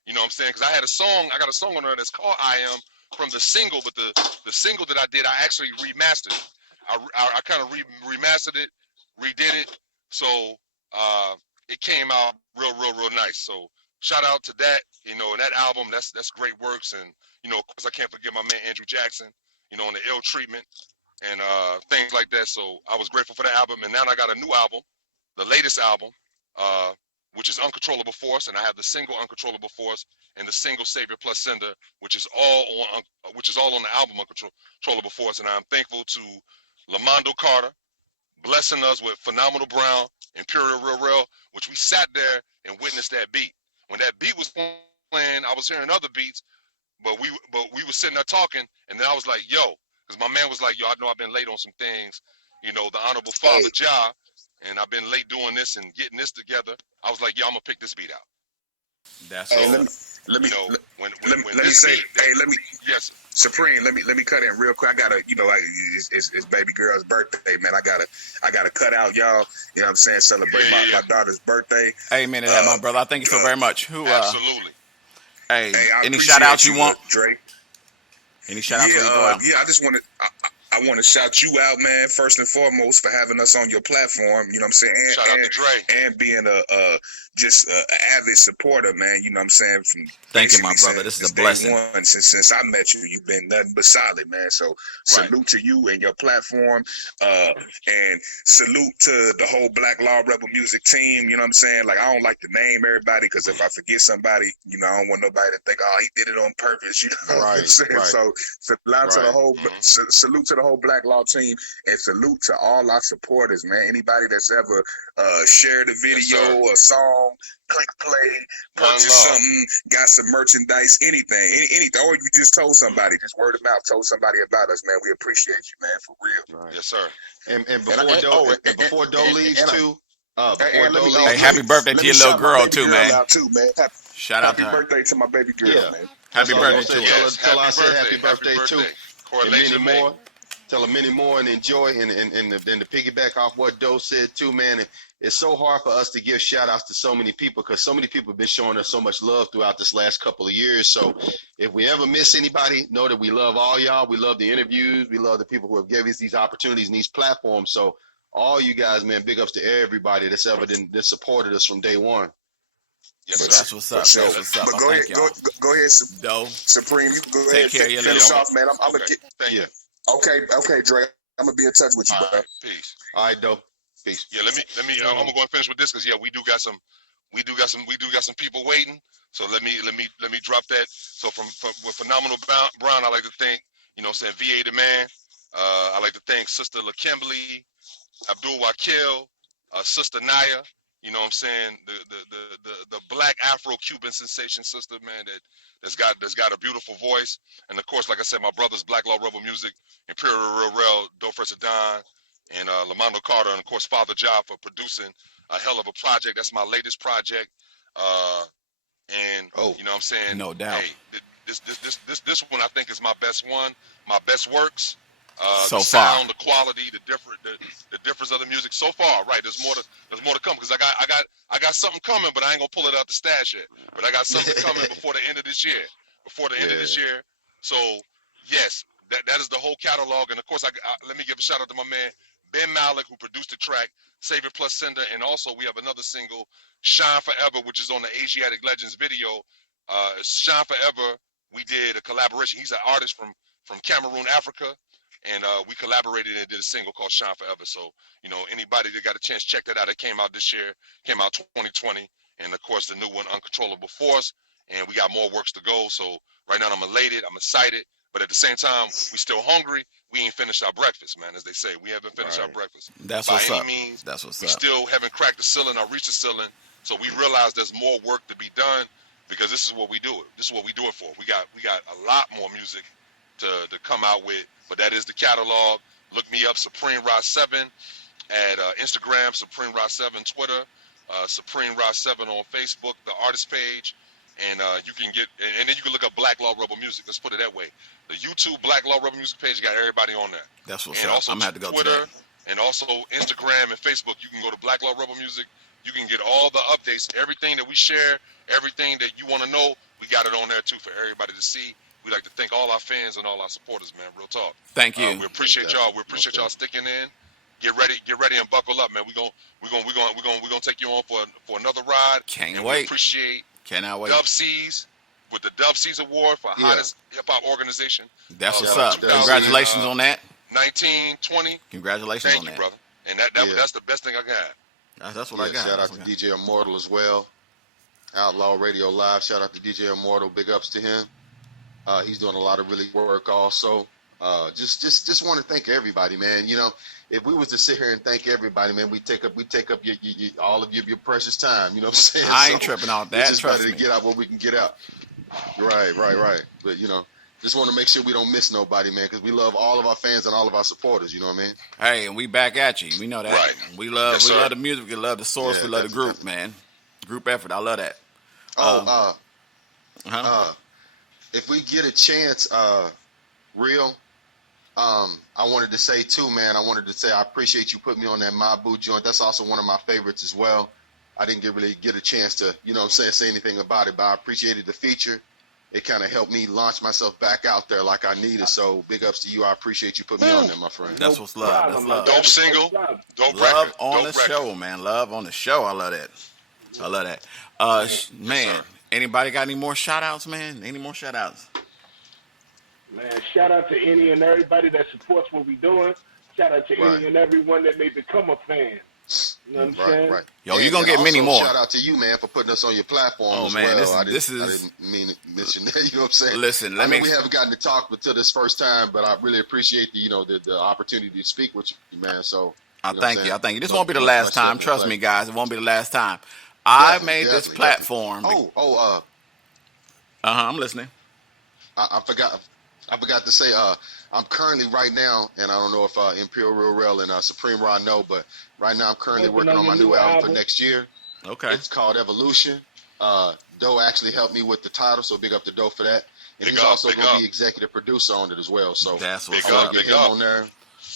You know what I'm saying? Because I got a song on there that's called I Am from the single, but the single that I did, I actually remastered it. I kind of remastered it, redid it, so it came out real nice. So shout out to that, you know, that album, that's great works. And, you know, of course, I can't forget my man Andrew Jackson, you know, on the ill treatment and things like that. So I was grateful for that album. And now I got a new album, the latest album, which is Uncontrollable Force, and I have the single Uncontrollable Force and the single Savior Plus Sender, which is all on the album Uncontrollable Force. And I'm thankful to Lamondo Carter blessing us with Phenomenal Brown, Imperial Rell, which we sat there and witnessed that beat. When that beat was playing, I was hearing other beats, but we were sitting there talking, and then I was like, yo, because my man was like, yo, I know I've been late on some things, you know, the Honorable Father Ja, and I've been late doing this and getting this together. I was like, yo, I'm gonna pick this beat out. That's hey, all. Let me yes, Supreme. Let me cut in real quick. I gotta, you know, like it's baby girl's birthday, man. I gotta cut out, y'all. You know what I'm saying? Celebrate my daughter's birthday. Amen to that, my brother. I thank you so very much. Who? Absolutely. Hey, I any shout outs you want? Dre? Any shout outs you go out? Yeah, I just want to. I want to shout you out, man, first and foremost, for having us on your platform, you know what I'm saying? Shout out to Dre. And being an avid supporter, man, you know what I'm saying? Thank you, my brother. This is a blessing. Since I met you, you've been nothing but solid, man. So salute to you and your platform, and salute to the whole Black Law Rebel Music team, you know what I'm saying? Like, I don't like to name everybody, because if I forget somebody, you know, I don't want nobody to think, oh, he did it on purpose, you know what I'm saying? So salute to the whole, salute to the whole Black Law team, and salute to all our supporters, man. Anybody that's ever shared a video, a song, click play, purchase something, got some merchandise, anything, or you just told somebody, just word of mouth, told somebody about us, man. We appreciate you, man, for real. Yes, sir. And before Doe leaves too. Hey, happy birthday to your little girl too, man. Shout out to her. Happy birthday to my baby girl, man. Happy birthday to her. Tell her I said happy birthday too. And many Correlation, more. Tell her many more and enjoy, and to piggyback off what Doe said too, man. It's so hard for us to give shout outs to so many people, because so many people have been showing us so much love throughout this last couple of years. So if we ever miss anybody, know that we love all y'all. We love the interviews. We love the people who have given us these opportunities and these platforms. So all you guys, man, big ups to everybody that's ever that supported us from day one. Yes, sir. That's what's up. That's what's up. But go ahead, Doe. Supreme. You can go Take ahead care and of your finish little off, man. I'm gonna get. Thank you. Okay, Dre. I'm gonna be in touch with you, bro. Peace. All right, Doe. Peace. Yeah, let me. I'm gonna go and finish with this, because we do got some people waiting. So let me drop that. So from with Phenomenal Brown, I like to thank, you know what I'm saying, VA the man. I like to thank Sister LaKimberly, Abdul Wakil, Sister Naya. You know what I'm saying, the black Afro-Cuban sensation sister, man, that's got a beautiful voice. And of course, like I said, my brothers, Black Law Rebel Music, Imperial Rell, DoughPhresh and Lamondo Carter, and of course Father Ja for producing a hell of a project. That's my latest project. You know what I'm saying? No doubt. Hey, this one I think is my best one, my best works. So the far, sound, the quality, the difference of the music. So far, right? There's more to come, because I got something coming, but I ain't gonna pull it out the stash yet. But I got something coming before the end of this year. So yes, that is the whole catalog. And of course, let me give a shout out to my man Ben Malik, who produced the track Savior Plus Sender, and also we have another single, Shine Forever, which is on the Asiatic Legends video. Shine Forever, we did a collaboration. He's an artist from Cameroon, Africa. And we collaborated and did a single called Shine Forever. So, you know, anybody that got a chance, check that out. It came out this year, came out 2020. And, of course, the new one, Uncontrollable Force. And we got more works to go. So right now I'm elated. I'm excited. But at the same time, we still hungry. We ain't finished our breakfast, man, as they say. We haven't finished our breakfast. That's by what's any up. means. That's what's we up. still haven't cracked the ceiling or reached the ceiling. So we realize there's more work to be done, because this is what we do it. This is what we do it for. We got a lot more music to come out with. But that is the catalog. Look me up, Supreme Rock 7 at Instagram, Supreme Rock 7 Twitter, Supreme Rock 7 on Facebook, the artist page, and you can get, and then you can look up Black Law Rebel Music. Let's put it that way. The YouTube Black Law Rebel Music page got everybody on there. That's what's and up. Also I'm gonna have to go Twitter, to that. and also Instagram and Facebook. You can go to Black Law Rebel Music. You can get all the updates, everything that we share, everything that you want to know. We got it on there too for everybody to see. We like to thank all our fans and all our supporters, man. Real talk. Thank you. We appreciate y'all. We appreciate y'all sticking in. Get ready and buckle up, man. We're gonna take you on for another ride. Can't wait. We appreciate Cannot wait. DoughPhresh with the DoughPhresh Award for hottest hip hop organization. That's what's up. Congratulations on that. 1920. Congratulations on that. Thank you, brother. And that's the best thing I got. That's what I got. Shout out to DJ Immortal as well. Outlaw Radio Live. Shout out to DJ Immortal. Big ups to him. He's doing a lot of really work also. Just want to thank everybody, man. You know, if we was to sit here and thank everybody, man, we take up your all of your precious time. You know what I'm saying? I ain't tripping on that. It's just Trust better me. to get out what we can get out. Right. But you know, just want to make sure we don't miss nobody, man, because we love all of our fans and all of our supporters. You know what I mean? Hey, and we back at you. We know that. Right. We love Yes, we sir. love the music. We love the source. Yeah, we love the that's- group, man. Group effort. I love that. If we get a chance, Rell, I wanted to say too, man. I appreciate you putting me on that Mabu joint. That's also one of my favorites as well. I didn't really get a chance to, you know what I'm saying, say anything about it, but I appreciated the feature. It kind of helped me launch myself back out there like I needed. So big ups to you. I appreciate you putting me on there, my friend. That's what's love. That's love. Dope single. Dope Love record. on Dope the record. show, man. Love on the show. I love that. I love that. Man, anybody got any more shout outs, man? Any more shout outs? Man, shout out to any and everybody that supports what we're doing. Shout out to any and everyone that may become a fan. You know what I'm saying? Right. Yo, you're going to get many also, more. Shout out to you, man, for putting us on your platform as man, well. this I is... didn't mean to mention that, you know what I'm saying? Listen, I know we haven't gotten to talk until this first time, but I really appreciate the opportunity to speak with you, man. So I thank you. This won't be the last time. Trust me, guys. It won't be the last time. I made this platform. I'm listening. I forgot to say, I'm currently right now, and I don't know if Imperial, Rell, and Supreme Raw know, but right now I'm currently working on my new album for next year. Okay. It's called Evolution. Doe actually helped me with the title, so big up to Doe for that. And he's also going to be executive producer on it as well. So that's what's I want up. to get him on there.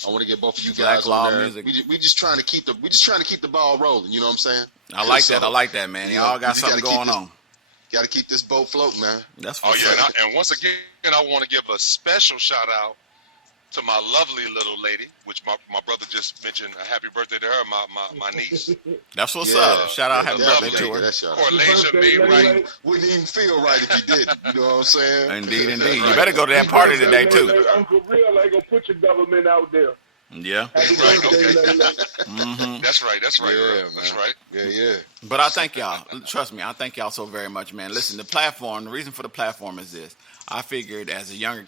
I want to get both of you Black guys Law on there. Music. We just trying to keep the ball rolling. You know what I'm saying? I like that, man. Y'all got something going on. Got to keep this boat floating, man. That's what's up. And once again, I want to give a special shout out to my lovely little lady, which my brother just mentioned. A happy birthday to her, my niece. That's what's up. Shout out, happy birthday to her. Correlation made right. Wouldn't even feel right if you didn't. You know what I'm saying? Indeed. You better go to that party today too. Uncle Rell ain't gonna put your government out there. Yeah. Happy birthday, Layla. Mm-hmm. That's right. Yeah, that's right. Yeah. But I thank y'all. Trust me, I thank y'all so very much, man. Listen, the reason for the platform is this. I figured as a younger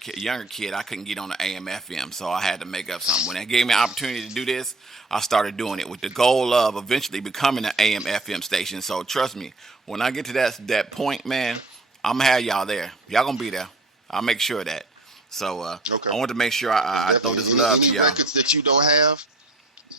kid, I couldn't get on the AM FM, so I had to make up something. When they gave me an opportunity to do this, I started doing it with the goal of eventually becoming an AM FM station. So trust me, when I get to that point, man, I'm gonna have y'all there. Y'all gonna be there. I'll make sure of that. So I want to make sure I throw this love to y'all. Any records that you don't have,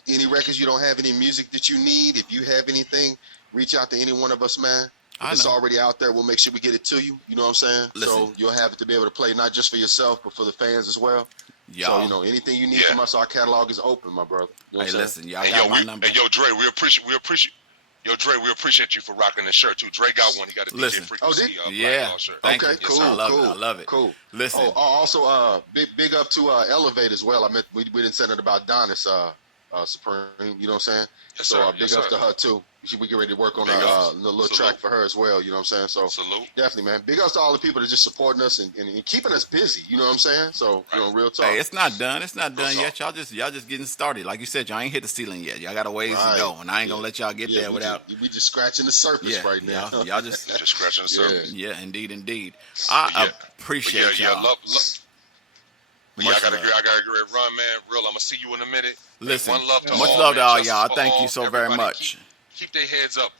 any records you don't have, any music that you need, if you have anything, reach out to any one of us, man. If it's already out there, we'll make sure we get it to you. You know what I'm saying? Listen. So you'll have it to be able to play, not just for yourself, but for the fans as well. Y'all. So, anything you need from us, our catalog is open, my brother. You know what I'm listen, saying? y'all got my number. And yo, Dre, we appreciate you for rocking the shirt too. Dre got one. He got a DJ Frequency yeah. shirt. Thank you. Cool. I love it. Cool. Listen. Also, big up to Elevate as well. We didn't say it about Donis Supreme. You know what I'm saying? Yes, so sir. big ups to her too. We get ready to work on a little track for her as well. You know what I'm saying? So salute. Definitely, man. Big ups to all the people that just supporting us and keeping us busy. You know what I'm saying? So real talk. Hey, it's not done. It's not done yet. Y'all just getting started. Like you said, y'all ain't hit the ceiling yet. Y'all got a ways to go, and I ain't gonna let y'all get there without. We just scratching the surface right now. Y'all just scratching the surface. Yeah, indeed. I appreciate y'all. I gotta get ready to run, man. Real, I'm gonna see you in a minute. Listen, one love to much all, love to man. all Justice y'all. for Thank all. you so very Everybody much. Keep their heads up.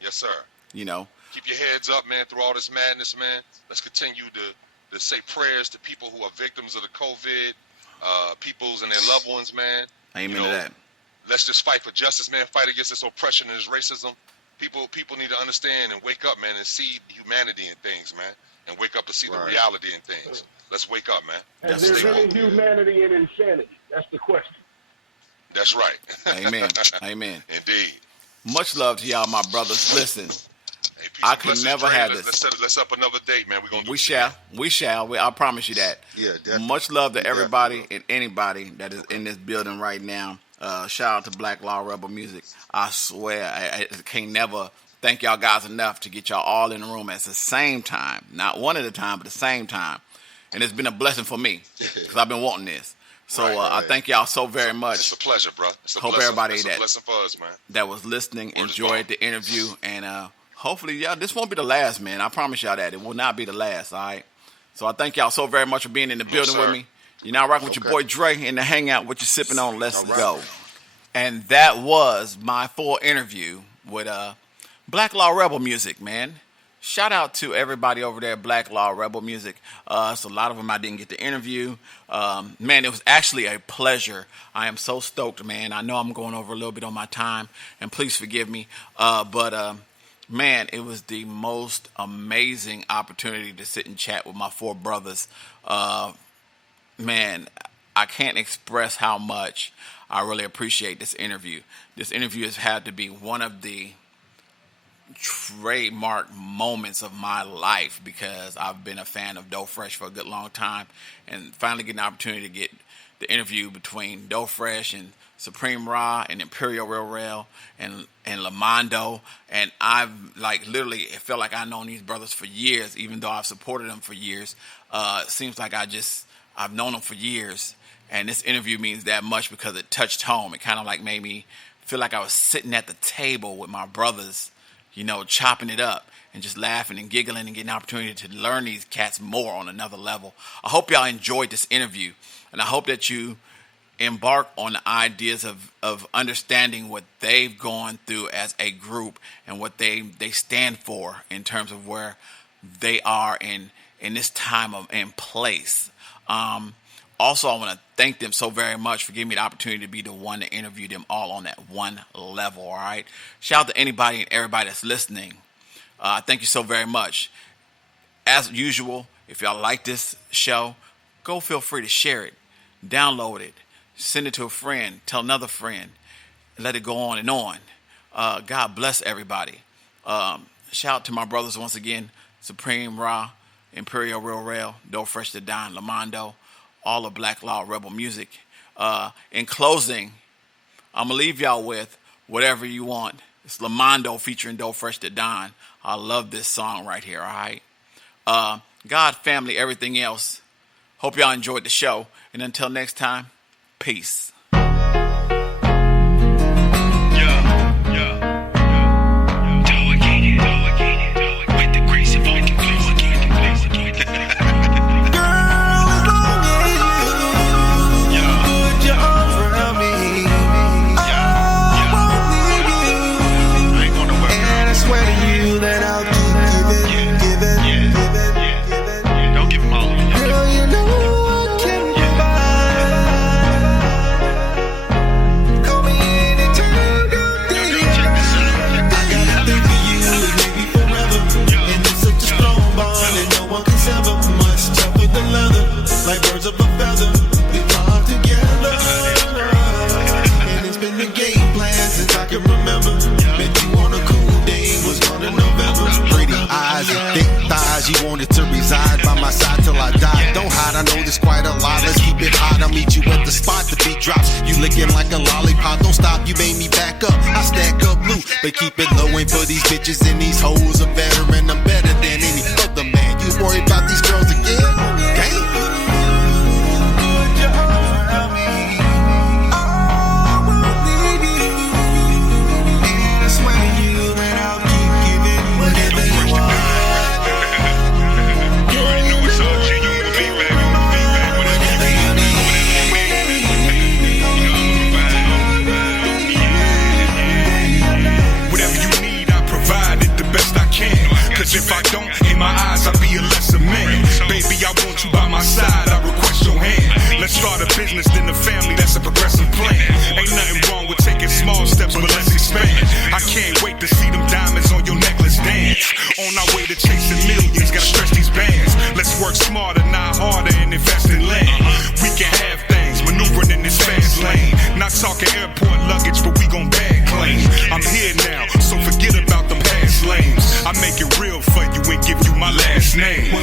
Yes, sir. You know. Keep your heads up, man, through all this madness, man. Let's continue to to say prayers to people who are victims of the COVID, peoples and their loved ones, man. Amen to that. Let's just fight for justice, man. Fight against this oppression and this racism. People need to understand and wake up, man, and see humanity in things, man, and wake up to see the reality in things. Let's wake up, man. And there's any humanity in insanity? That's the question. That's right. Amen. Amen. Indeed. Much love to y'all, my brothers. Listen, hey, I could never have this. Let's up another date, man. We shall. I promise you that. Yeah, definitely. Much love to everybody and anybody that is in this building right now. Shout out to Black Law Rebel Music. I swear, I can't never thank y'all guys enough to get y'all all in the room at the same time. Not one at a time, but the same time. And it's been a blessing for me because I've been wanting this. So I thank y'all so very much. It's a pleasure, bro. Hope everybody it's a blessing for us, man. That was listening enjoyed the interview. And hopefully, y'all, this won't be the last, man. I promise y'all that. It will not be the last, all right? So I thank y'all so very much for being in the building with me. You're now rocking with your boy Dre in the Hangout. What you sipping on? Let's go. And that was my full interview with Black Law Rebel Music, man. Shout out to everybody over there at Black Law Rebel Music. So a lot of them I didn't get to interview. Man, it was actually a pleasure. I am so stoked, man. I know I'm going over a little bit on my time, and please forgive me. But man, it was the most amazing opportunity to sit and chat with my four brothers. Man, I can't express how much I really appreciate this interview. This interview has had to be one of the trademark moments of my life because I've been a fan of DoughPhresh for a good long time, and finally getting the opportunity to get the interview between DoughPhresh and Supreme Ra and Imperial Rell and Lamondo, and I've literally it felt like I've known these brothers for years, even though I've supported them for years. It seems like I've known them for years, and this interview means that much because it touched home. It kind of made me feel like I was sitting at the table with my brothers, chopping it up and just laughing and giggling and getting an opportunity to learn these cats more on another level. I hope y'all enjoyed this interview, and I hope that you embark on the ideas of understanding what they've gone through as a group and what they stand for in terms of where they are in this time and place. Also, I want to thank them so very much for giving me the opportunity to be the one to interview them all on that one level, all right? Shout out to anybody and everybody that's listening. Thank you so very much. As usual, if y'all like this show, feel free to share it, download it, send it to a friend, tell another friend, and let it go on and on. God bless everybody. Shout out to my brothers once again, Supreme Ra, Imperial Rell, DoughPhresh the Don, Lamondo, all of Black Law Rebel Music. In closing, I'm going to leave y'all with Whatever You Want. It's Lamondo featuring DoughPhresh the Don. I love this song right here, all right? God, family, everything else. Hope y'all enjoyed the show. And until next time, peace. Like birds of a feather, we fly together. And it's been the game plan since I can remember. Met you on a cool day, was gone in November. Pretty eyes and thick thighs, you wanted to reside by my side till I die. Don't hide, I know this quite a lot. Let's keep it hot, I'll meet you at the spot. The beat drops, you licking like a lollipop. Don't stop, you made me back up. I stack up blue, but keep it low. Ain't for these bitches and these hoes. A veteran, I'm better than any other man. You worry about these girls again? Damn. Cause if I don't, in my eyes, I'll be a lesser man. Baby, Baby, I want you by my side, I request your hand. Let's start a business, then a family, that's a progressive plan. Ain't nothing wrong with taking small steps, but let's expand. I can't wait to see them diamonds on your necklace dance. On our way to chasing millions, gotta stretch these bands. Let's work smarter, not harder, and invest in land. We can have things, maneuvering in this fast lane. Not talking airport luggage, but we gon' bag claim. I'm here now, so forget about them past lanes. I make it real for you and give you my last name.